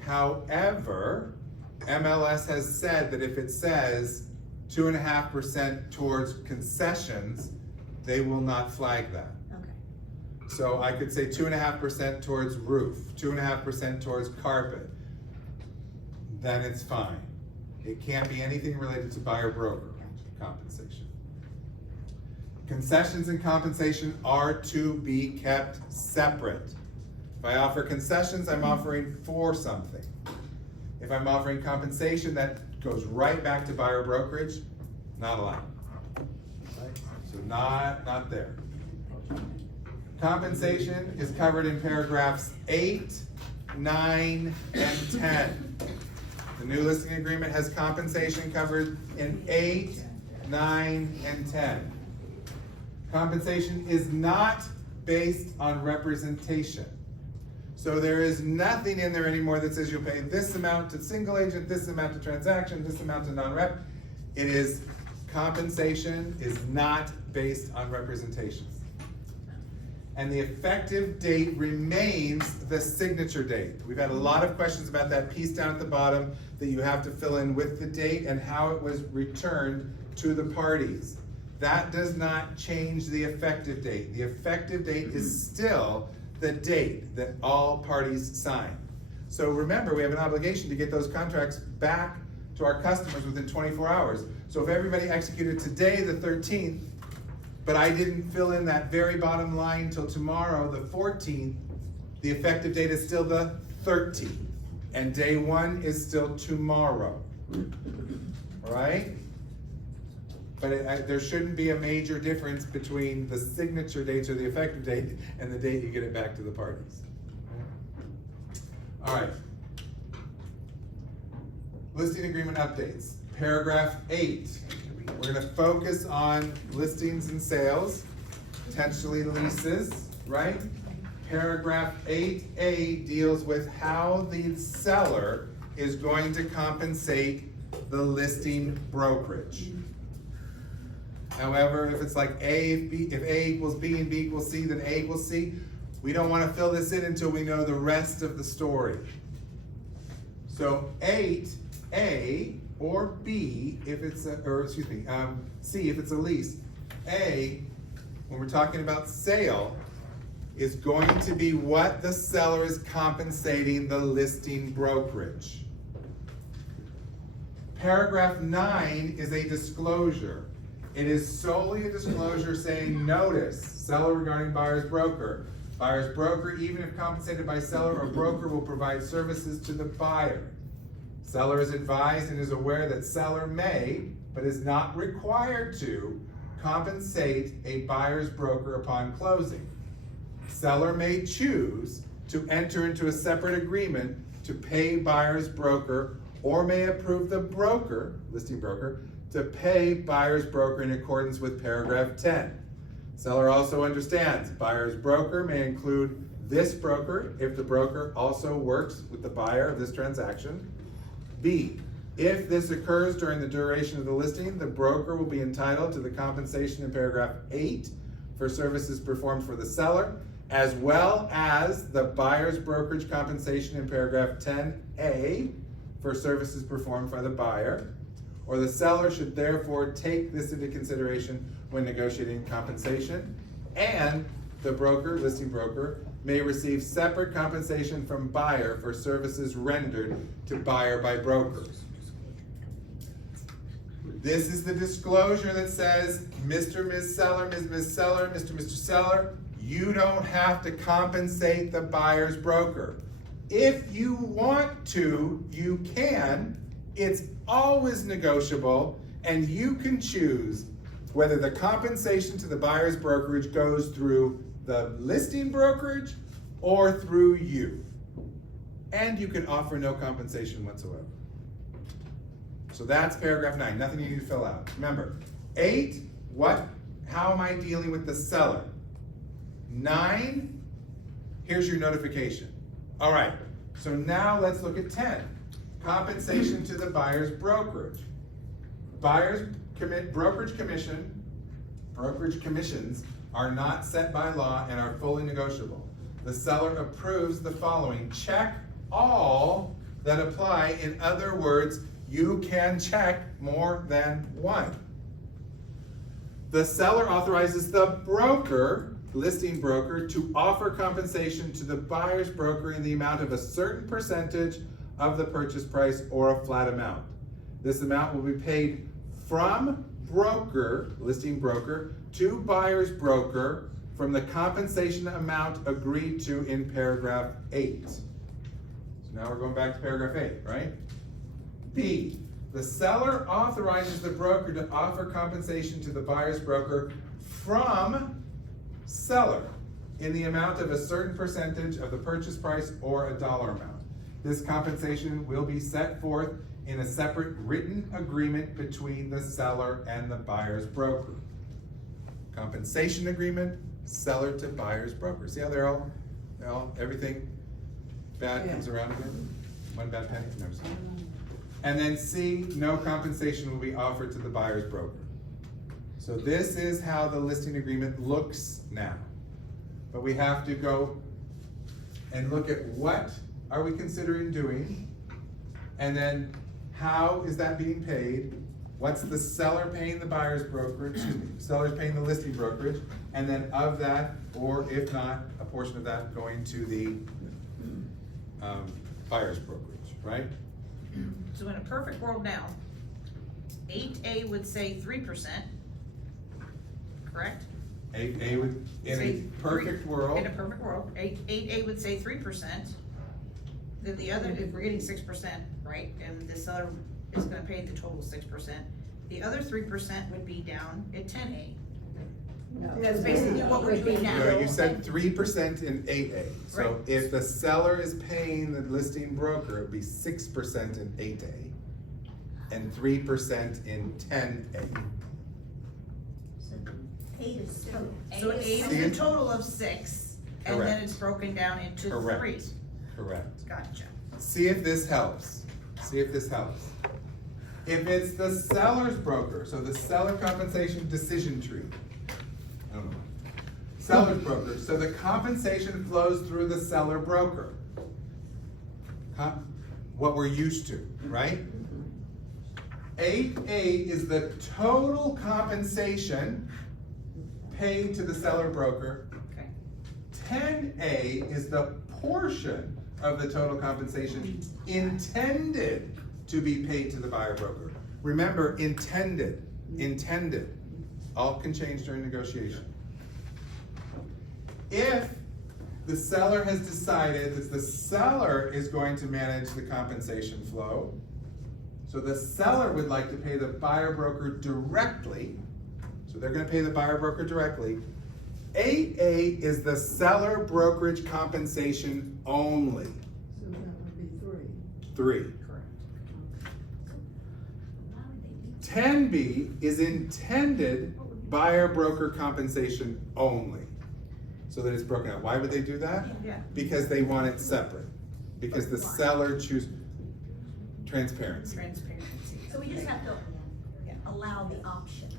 However, MLS has said that if it says 2.5% towards concessions, they will not flag that. Okay. So I could say 2.5% towards roof, 2.5% towards carpet, then it's fine. It can't be anything related to buyer broker compensation. Concessions and compensation are to be kept separate. If I offer concessions, I'm offering for something. If I'm offering compensation, that goes right back to buyer brokerage, not allowed. Right? So not there. Compensation is covered in paragraphs 8, 9, and 10. The new listing agreement has compensation covered in 8, 9, and 10. Compensation is not based on representation. So there is nothing in there anymore that says you'll pay this amount to single agent, this amount to transaction, this amount to non-rep. It is, compensation is not based on representation. And the effective date remains the signature date. We've had a lot of questions about that piece down at the bottom that you have to fill in with the date and how it was returned to the parties. That does not change the effective date. The effective date is still the date that all parties sign. So remember, we have an obligation to get those contracts back to our customers within 24 hours. So if everybody executed today, the 13th, but I didn't fill in that very bottom line till tomorrow, the 14th, the effective date is still the 13th. And day one is still tomorrow. All right? But there shouldn't be a major difference between the signature dates or the effective date and the date you get it back to the parties. All right. Listing agreement updates. Paragraph 8. We're gonna focus on listings and sales, potentially leases, right? Paragraph 8A deals with how the seller is going to compensate the listing brokerage. However, if it's like if A equals B and B equals C, then A equals C, we don't want to fill this in until we know the rest of the story. So 8A or B if it's C if it's a lease. A, when we're talking about sale, is going to be what the seller is compensating the listing brokerage. Paragraph 9 is a disclosure. It is solely a disclosure saying notice, seller regarding buyer's broker. Buyer's broker, even if compensated by seller or broker, will provide services to the buyer. Seller is advised and is aware that seller may, but is not required to, compensate a buyer's broker upon closing. Seller may choose to enter into a separate agreement to pay buyer's broker or may approve the broker, listing broker, to pay buyer's broker in accordance with paragraph 10. Seller also understands buyer's broker may include this broker if the broker also works with the buyer of this transaction. B, if this occurs during the duration of the listing, the broker will be entitled to the compensation in paragraph 8 for services performed for the seller, as well as the buyer's brokerage compensation in paragraph 10A for services performed by the buyer, or the seller should therefore take this into consideration when negotiating compensation, and the broker, listing broker, may receive separate compensation from buyer for services rendered to buyer by broker. This is the disclosure that says, Mr. Ms. Seller, Ms. Seller, Mr. Seller, you don't have to compensate the buyer's broker. If you want to, you can. It's always negotiable, and you can choose whether the compensation to the buyer's brokerage goes through the listing brokerage or through you. And you can offer no compensation whatsoever. So that's paragraph 9, nothing you need to fill out. Remember, 8, how am I dealing with the seller? 9, here's your notification. All right, so now let's look at 10. Compensation to the buyer's brokerage. Brokerage commissions are not set by law and are fully negotiable. The seller approves the following. Check all that apply. In other words, you can check more than one. The seller authorizes the broker, listing broker, to offer compensation to the buyer's broker in the amount of a certain percentage of the purchase price or a flat amount. This amount will be paid from broker, listing broker, to buyer's broker from the compensation amount agreed to in paragraph 8. So now we're going back to paragraph 8, right? B, the seller authorizes the broker to offer compensation to the buyer's broker from seller in the amount of a certain percentage of the purchase price or a dollar amount. This compensation will be set forth in a separate written agreement between the seller and the buyer's broker. Compensation agreement, seller to buyer's broker. See how they're all everything bad comes around again? One bad penny, never seen. And then C, no compensation will be offered to the buyer's broker. So this is how the listing agreement looks now. But we have to go and look at what are we considering doing, and then how is that being paid? What's the seller paying the buyer's brokerage, seller's paying the listing brokerage, and then of that, or if not, a portion of that going to the buyer's brokerage, right? So in a perfect world now, 8A would say 3%, correct? 8A would, in a perfect world. In a perfect world, 8A would say 3%. Then the other, if we're getting 6%, right, and the seller is gonna pay the total 6%, the other 3% would be down at 10A. That's basically what we're doing now. No, you said 3% in 8A. So Right. if the seller is paying the listing broker, it'd be 6% in 8A and 3% in 10A. So 8 is a total of 6, and then Correct. it's broken down into 3. Correct. Correct. Gotcha. See if this helps. See if this helps. If it's the seller's broker, so the seller compensation decision tree. I don't know. Seller's broker, so the compensation flows through the seller broker. What we're used to, right? 8A is the total compensation paid to the seller broker. Okay. 10A is the portion of the total compensation intended to be paid to the buyer broker. Remember, intended. All can change during negotiation. If the seller has decided that the seller is going to manage the compensation flow, so the seller would like to pay the buyer broker directly, so they're gonna pay the buyer broker directly, 8A is the seller brokerage compensation only. So that would be 3. 3. Correct. 10B is intended buyer broker compensation only. So that it's broken out. Why would they do that? Yeah. Because they want it separate. Because the seller chooses transparency. Transparency. So we just have to allow the option.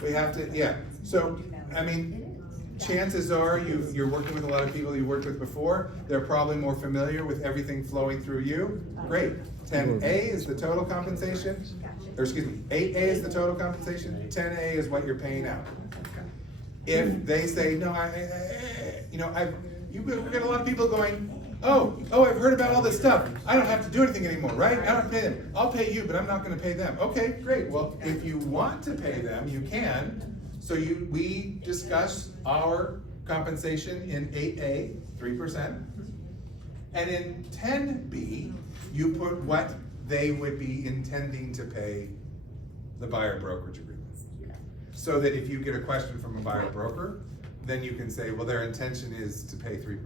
We have to, yeah. So, I mean, chances are you're working with a lot of people you worked with before. They're probably more familiar with everything flowing through you. Great. 10A is the total compensation, or excuse me, 8A is the total compensation, 10A is what you're paying out. If they say, no, we get a lot of people going, oh, I've heard about all this stuff. I don't have to do anything anymore, right? I don't have to pay them. I'll pay you, but I'm not gonna pay them. Okay, great. Well, if you want to pay them, you can. So we discuss our compensation in 8A, 3%. And in 10B, you put what they would be intending to pay the buyer brokerage agreement. So that if you get a question from a buyer broker, then you can say, well, their intention is to pay 3%.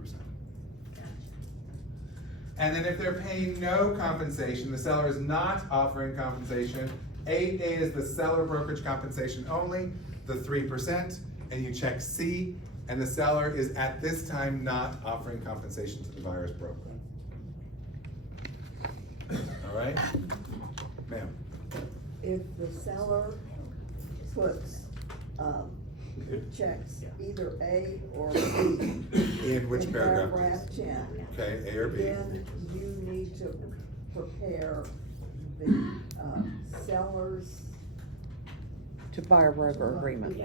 And then if they're paying no compensation, the seller is not offering compensation, 8A is the seller brokerage compensation only, the 3%, and you check C, and the seller is at this time not offering compensation to the buyer's broker. All right? Ma'am. If the seller puts, checks either A or B. In which paragraph? Paragraph 10. Okay, A or B. Then you need to prepare the, seller's. To buyer broker agreement.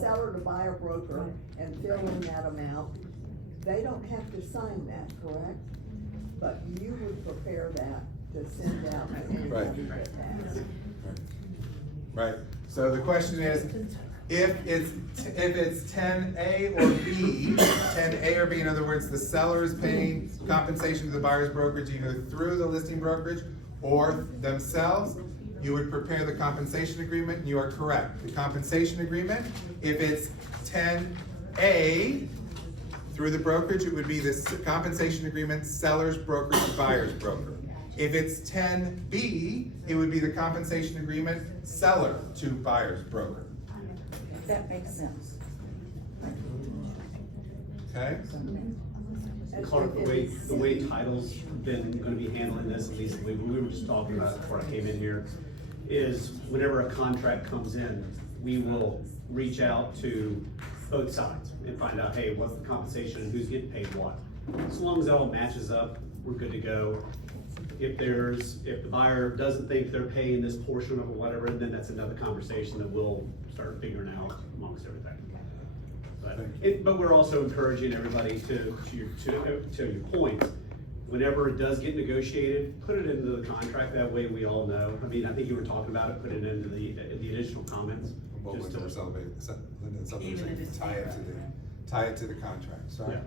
Seller to buyer broker and fill in that amount. They don't have to sign that, correct? But you would prepare that to send out to anybody that asks. Right, so the question is, if it's 10A or B, 10A or B, in other words, the seller is paying compensation to the buyer's brokerage either through the listing brokerage or themselves, you would prepare the compensation agreement, and you are correct. The compensation agreement, if it's 10A through the brokerage, it would be the compensation agreement, seller's brokerage to buyer's broker. If it's 10B, it would be the compensation agreement, seller to buyer's broker. That makes sense. Okay? Clark, the way title's been gonna be handling this, at least we were just talking about it before I came in here, is whenever a contract comes in, we will reach out to both sides and find out, hey, what's the compensation and who's getting paid what. As long as that all matches up, we're good to go. If the buyer doesn't think they're paying this portion of whatever, then that's another conversation that we'll start figuring out amongst everything. But we're also encouraging everybody to your point, whenever it does get negotiated, put it into the contract, that way we all know. I mean, I think you were talking about it, put it into the additional comments. Well, just we're to celebrating, Even if it's tie it to the contract, sorry.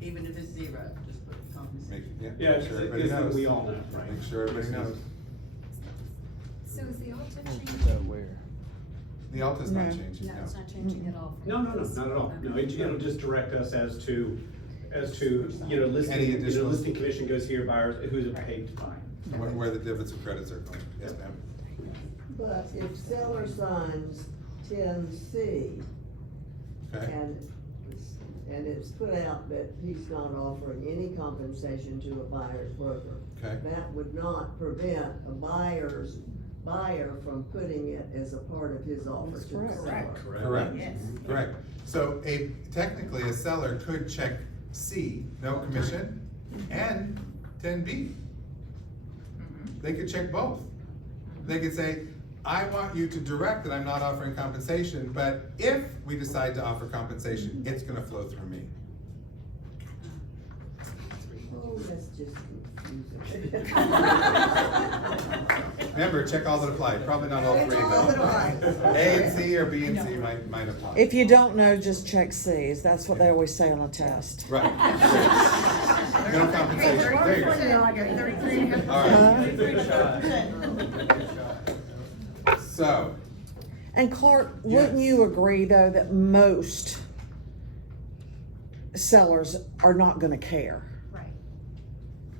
Even if it's zero, just put the compensation. Yeah, Make sure everybody knows. we all know, right? Make sure everybody knows. So is the Alta changing? The Alta's not changing, no. No, it's not changing at all. No, not at all. No, it'll just direct us as to, listing commission goes here, buyers, who's it paid to buy. Where the debits and credits are going, yes, ma'am. But if seller signs 10C, Okay, and it's put out that he's not offering any compensation to a buyer's broker, okay. that would not prevent a buyer from putting it as a part of his offer to the seller. Correct, correct. So technically, a seller could check C, no commission, and 10B. They could check both. They could say, I want you to direct that I'm not offering compensation, but if we decide to offer compensation, it's gonna flow through me. Oh, that's just confusing. Remember, check all that apply, probably not all three, but A and C or B and C might apply. If you don't know, just check C's. That's what they always say on a test. Right. No compensation, there you go. All right. So. And Clark, wouldn't you agree though that most sellers are not gonna care? Right.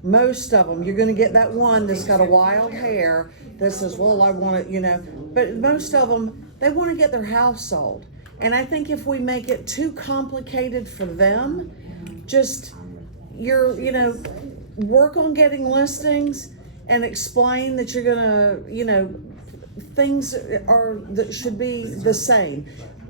Most of them, you're gonna get that one that's got a wild hair that says, well, I want it, but most of them, they wanna get their house sold. And I think if we make it too complicated for them, just, work on getting listings and explain that you're gonna, things that should be the same.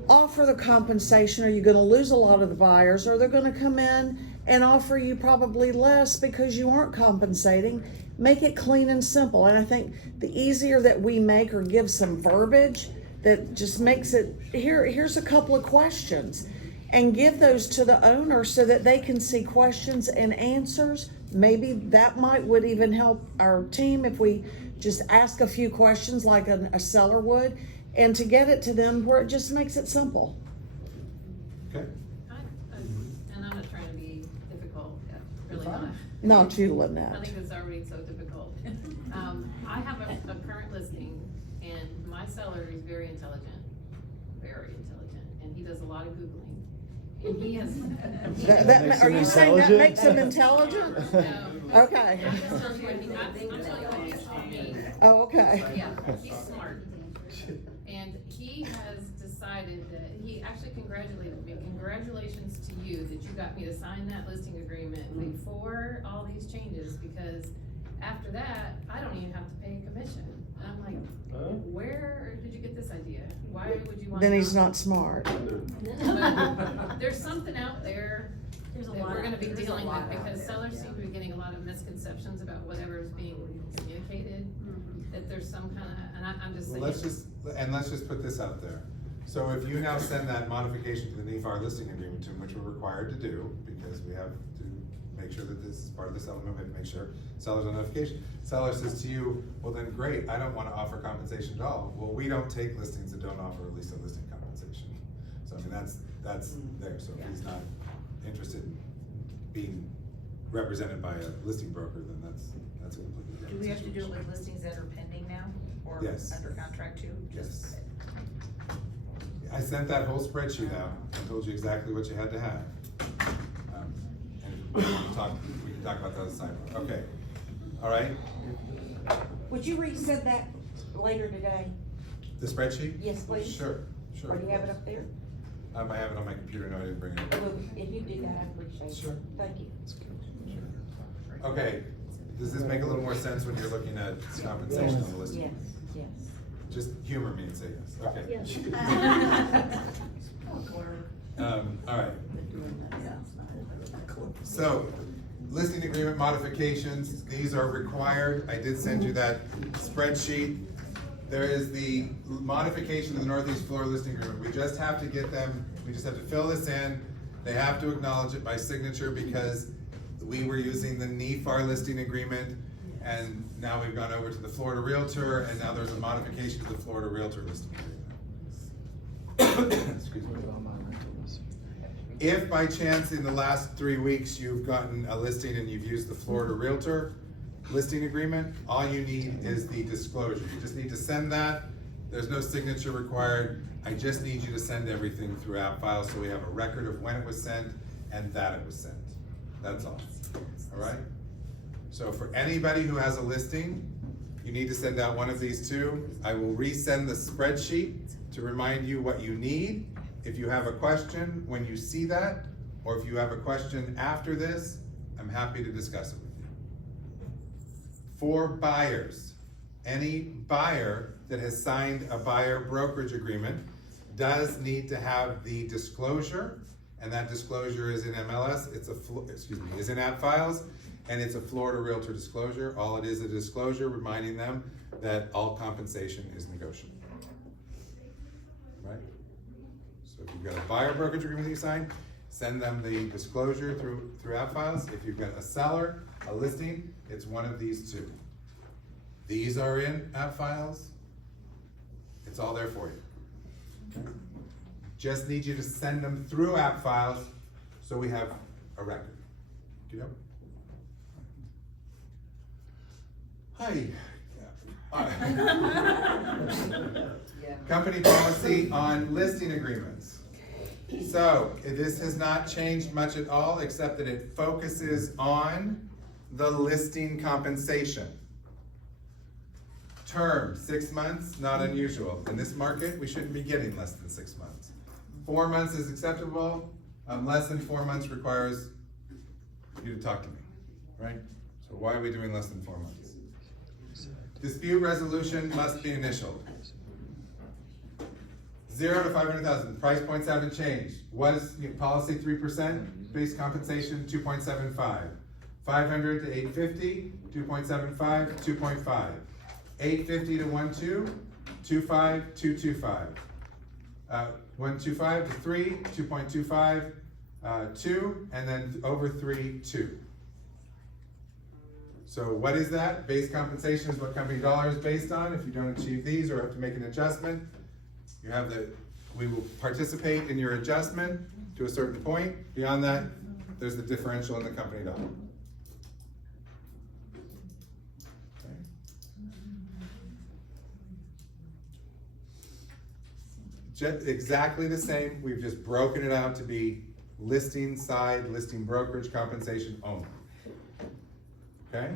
offer the compensation, are you gonna lose a lot of the buyers, or they're gonna come in and offer you probably less because you aren't compensating? Make it clean and simple. And I think the easier that we make or give some verbiage that just makes it, here's a couple of questions, and give those to the owner so that they can see questions and answers. Maybe that would even help our team if we just ask a few questions like a seller would, and to get it to them where it just makes it simple. Okay. And I'm not trying to be difficult, really not. Not you, Lynette. I think it's already so difficult. I have a current listing, and my seller is very intelligent, and he does a lot of Googling. And he has. Are you saying that makes him intelligent? No. Okay. I'm telling you what he's told me. Oh, okay. Yeah, he's smart. And he has decided that, he actually congratulated me. Congratulations to you that you got me to sign that listing agreement before all these changes, because after that, I don't even have to pay a commission. And I'm like, where did you get this idea? Why would you want? Then he's not smart. But there's something out there that we're gonna be there's a dealing lot with, out because there, sellers yeah. seem to be getting a lot of misconceptions about whatever is being communicated. That there's some kind of, and I'm just saying. Well, let's just put this out there. So if you now send that modification to the NAR listing agreement to him, which we're required to do, because we have to make sure that this is part of the settlement, we have to make sure seller's on notification. Seller says to you, well then great, I don't wanna offer compensation at all. Well, we don't take listings that don't offer at least a listing compensation. So I mean, that's there, so if he's not interested in being represented by a listing broker, then that's a completely different Do we have to do it situation. with listings that are pending now, or Yes. under contract too? Yes. I sent that whole spreadsheet out and told you exactly what you had to have. And we can talk about that as a sidebar. Okay, all right, Would you resend that later today? the spreadsheet? Yes, please. Sure. Or do you have it up there? I have it on my computer, no, I didn't bring it up. Well, if you do that, I appreciate it. Sure. Thank you. Okay, does this make a little more sense when you're looking at compensation on the list? Yes, yes. Just humor me and say yes, okay. Yes. All right. So, listing agreement modifications, these are required. I did send you that spreadsheet. There is the modification of the Northeast Florida listing agreement. We just have to get them, we just have to fill this in. They have to acknowledge it by signature because we were using the NAR listing agreement, and now we've gone over to the Florida Realtor, and now there's a modification to the Florida Realtor listing agreement. Excuse me. If by chance in the last 3 weeks you've gotten a listing and you've used the Florida Realtor listing agreement, all you need is the disclosure. You just need to send that. There's no signature required. I just need you to send everything through app files so we have a record of when it was sent and that it was sent. That's all right? So for anybody who has a listing, you need to send out one of these two. I will resend the spreadsheet to remind you what you need. If you have a question when you see that, or if you have a question after this, I'm happy to discuss it with you. For buyers, any buyer that has signed a buyer brokerage agreement does need to have the disclosure, and that disclosure is in MLS, is in app files, and it's a Florida Realtor disclosure. All it is a disclosure reminding them that all compensation is negotiable. Right? So if you've got a buyer brokerage agreement that you sign, send them the disclosure through app files. If you've got a seller, a listing, it's one of these two. These are in app files. It's all there for you. Just need you to send them through app files so we have a record. You know? Hi. Company policy on listing agreements. So, this has not changed much at all, except that it focuses on the listing compensation. Term, 6 months, not unusual. In this market, we shouldn't be getting less than 6 months. 4 months is acceptable. Less than 4 months requires you to talk to me, right? So why are we doing less than 4 months? Dispute resolution must be initialed. 0 to 500,000, price points haven't changed. What is, policy 3%, base compensation 2.75. 500 to 850, 2.75, 2.5. 850 to 1.2, 2.5, 2.25. 1.25 to 3, 2.25, 2, and then over 3, 2. So what is that? Base compensation is what company dollar is based on. If you don't achieve these or have to make an adjustment, you have we will participate in your adjustment to a certain point. Beyond that, there's the differential in the company dollar. Just exactly the same, we've just broken it out to be listing side, listing brokerage compensation only. Okay?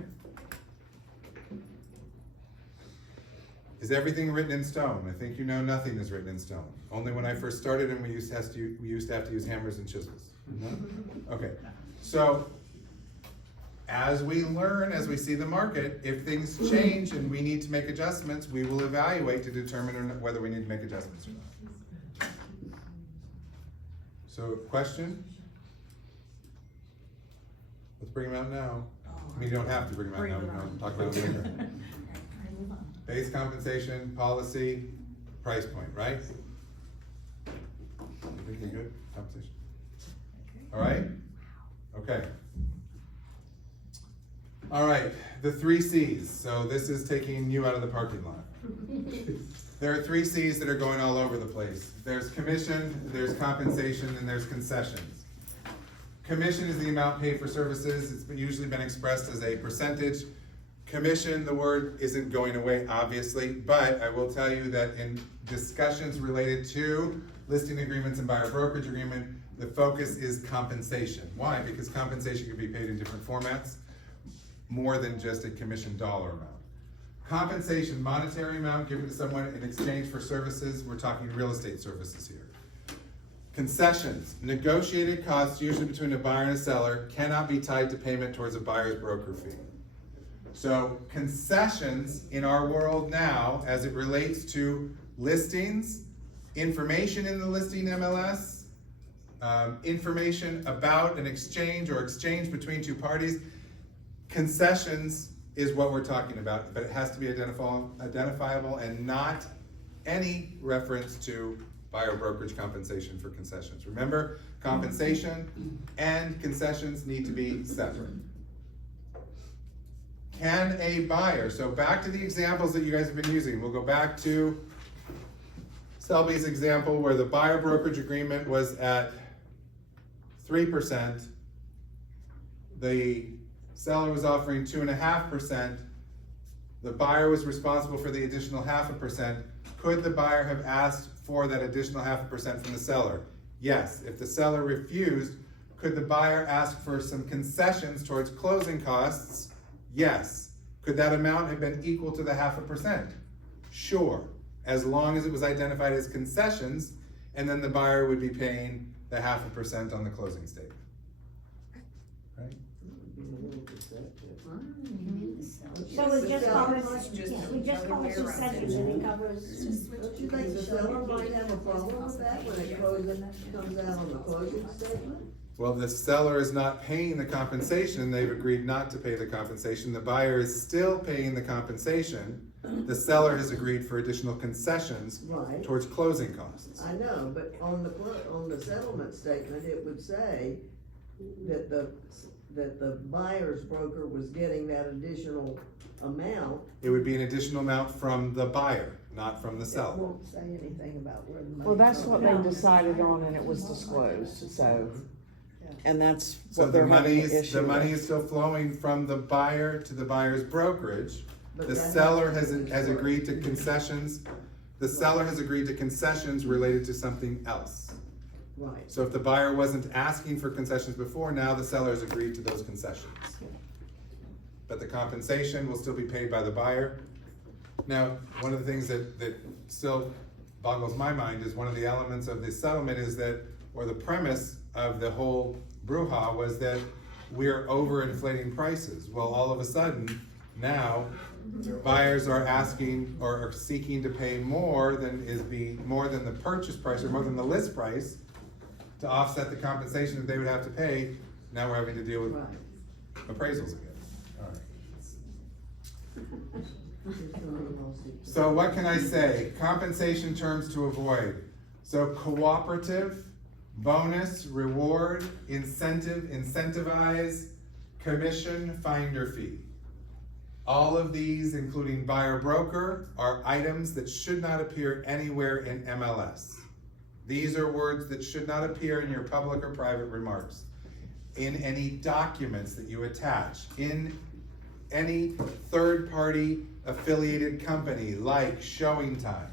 Is everything written in stone? I think you know nothing is written in stone. Only when I first started and we used to have to use hammers and chisels. Okay, so as we learn, as we see the market, if things change and we need to make adjustments, we will evaluate to determine whether we need to make adjustments or not. So, question? Let's bring them out now. I mean, you don't have to bring them out now, we can talk about it later. Base compensation, policy, price point, right? Everything good? Compensation? All right? Okay. All right, the 3 C's. So this is taking you out of the parking lot. There are 3 C's that are going all over the place. There's commission, there's compensation, and there's concessions. Commission is the amount paid for services. It's usually been expressed as a percentage. Commission, the word isn't going away, obviously, but I will tell you that in discussions related to listing agreements and buyer brokerage agreement, the focus is compensation. Why? Because compensation can be paid in different formats, more than just a commission dollar amount. Compensation, monetary amount given to someone in exchange for services. We're talking real estate services here. Concessions, negotiated costs usually between a buyer and a seller cannot be tied to payment towards a buyer's broker fee. So concessions in our world now, as it relates to listings, information in the listing MLS, information about an exchange or exchange between 2 parties, concessions is what we're talking about, but it has to be identifiable and not any reference to buyer brokerage compensation for concessions. Remember, compensation and concessions need to be separate. Can a buyer, so back to the examples that you guys have been using, we'll go back to Selby's example where the buyer brokerage agreement was at 3%, the seller was offering 2.5%, the buyer was responsible for the additional 0.5%. Could the buyer have asked for that additional 0.5% from the seller? Yes. If the seller refused, could the buyer ask for some concessions towards closing costs? Yes. Could that amount have been equal to the 0.5%? Sure, as long as it was identified as concessions, and then the buyer would be paying the 0.5% on the closing statement. Right? So we just call it, we just call it concessions and it covers. Don't you think the seller might have a problem with that when it comes out on the closing statement? Well, the seller is not paying the compensation. They've agreed not to pay the compensation. The buyer is still paying the compensation. The seller has agreed for additional concessions towards closing costs. I know, but on the settlement statement, it would say that the buyer's broker was getting that additional amount. It would be an additional amount from the buyer, not from the It seller. won't say anything about where the money. Well, that's what they comes from. decided on and it was disclosed, so, and that's So what the they're having an issue the with. money is still flowing from the buyer to the buyer's brokerage. But The that seller has has agreed to concessions. The seller has agreed to concessions related to something else. Right. So if the buyer wasn't asking for concessions before, now the seller has agreed to those concessions. But the compensation will still be paid by the buyer. Now, one of the things that still boggles my mind is one of the elements of this settlement is that, or the premise of the whole brouhaha was that we're overinflating prices. Well, all of a sudden, Now, buyers are asking or are seeking to pay more than more than the purchase price or more than the list price to offset the compensation that they would have to pay. Now we're having to deal with appraisals again. All right. So what can I say? Compensation terms to avoid. So cooperative, bonus, reward, incentive, incentivize, commission, finder fee. All of these, including buyer broker, are items that should not appear anywhere in MLS. These are words that should not appear in your public or private remarks, in any documents that you attach, in any third-party affiliated company like Showing Time.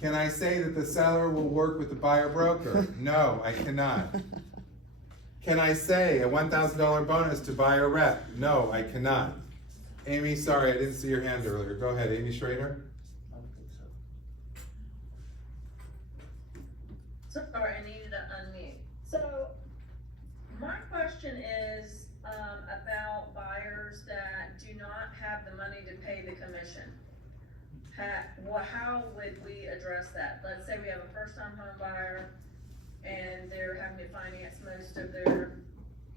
Can I say that the seller will work with the buyer broker? No, I cannot. Can I say a $1,000 bonus to buyer rep? No, I cannot. Amy, sorry, I didn't see your hand earlier. Go ahead, Amy Schrader. Sorry, I needed to unmute. So, my question is, about buyers that do not have the money to pay the commission. How would we address that? Let's say we have a first-time home buyer and they're having to finance most of their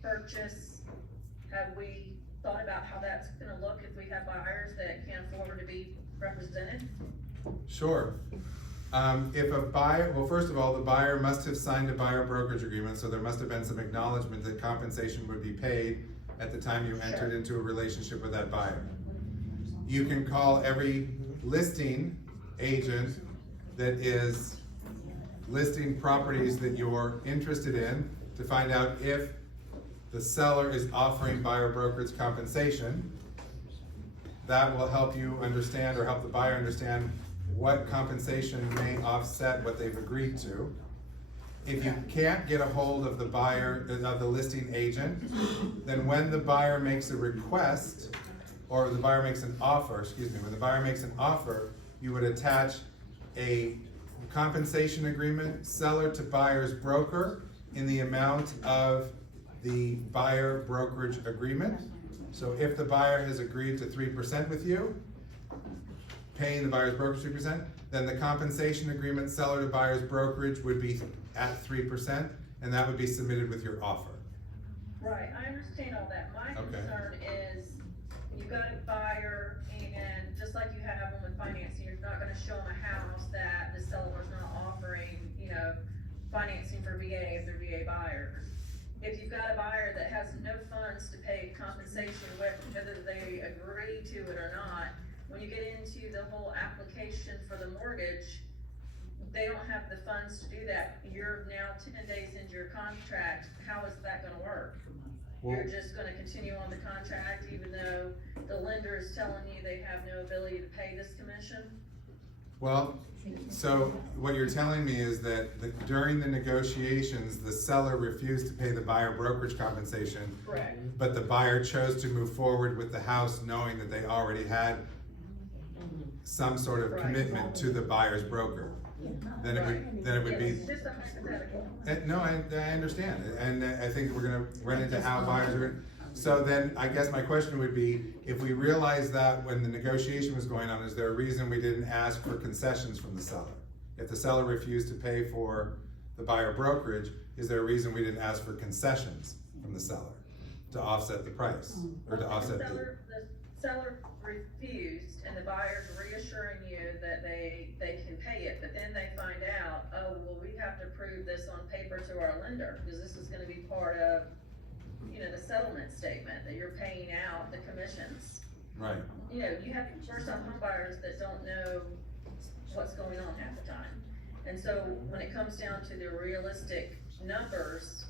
purchase. Have we thought about how that's gonna look if we have buyers that can't afford to be represented? Sure. If a buyer, well, first of all, the buyer must have signed a buyer brokerage agreement, so there must have been some acknowledgement that compensation would be paid at the time you entered into a relationship with that buyer. You can call every listing agent that is listing properties that you're interested in to find out if the seller is offering buyer brokerage compensation. That will help you understand or help the buyer understand what compensation may offset what they've agreed to. If you can't get a hold of the buyer, of the listing agent, then when the buyer makes a request, or the buyer makes an offer, when the buyer makes an offer, you would attach a compensation agreement, seller to buyer's broker, in the amount of the buyer brokerage agreement. So if the buyer has agreed to 3% with you, paying the buyer's brokerage 3%, then the compensation agreement seller to buyer's brokerage would be at 3%, and that would be submitted with your offer. Right, I understand all that. My concern is, you got a buyer, and just like you have them with financing, you're not gonna show them a house that the seller's not offering, financing for VA if they're VA buyers. If you've got a buyer that has no funds to pay compensation, whether they agree to it or not, when you get into the whole application for the mortgage, they don't have the funds to do that. You're now 10 days into your contract. How is that gonna work? You're just gonna continue on the contract even though the lender is telling you they have no ability to pay this commission? Well, so what you're telling me is that during the negotiations, the seller refused to pay the buyer brokerage compensation. Correct. But the buyer chose to move forward with the house knowing that they already had some sort of commitment to the buyer's broker. Then it would be. It's just a hypothetical. No, I understand, and I think we're gonna run into how buyers are. So then, I guess my question would be, if we realized that when the negotiation was going on, is there a reason we didn't ask for concessions from the seller? If the seller refused to pay for the buyer brokerage, is there a reason we didn't ask for concessions from the seller to offset the price, or to offset the? The seller refused, and the buyer's reassuring you that they can pay it, but then they find out, oh, well, we have to prove this on paper to our lender, because this is gonna be part of, the settlement statement, that you're paying out the commissions. Right. You have first-time home buyers that don't know what's going on half the time. And so when it comes down to the realistic numbers,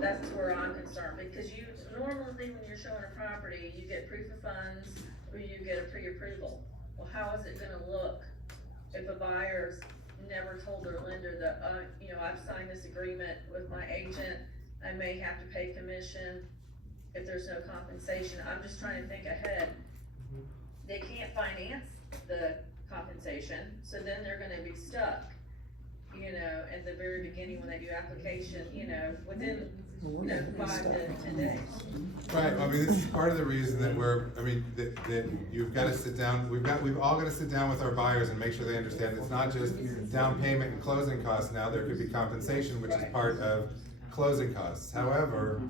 that's where I'm concerned, because normally when you're showing a property, you get proof of funds or you get a pre-approval. Well, how is it gonna look if a buyer's never told their lender that, I've signed this agreement with my agent, I may have to pay commission if there's no compensation? I'm just trying to think ahead. They can't finance the compensation, so then they're gonna be stuck. In the very beginning when they do application, within you know, 5 to 10 days. Right, I mean, this is part of the reason that that you've gotta sit down, we've all gotta sit down with our buyers and make sure they understand it's not just down payment and closing costs now, there could be compensation, which is part of closing costs. However,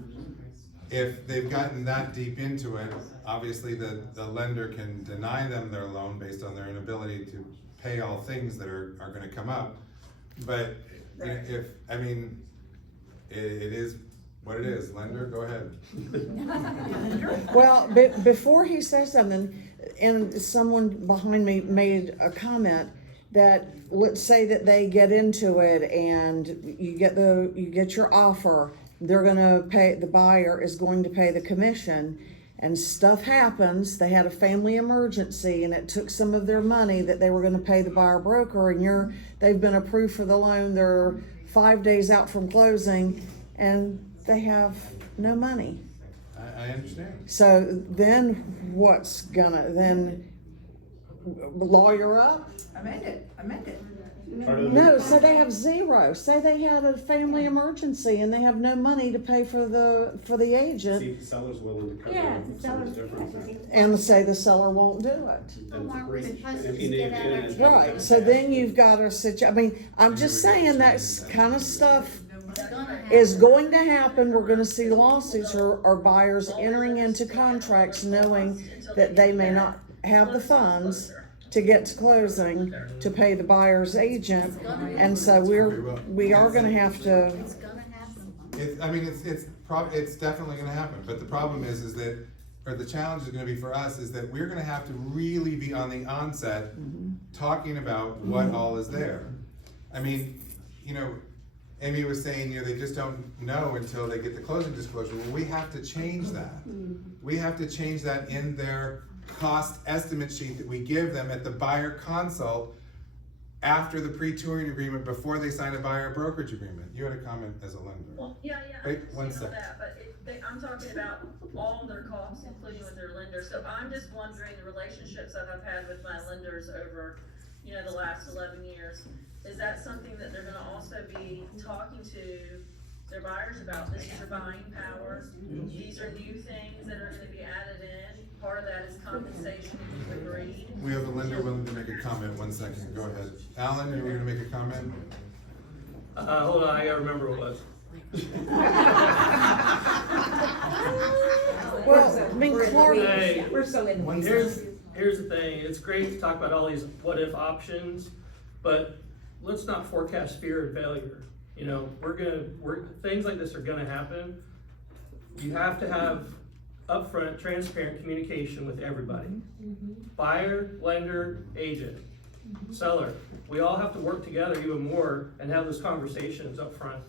if they've gotten that deep into it, obviously the lender can deny them their loan based on their inability to pay all things that are gonna come up. But it is what it is. Lender, go ahead. Well, before he says something, and someone behind me made a comment that, let's say that they get into it and you get your offer, they're gonna pay, the buyer is going to pay the commission, and stuff happens, they had a family emergency and it took some of their money that they were gonna pay the buyer broker, and they've been approved for the loan, they're 5 days out from closing and they have no money. I understand. So then then lawyer up? Amend it. No, so they have zero. Say they had a family emergency and they have no money to pay for the agent. See if the seller's willing to cover Yeah, it, the seller's seller's- different. And say the seller won't do it. And Why would the if husband you need- get out and- Right, so then you've got a I'm just saying that kind of stuff is going to happen. We're gonna see lawsuits or buyers entering into contracts knowing that they may not have the funds to get to closing to pay the buyer's agent. And so we are gonna have to. It's gonna happen. It's definitely gonna happen, but the problem is that, or the challenge is gonna be for us, is that we're gonna have to really be on the onset talking about what all is there. I mean, Amy was saying, they just don't know until they get the closing disclosure. Well, we have to change that. We have to change that in their cost estimate sheet that we give them at the buyer consult after the pre-touring agreement, before they sign a buyer brokerage agreement. You had a comment as a lender. Well, yeah, Wait, I one understand all second. that, but I'm talking about all their costs, including with their lenders. So I'm just wondering, the relationships that I've had with my lenders over, the last 11 years, is that something that they're gonna also be talking to their buyers about? This is your buying power, these are new things that are gonna be added in, part of that is compensation, if you've agreed. We have a lender willing to make a comment. 1 second, go ahead. Alan, you were gonna make a comment? Hold on, I gotta remember what it was. Well, I mean, Clark. Hey, We're so in the weeds. here's the thing, it's great to talk about all these what-if options, but let's not forecast fear and failure. Things like this are gonna happen. You have to have upfront, transparent communication with everybody. Buyer, lender, agent, seller. We all have to work together even more and have those conversations up front.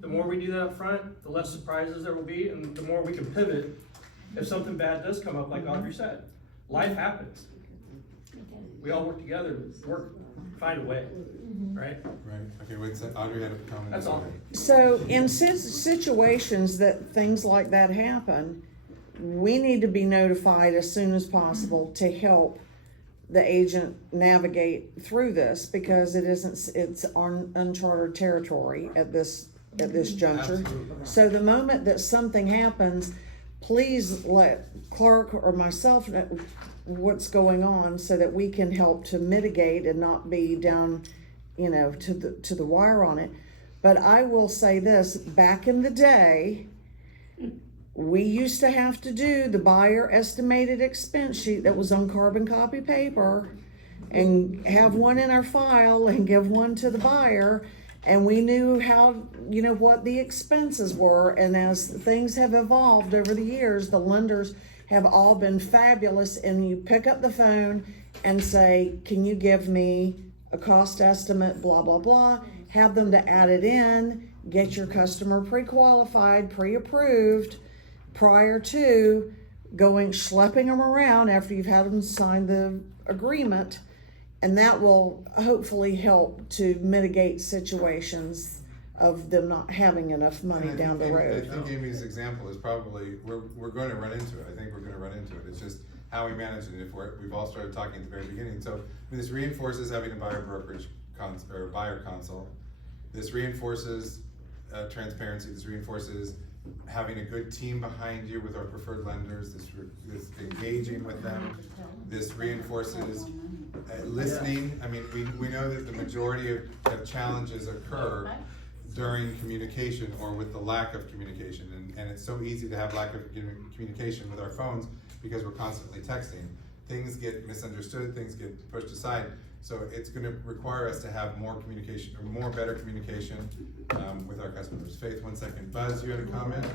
The more we do that up front, the less surprises there will be, and the more we can pivot if something bad does come up, like Audrey said. Life happens. We all work together, find a way, right? Right, okay, wait, so Audrey had a comment. That's all. So in situations that things like that happen, we need to be notified as soon as possible to help the agent navigate through this, because it's on uncharted territory at this juncture. Absolutely. So the moment that something happens, please let Clark or myself know what's going on so that we can help to mitigate and not be down, to the wire on it. But I will say this, back in the day, we used to have to do the buyer estimated expense sheet that was on carbon copy paper and have one in our file and give one to the buyer. And we knew how, what the expenses were. And as things have evolved over the years, the lenders have all been fabulous. And you pick up the phone and say, can you give me a cost estimate, blah, blah, blah. Have them to add it in, get your customer pre-qualified, pre-approved, prior to schlepping them around after you've had them sign the agreement. And that will hopefully help to mitigate situations of them not having enough money down the road. I think Amy's example is probably, we're going to run into it. I think we're going to run into it. It's just how we manage it. If we've all started talking at the very beginning. So this reinforces having a buyer brokerage or buyer consult. This reinforces transparency, this reinforces having a good team behind you with our preferred lenders, this engaging with them, this reinforces listening. I mean, we know that the majority of challenges occur during communication or with the lack of communication, and it's so easy to have lack of communication with our phones because we're constantly texting. Things get misunderstood, things get pushed aside. So it's gonna require us to have more communication, or more better communication with our customers. Faith, 1 second. Buzz, you had a comment? I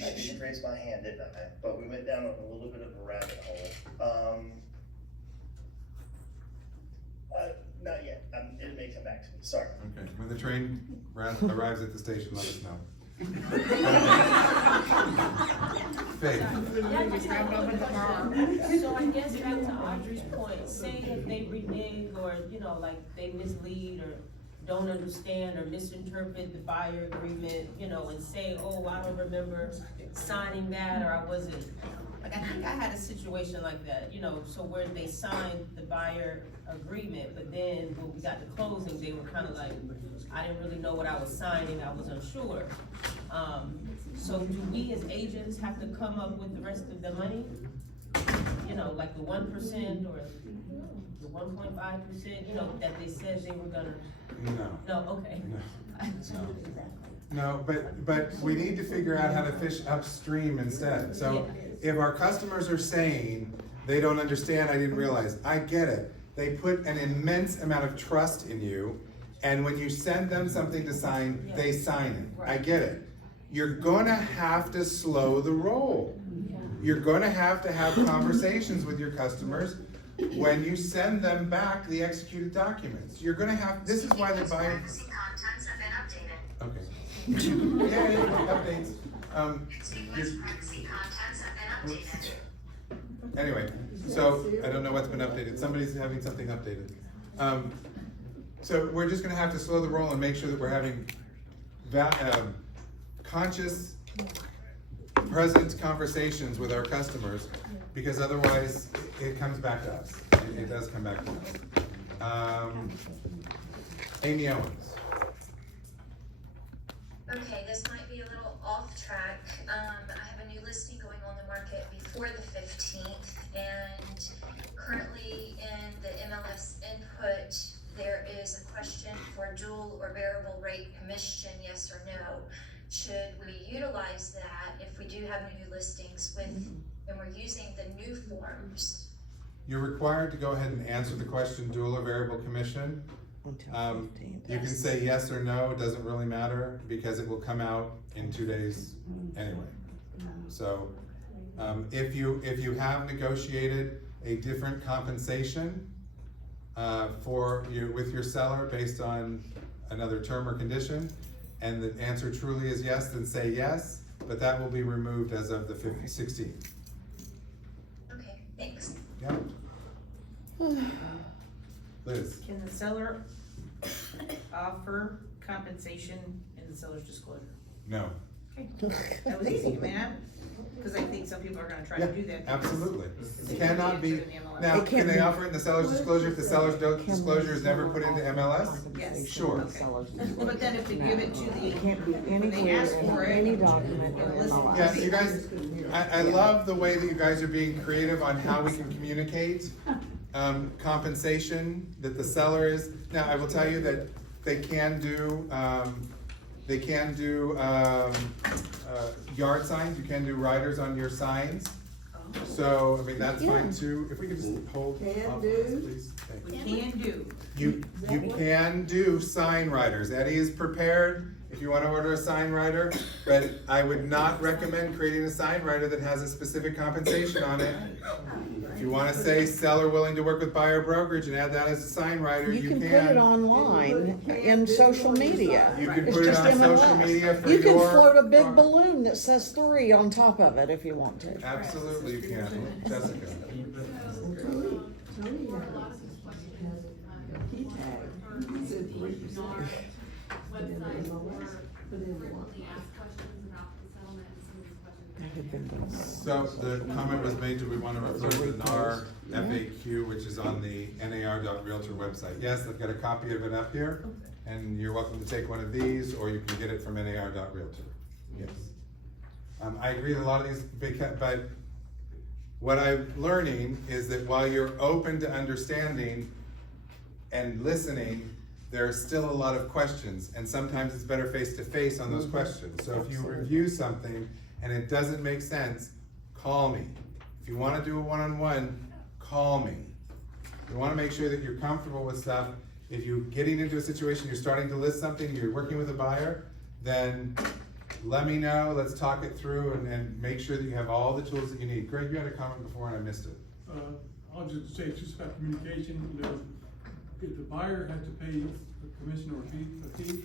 did raise my hand, didn't I? But we went down a little bit of a rabbit hole. Not yet, it may come back to me, sorry. Okay, when the train arrives at the station, let us know. Faith. So I guess back to Audrey's point, say if they renege or, like they mislead or don't understand or misinterpret the buyer agreement, and say, oh, I don't remember signing that, or I wasn't. Like, I think I had a situation like that, so where they signed the buyer agreement, but then when we got to closing, they were kind of like, I didn't really know what I was signing, I was unsure. So do we as agents have to come up with the rest of the money? Like the 1% or the 1.5%, that they said they were gonna? No. No, okay. No, but we need to figure out how to fish upstream instead. So if our customers are saying they don't understand, I didn't realize, I get it. They put an immense amount of trust in you, and when you send them something to sign, they sign it. I get it. You're gonna have to slow the roll. You're gonna have conversations with your customers when you send them back the executed documents. You're gonna have, this is why they're buying. Okay. Yeah, updates. Anyway, so I don't know what's been updated. Somebody's having something updated. So we're just gonna have to slow the roll and make sure that we're having conscious, present conversations with our customers, because otherwise it comes back to us. It does come back to us. Amy Owens. Okay, this might be a little off track. I have a new listing going on the market before the 15th, and currently in the MLS input, there is a question for dual or variable rate commission, yes or no. Should we utilize that if we do have new listings and we're using the new forms? You're required to go ahead and answer the question, dual or variable commission. You can say yes or no, it doesn't really matter, because it will come out in 2 days anyway. So if you have negotiated a different compensation with your seller based on another term or condition, and the answer truly is yes, then say yes, but that will be removed as of the 16th. Okay, thanks. Yeah. Liz. Can the seller offer compensation in the seller's disclosure? No. Okay, that was easy, man, because I think some people are gonna try to do that. Absolutely. because It they cannot be. answered in the MLS. Now, can they offer it in the seller's disclosure if the seller's disclosure is never put into MLS? Yes. Sure. Okay. But then if they give it to the, Can't be when they anywhere ask for in it, any document in listen, MLS. Yeah, you guys, I love the way that you guys are being creative on how we can communicate compensation that the seller is. Now, I will tell you that they can do yard signs, you can do riders on your signs. So, I mean, that's fine too. If we could just hold off, please. we can do. You can do sign riders. Eddie is prepared if you want to order a sign rider, but I would not recommend creating a sign rider that has a specific compensation on it. If you want to say seller willing to work with buyer brokerage and add that as a sign rider, you can. Put it online in social media. You can It's put it just on MLS. social media for You can your float a big balloon that says 3 on top of it if you want to. Absolutely, you can. Jessica. So the comment was made, do we want to refer to the NAR FAQ, which is on the NAR.realtor website? Yes, I've got a copy of it up here, and you're welcome to take one of these, or you can get it from NAR.realtor. Yes. I agree that a lot of these but what I'm learning is that while you're open to understanding and listening, there are still a lot of questions, and sometimes it's better face-to-face on those questions. So if you review something and it doesn't make sense, call me. If you want to do a one-on-one, call me. You want to make sure that you're comfortable with stuff. If you're getting into a situation, you're starting to list something, you're working with a buyer, then let me know, let's talk it through and make sure that you have all the tools that you need. Greg, you had a comment before and I missed it. I'll just say, it's just about communication. You know, if the buyer has to pay a commission or a fee,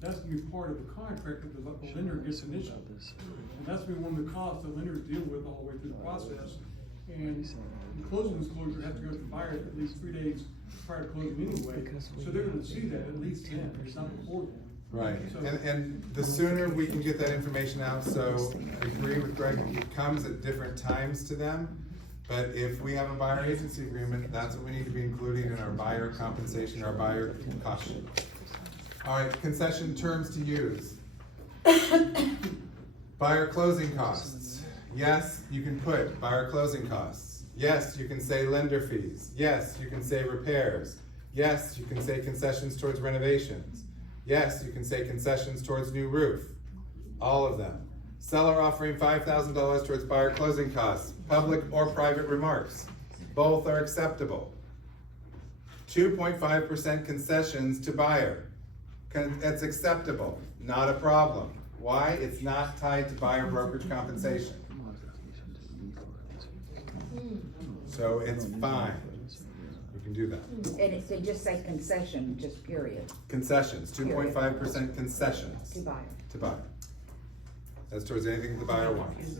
that's gonna be part of the contract that the lender gets initially. And that's gonna be one of the costs the lenders deal with all the way through the process. And the closing disclosure has to go to the buyer at least 3 days prior to closing anyway. So they're gonna see that at least then, it's not before then. Right, So- and the sooner we can get that information out, so I agree with Greg, it comes at different times to them. But if we have a buyer agency agreement, that's what we need to be including in our buyer compensation, our buyer cost sheet. All right, concession terms to use. Buyer closing costs. Yes, you can put buyer closing costs. Yes, you can say lender fees. Yes, you can say repairs. Yes, you can say concessions towards renovations. Yes, you can say concessions towards new roof. All of them. Seller offering $5,000 towards buyer closing costs, public or private remarks. Both are acceptable. 2.5% concessions to buyer. That's acceptable, not a problem. Why? It's not tied to buyer brokerage compensation. So it's fine. We can do that. And it should just say concession, just period. Concessions, 2.5% concessions. To buyer. To buyer. That's towards anything the buyer wants.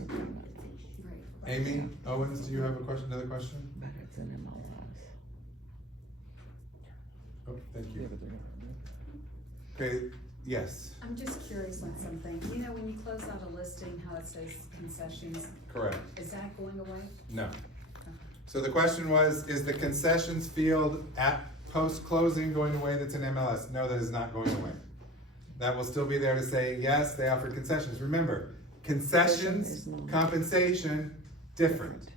Amy Owens, do you have a question, another question? Oh, thank you. Okay, yes, I'm just curious on something. You know, when you close out a listing, how it says concessions, correct. is that going away? No. So the question was, is the concessions field at post-closing going away that's in MLS? No, that is not going away. That will still be there to say, yes, they offered concessions. Remember, concessions, compensation, different.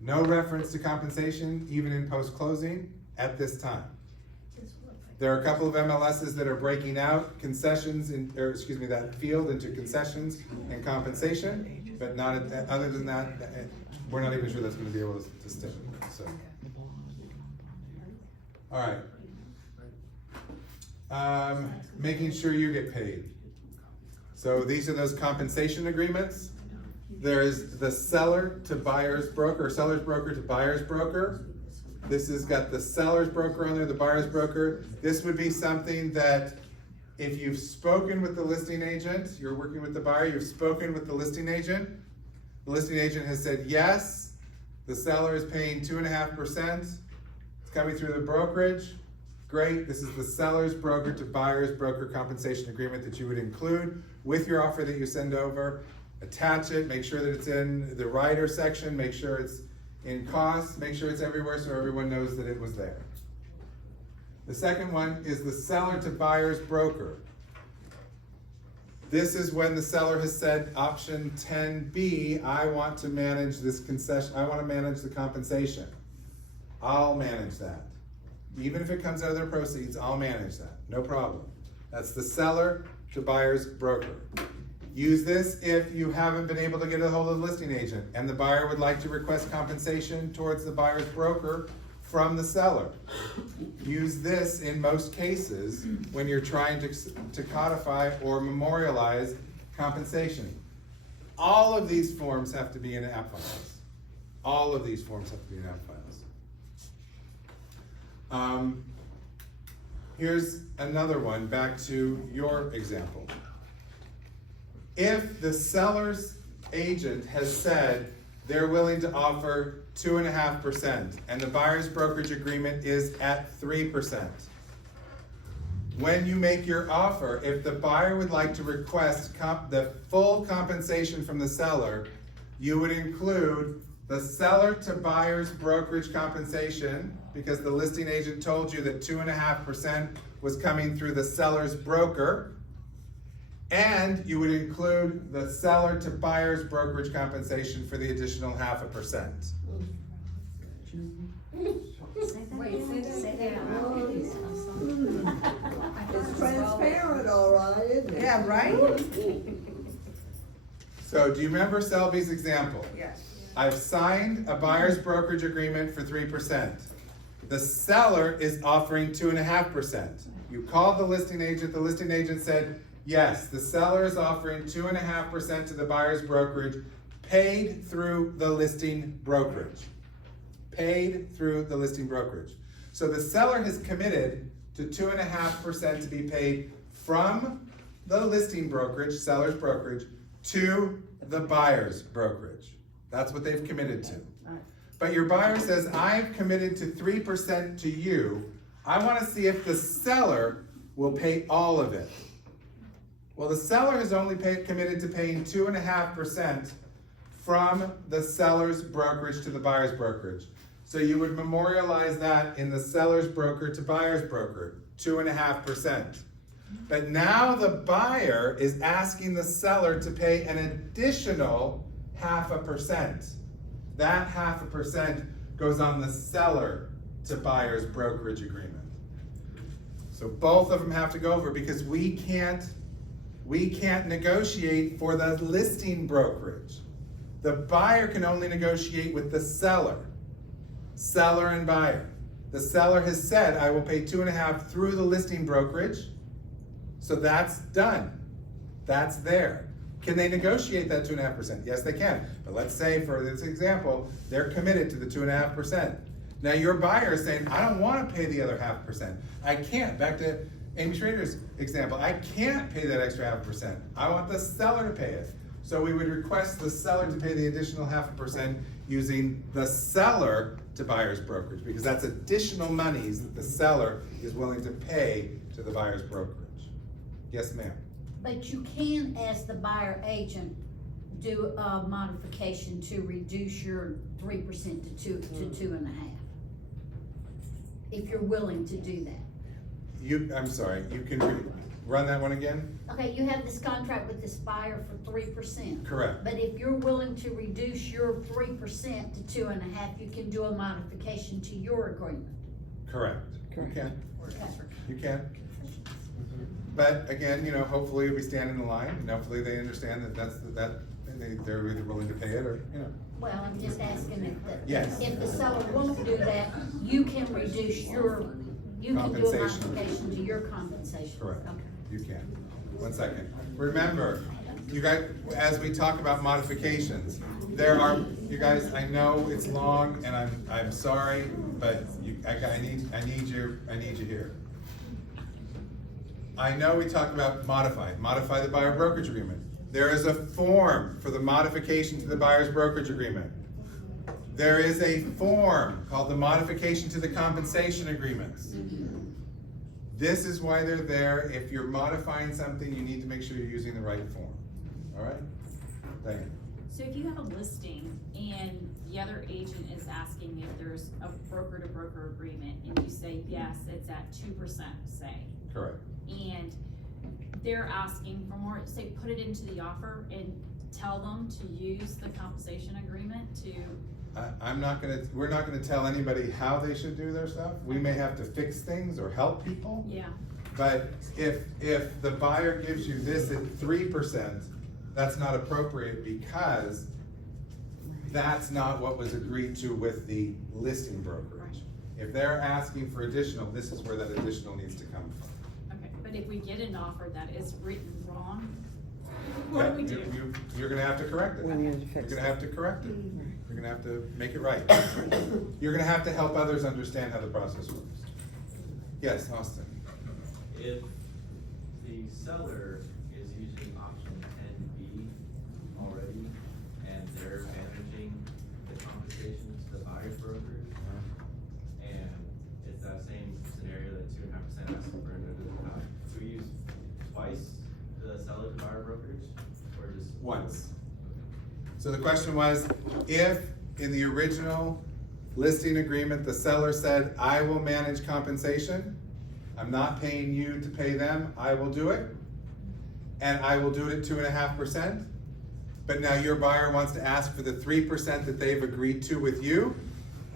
No reference to compensation, even in post-closing, at this time. There are a couple of MLSs that are breaking out concessions, that field into concessions and compensation, but not, other than that, we're not even sure that's gonna be able to stick, so. All right. Making sure you get paid. So these are those compensation agreements. There's the seller to buyer's broker, or seller's broker to buyer's broker. This has got the seller's broker on there, the buyer's broker. This would be something that if you've spoken with the listing agent, you're working with the buyer, you've spoken with the listing agent has said, yes, the seller is paying 2.5%. It's coming through the brokerage. Great, this is the seller's broker to buyer's broker compensation agreement that you would include with your offer that you send over. Attach it, make sure that it's in the rider section, make sure it's in costs, make sure it's everywhere so everyone knows that it was there. The second one is the seller to buyer's broker. This is when the seller has said, option 10B, I want to manage this concession, I want to manage the compensation. I'll manage that. Even if it comes out of their proceeds, I'll manage that, no problem. That's the seller to buyer's broker. Use this if you haven't been able to get a hold of the listing agent and the buyer would like to request compensation towards the buyer's broker from the seller. Use this in most cases when you're trying to codify or memorialize compensation. All of these forms have to be in app files. All of these forms have to be in app files. Here's another one, back to your example. If the seller's agent has said they're willing to offer 2.5% and the buyer's brokerage agreement is at 3%, when you make your offer, if the buyer would like to request the full compensation from the seller, you would include the seller to buyer's brokerage compensation, because the listing agent told you that 2.5% was coming through the seller's broker, and you would include the seller to buyer's brokerage compensation for the additional 0.5%. Wait, say that. It's transparent, all right, isn't it? Yeah, right? So do you remember Selby's example? Yes. I've signed a buyer's brokerage agreement for 3%. The seller is offering 2.5%. You called the listing agent said, yes, the seller is offering 2.5% to the buyer's brokerage, paid through the listing brokerage. Paid through the listing brokerage. So the seller has committed to 2.5% to be paid from the listing brokerage, seller's brokerage, to the buyer's brokerage. That's what they've committed to. But your buyer says, I've committed to 3% to you. I want to see if the seller will pay all of it. Well, the seller has only committed to paying 2.5% from the seller's brokerage to the buyer's brokerage. So you would memorialize that in the seller's broker to buyer's broker, 2.5%. But now the buyer is asking the seller to pay an additional 0.5%. That 0.5% goes on the seller to buyer's brokerage agreement. So both of them have to go over, because we can't negotiate for the listing brokerage. The buyer can only negotiate with the seller and buyer. The seller has said, I will pay 2.5% through the listing brokerage. So that's done. That's there. Can they negotiate that 2.5%? Yes, they can. But let's say, for this example, they're committed to the 2.5%. Now your buyer is saying, I don't want to pay the other 0.5%. I can't. Back to Amy Schrader's example, I can't pay that extra 0.5%. I want the seller to pay it. So we would request the seller to pay the additional 0.5% using the seller to buyer's brokerage, because that's additional monies that the seller is willing to pay to the buyer's brokerage. Yes, ma'am. But you can, as the buyer agent, do a modification to reduce your 3% to 2.5%. If you're willing to do that. I'm sorry, you can run that one again? Okay, you have this contract with this buyer for 3%. Correct. But if you're willing to reduce your 3% to 2.5%, you can do a modification to your agreement. Correct. You can. Okay. You can. But again, hopefully we stand in the line, and hopefully they understand that they're either willing to pay it or, Well, I'm just asking Yes. if the seller won't do that, you can reduce you can do a Compensation. modification to your compensation. Correct. Okay. You can. 1 second. Remember, you guys, as we talk about modifications, you guys, I know it's long, and I'm sorry, but I need you here. I know we talk about modify the buyer brokerage agreement. There is a form for the modification to the buyer's brokerage agreement. There is a form called the modification to the compensation agreements. This is why they're there. If you're modifying something, you need to make sure you're using the right form. All right? Diane. So if you have a listing and the other agent is asking if there's a broker-to-broker agreement, and you say, yes, it's at 2%, say. Correct. And they're asking for more, say, put it into the offer and tell them to use the compensation agreement to. We're not gonna tell anybody how they should do their stuff. We may have to fix things or help people. Yeah. But if the buyer gives you this at 3%, that's not appropriate, because that's not what was agreed to with the listing brokerage. If they're asking for additional, this is where that additional needs to come from. Okay, but if we get an offer that is written wrong, what do we do? You're gonna have to correct it. We need to fix You're gonna have to correct it. You're gonna have to make it right. You're gonna have to help others understand how the process works. Yes, Austin. If the seller is using option 10B already, and they're managing the compensation to the buyer's broker, and it's that same scenario that 2.5% asking for another buyer brokerage, or just? Once. So the question was, if in the original listing agreement, the seller said, I will manage compensation, I'm not paying you to pay them, I will do it, and I will do it at 2.5%, but now your buyer wants to ask for the 3% that they've agreed to with you,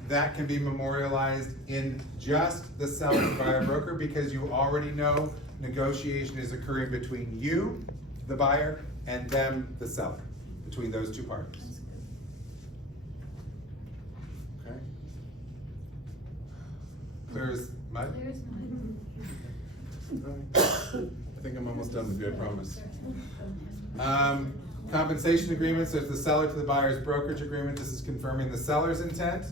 that can be memorialized in just the seller buyer broker, because you already know negotiation is occurring between you, the buyer, and them, the seller, between those two parties. Okay? Clear as mud? I think I'm almost done with you, I promise. Compensation agreement, so it's the seller to the buyer's brokerage agreement. This is confirming the seller's intent.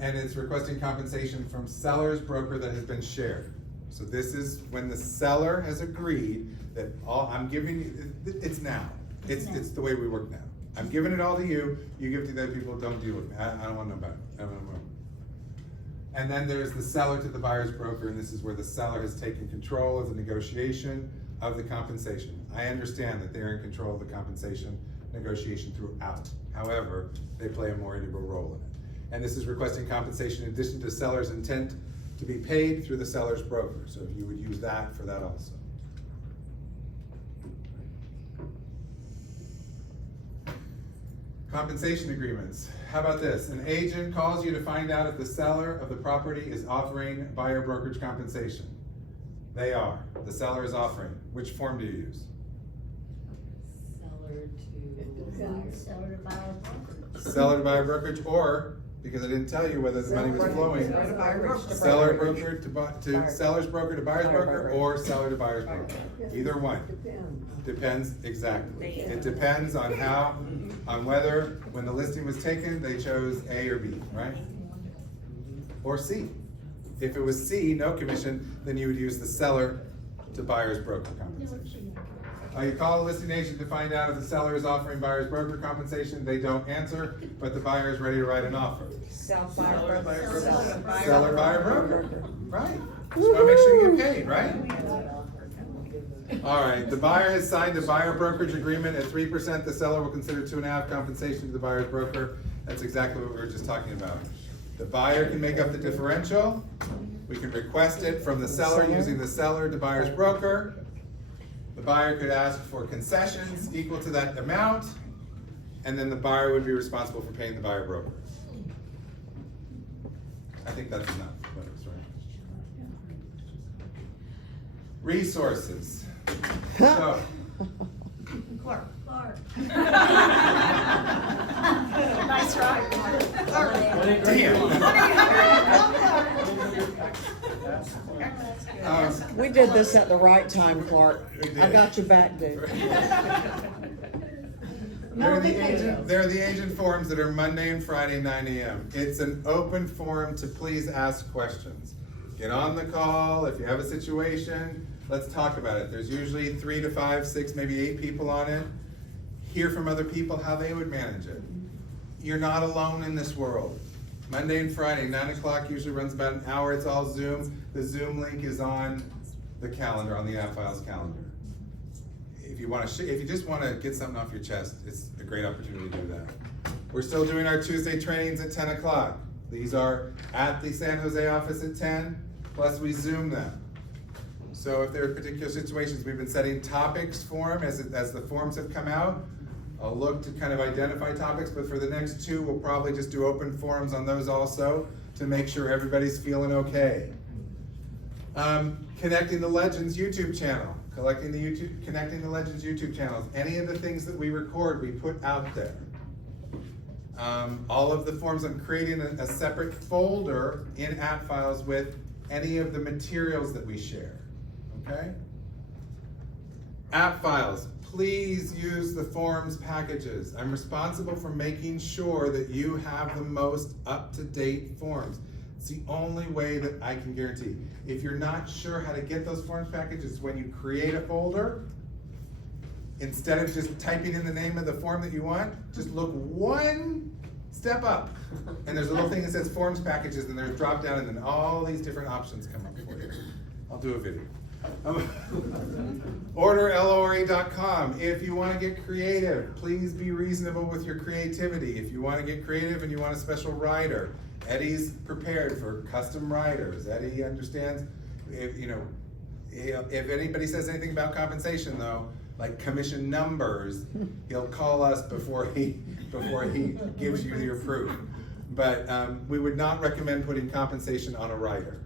And it's requesting compensation from seller's broker that has been shared. So this is when the seller has agreed that I'm giving you, it's now. It's the way we work now. I'm giving it all to you, you give it to the other people, don't deal with me. I don't want to know about it. I don't want to know. And then there's the seller to the buyer's broker, and this is where the seller has taken control of the negotiation of the compensation. I understand that they're in control of the compensation negotiation throughout. However, they play a more integral role in it. And this is requesting compensation in addition to seller's intent to be paid through the seller's broker. So you would use that for that also. Compensation agreements. How about this? An agent calls you to find out if the seller of the property is offering buyer brokerage compensation. They are. The seller is offering. Which form do you use? Seller to buyer brokerage. Seller to buyer brokerage, or, because I didn't tell you whether the money was flowing, seller broker to seller's broker to buyer's broker, or seller to buyer's broker. Either one. Depends, exactly. It depends on whether, when the listing was taken, they chose A or B, right? Or C. If it was C, no commission, then you would use the seller to buyer's broker compensation. You call a listing agent to find out if the seller is offering buyer's broker compensation. They don't answer, but the buyer is ready to write an offer. Seller buyer broker. Seller buyer broker, right? Just wanna make sure you get paid, right? All right, the buyer has signed a buyer brokerage agreement at 3%. The seller will consider 2.5% compensation to the buyer's broker. That's exactly what we were just talking about. The buyer can make up the differential. We can request it from the seller using the seller to buyer's broker. The buyer could ask for concessions equal to that amount, and then the buyer would be responsible for paying the buyer broker. I think that's enough. Resources. So, Clark. Nice try, Clark. We did this at the right time, Clark. I got your back, dude. There are the agent forums that are Monday and Friday, 9 a.m. It's an open forum to please ask questions. Get on the call. If you have a situation, let's talk about it. There's usually 3 to 5, 6, maybe 8 people on it. Hear from other people how they would manage it. You're not alone in this world. Monday and Friday, 9 o'clock usually runs about an hour. It's all Zoom. The Zoom link is on the calendar, on the AppFiles calendar. If you just want to get something off your chest, it's a great opportunity to do that. We're still doing our Tuesday trainings at 10 o'clock. These are at the San Jose office at 10, plus we Zoom them. So if there are particular situations, we've been setting topics for them as the forms have come out. I'll look to kind of identify topics, but for the next 2, we'll probably just do open forums on those also to make sure everybody's feeling okay. Connecting the Legends YouTube channel. Connecting the Legends YouTube channels. Any of the things that we record, we put out there. All of the forms, I'm creating a separate folder in AppFiles with any of the materials that we share, okay? AppFiles, please use the forms packages. I'm responsible for making sure that you have the most up-to-date forms. It's the only way that I can guarantee. If you're not sure how to get those forms packages, when you create a folder, instead of just typing in the name of the form that you want, just look one step up. And there's a little thing that says forms packages, and there's a drop down, and then all these different options come up for you. I'll do a video. OrderLORE.com. If you want to get creative, please be reasonable with your creativity. If you want to get creative and you want a special rider, Eddie's prepared for custom riders. Eddie understands, if anybody says anything about compensation though, like commission numbers, he'll call us before he gives you your proof. But we would not recommend putting compensation on a rider.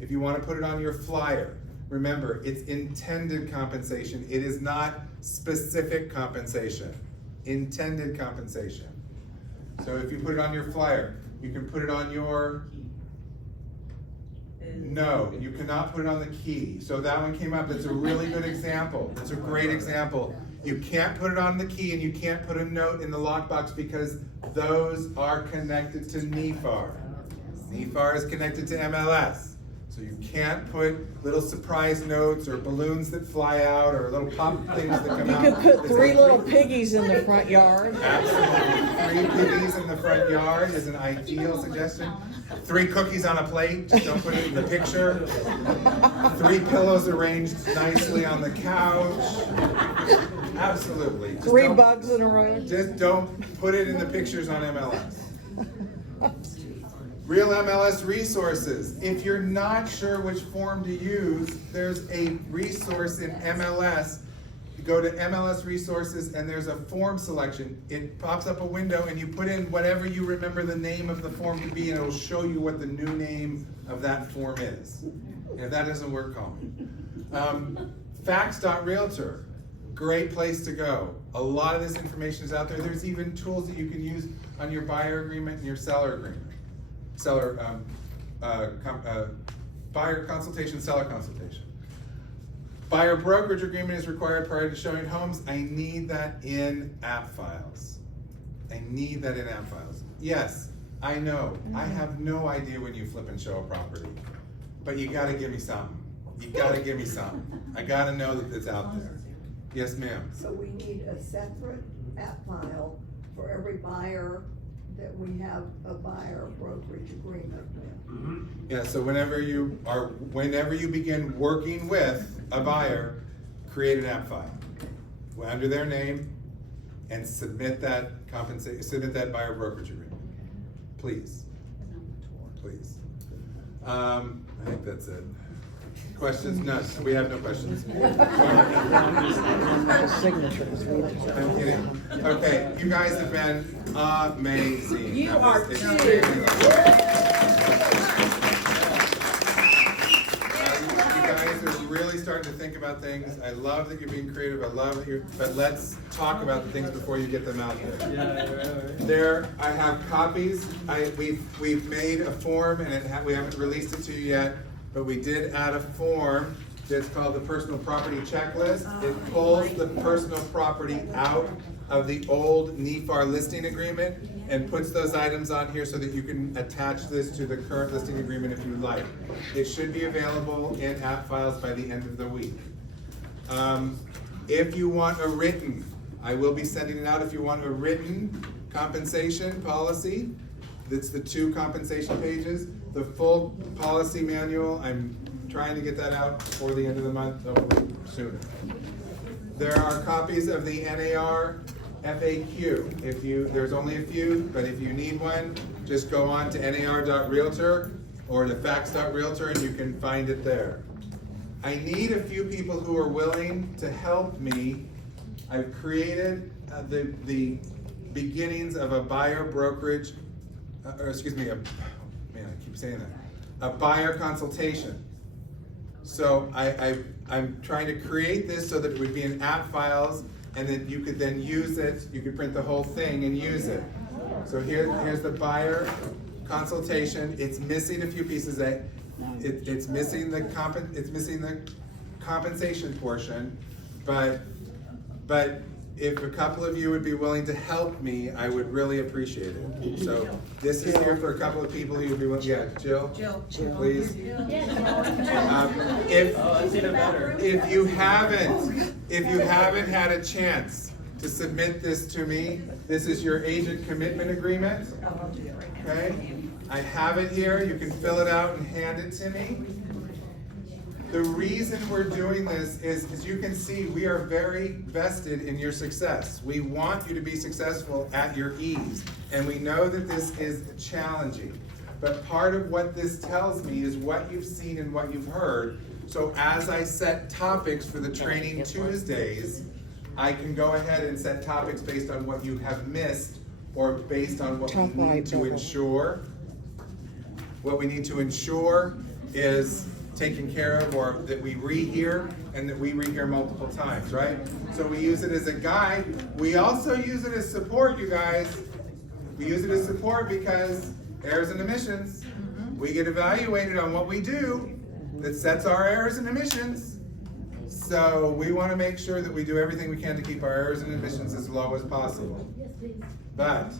If you want to put it on your flyer, remember, it's intended compensation. It is not specific compensation. Intended compensation. So if you put it on your flyer, you can put it on your... No, you cannot put it on the key. So that one came up. That's a really good example. That's a great example. You can't put it on the key and you can't put a note in the lockbox because those are connected to NAR. NAR is connected to MLS. So you can't put little surprise notes or balloons that fly out or little pop things that come out. You could put 3 little piggies in the front yard. Absolutely. 3 piggies in the front yard is an ideal suggestion. 3 cookies on a plate, just don't put it in the picture. 3 pillows arranged nicely on the couch. Absolutely. Just 3 bugs in a row. Just don't put it in the pictures on MLS. Real MLS resources. If you're not sure which form to use, there's a resource in MLS. You go to MLS resources and there's a form selection. It pops up a window and you put in whatever you remember the name of the form to be and it'll show you what the new name of that form is. And if that doesn't work, call me. Facts.realtor, great place to go. A lot of this information is out there. There's even tools that you can use on your buyer agreement and your seller agreement. Buyer consultation, seller consultation. Buyer brokerage agreement is required prior to showing homes. I need that in app files. I need that in app files. Yes, I know. I have no idea when you flip and show a property, but you gotta give me something. You gotta give me something. I gotta know that it's out there. Yes, ma'am. So we need a separate app file for every buyer that we have a buyer brokerage agreement with. Yeah, so whenever you begin working with a buyer, create an app file under their name and submit that buyer brokerage agreement. Please. Please. I think that's it. Questions? None. We have no questions. Signatures. I'm kidding. Okay, you guys have been amazing. You are too. You guys are really starting to think about things. I love that you're being creative. I love that but let's talk about the things before you get them out there. There, I have copies. We've made a form and we haven't released it to you yet. But we did add a form that's called the personal property checklist. It pulls the personal property out of the old NAR listing agreement and puts those items on here so that you can attach this to the current listing agreement if you like. It should be available in app files by the end of the week. If you want a written, I will be sending it out. If you want a written compensation policy, that's the 2 compensation pages. The full policy manual, I'm trying to get that out before the end of the month, hopefully sooner. There are copies of the NAR FAQ. There's only a few, but if you need one, just go on to nar.realtor or to facts.realtor and you can find it there. I need a few people who are willing to help me. I've created the beginnings of a buyer brokerage, a buyer consultation. So I'm trying to create this so that it would be in app files and that you could then use it, you could print the whole thing and use it. So here's the buyer consultation. It's missing a few pieces. It's missing the compensation portion, but if a couple of you would be willing to help me, I would really appreciate it. So this is here for a couple of people who would be willing. Yeah, Jill, please. If you haven't had a chance to submit this to me, this is your agent commitment agreement. Okay, I have it here. You can fill it out and hand it to me. The reason we're doing this is, as you can see, we are very vested in your success. We want you to be successful at your ease, and we know that this is challenging. But part of what this tells me is what you've seen and what you've heard. So as I set topics for the Training Tuesdays, I can go ahead and set topics based on what you have missed or based on what we need to ensure. What we need to ensure is taken care of, or that we rehear and that we rehear multiple times, right? So we use it as a guide. We also use it as support, you guys. We use it as support because errors and omissions, we get evaluated on what we do that sets our errors and omissions. So we want to make sure that we do everything we can to keep our errors and omissions as low as possible. But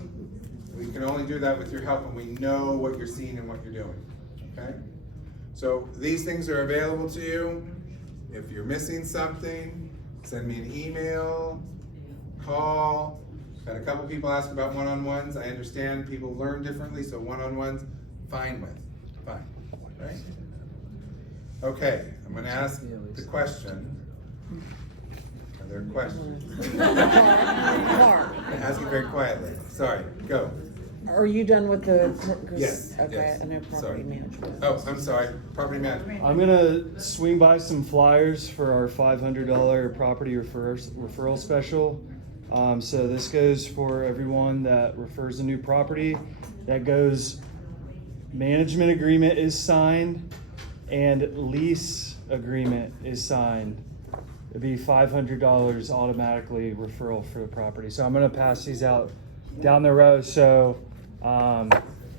we can only do that with your help when we know what you're seeing and what you're doing, okay? So these things are available to you. If you're missing something, send me an email, call. Had a couple people ask about one-on-ones. I understand people learn differently, so one-on-ones, fine, right? Okay, I'm gonna ask the question. Are there questions? Clark. Ask it very quietly. Sorry, go. Are you done with the? Yes, Okay, yes. I know property Sorry. management. Oh, I'm sorry, property management. I'm gonna swing by some flyers for our $500 property referral special. So this goes for everyone that refers a new property. That goes, management agreement is signed and lease agreement is signed. It'd be $500 automatically referral for the property. So I'm gonna pass these out down the row. So,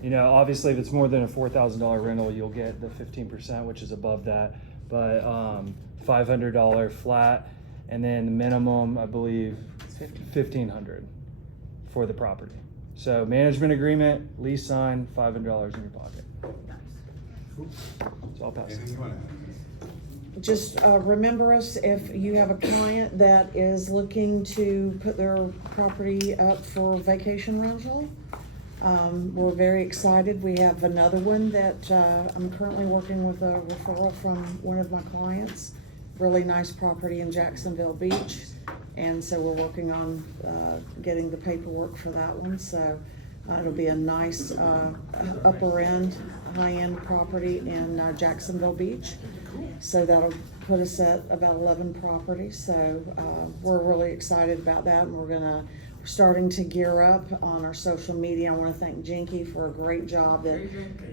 you know, obviously if it's more than a $4,000 rental, you'll get the 15%, which is above that. But $500 flat, and then the minimum, I believe, $1,500 for the property. So management agreement, lease sign, $500 in your pocket. So I'll pass Anything it. you wanna add? Just remember us if you have a client that is looking to put their property up for vacation rental. We're very excited. We have another one that I'm currently working with a referral from one of my clients. Really nice property in Jacksonville Beach. And so we're working on getting the paperwork for that one. So it'll be a nice upper end, high end property in Jacksonville Beach. So that'll put us at about 11 properties. So we're really excited about that, and we're starting to gear up on our social media. I want to thank Jinky for a great job that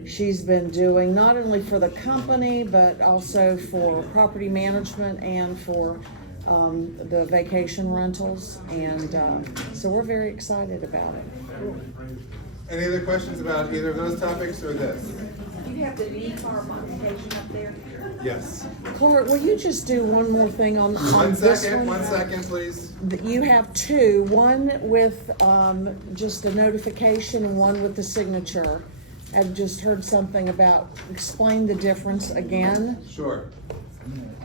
she's been doing, not only for the company, but also for property management and for the vacation rentals. And so we're very excited about it. Any other questions about either of those topics or this? Do you have the NAR modification up there? Yes. Clark, will you just do one more thing on this one? 1 second, please. You have two, one with just a notification and one with the signature. I've just heard something about, explain the difference again. Sure.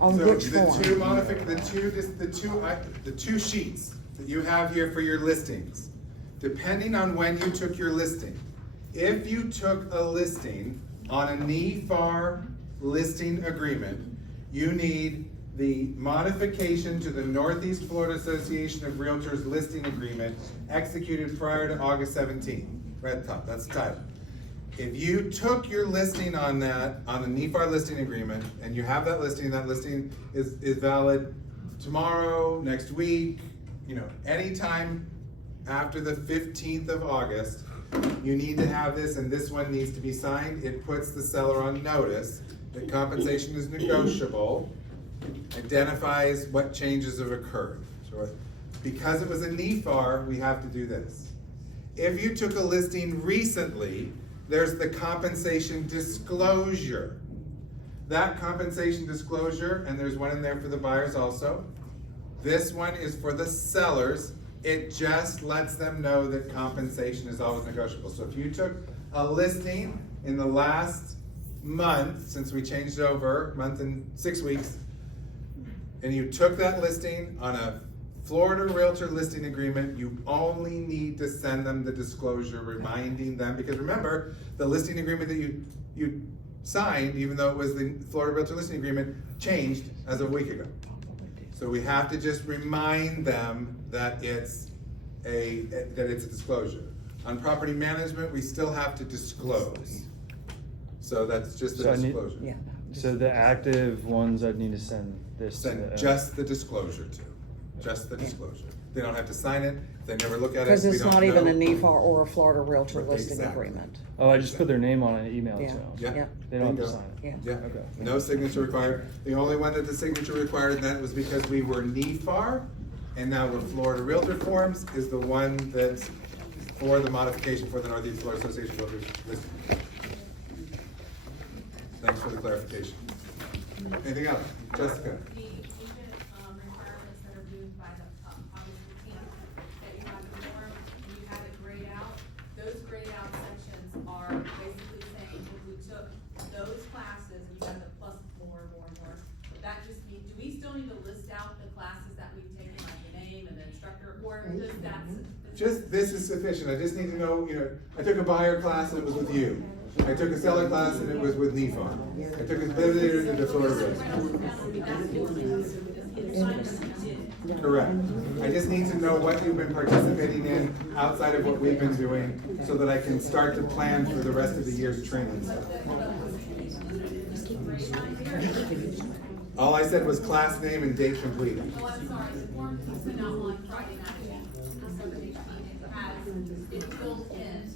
On So which form? The two sheets that you have here for your listings, depending on when you took your listing. If you took a listing on a NAR listing agreement, you need the modification to the Northeast Florida Association of Realtors listing agreement executed prior to August 17th. Right at the top, that's the title. If you took your listing on that, on the NAR listing agreement, and you have that listing is valid tomorrow, next week, you know, anytime after the 15th of August, you need to have this, and this one needs to be signed. It puts the seller on notice that compensation is negotiable, identifies what changes have occurred. So because it was a NAR, we have to do this. If you took a listing recently, there's the compensation disclosure. That compensation disclosure, and there's one in there for the buyers also. This one is for the sellers. It just lets them know that compensation is always negotiable. So if you took a listing in the last month, since we changed over, month and 6 weeks, and you took that listing on a Florida Realtor listing agreement, you only need to send them the disclosure reminding them, because remember, the listing agreement that you signed, even though it was the Florida Realtor Listing Agreement, changed as of a week ago. So we have to just remind them that it's a disclosure. On property management, we still have to disclose. So that's just the So I need- disclosure. Yeah. So the active ones, I'd need to send this to. Send just the disclosure to, just the disclosure. They don't have to sign it, if they never look at it, Cause we it's don't not even a know. NAR or a Florida Realtor listing Exactly. agreement. Oh, I just put their name on it, email it to Yeah. them. Yeah. They don't have to Bingo. sign it. Yeah. Yeah, Okay. no signature required. The only one that the signature required in that was because we were NAR, and now we're Florida Realtor Forms is the one that's for the modification for the Northeast Florida Association of Realtors listing. Thanks for the clarification. Anything else? Jessica? The agent, requirements that are moved by the, August 15th, that you have the form, you have it grayed out. Those grayed out sections are basically saying if we took those classes, and you have the plus more, that just means, do we still need to list out the classes that we've taken, like the name and the instructor, or does that? Just, this is sufficient. I just need to know, I took a buyer class and it was with you. I took a seller class and it was with NAR. I took a visitor to the Florida Realtor. Correct. I just need to know what you've been participating in outside of what we've been doing so that I can start to plan for the rest of the year's training stuff. All I said was class name and date completed. Oh, I'm sorry, the form you sent out on Friday night, December 18th, it has, it's built in.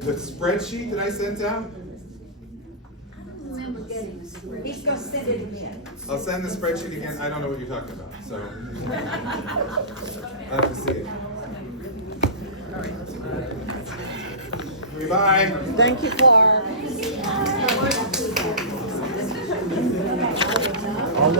The spreadsheet that I sent out, I don't remember getting a spreadsheet. He's gonna send it again. I'll send the spreadsheet again. I don't know what you're talking about, so. I'll have to see it. Bye. Thank you, Clark. I'll,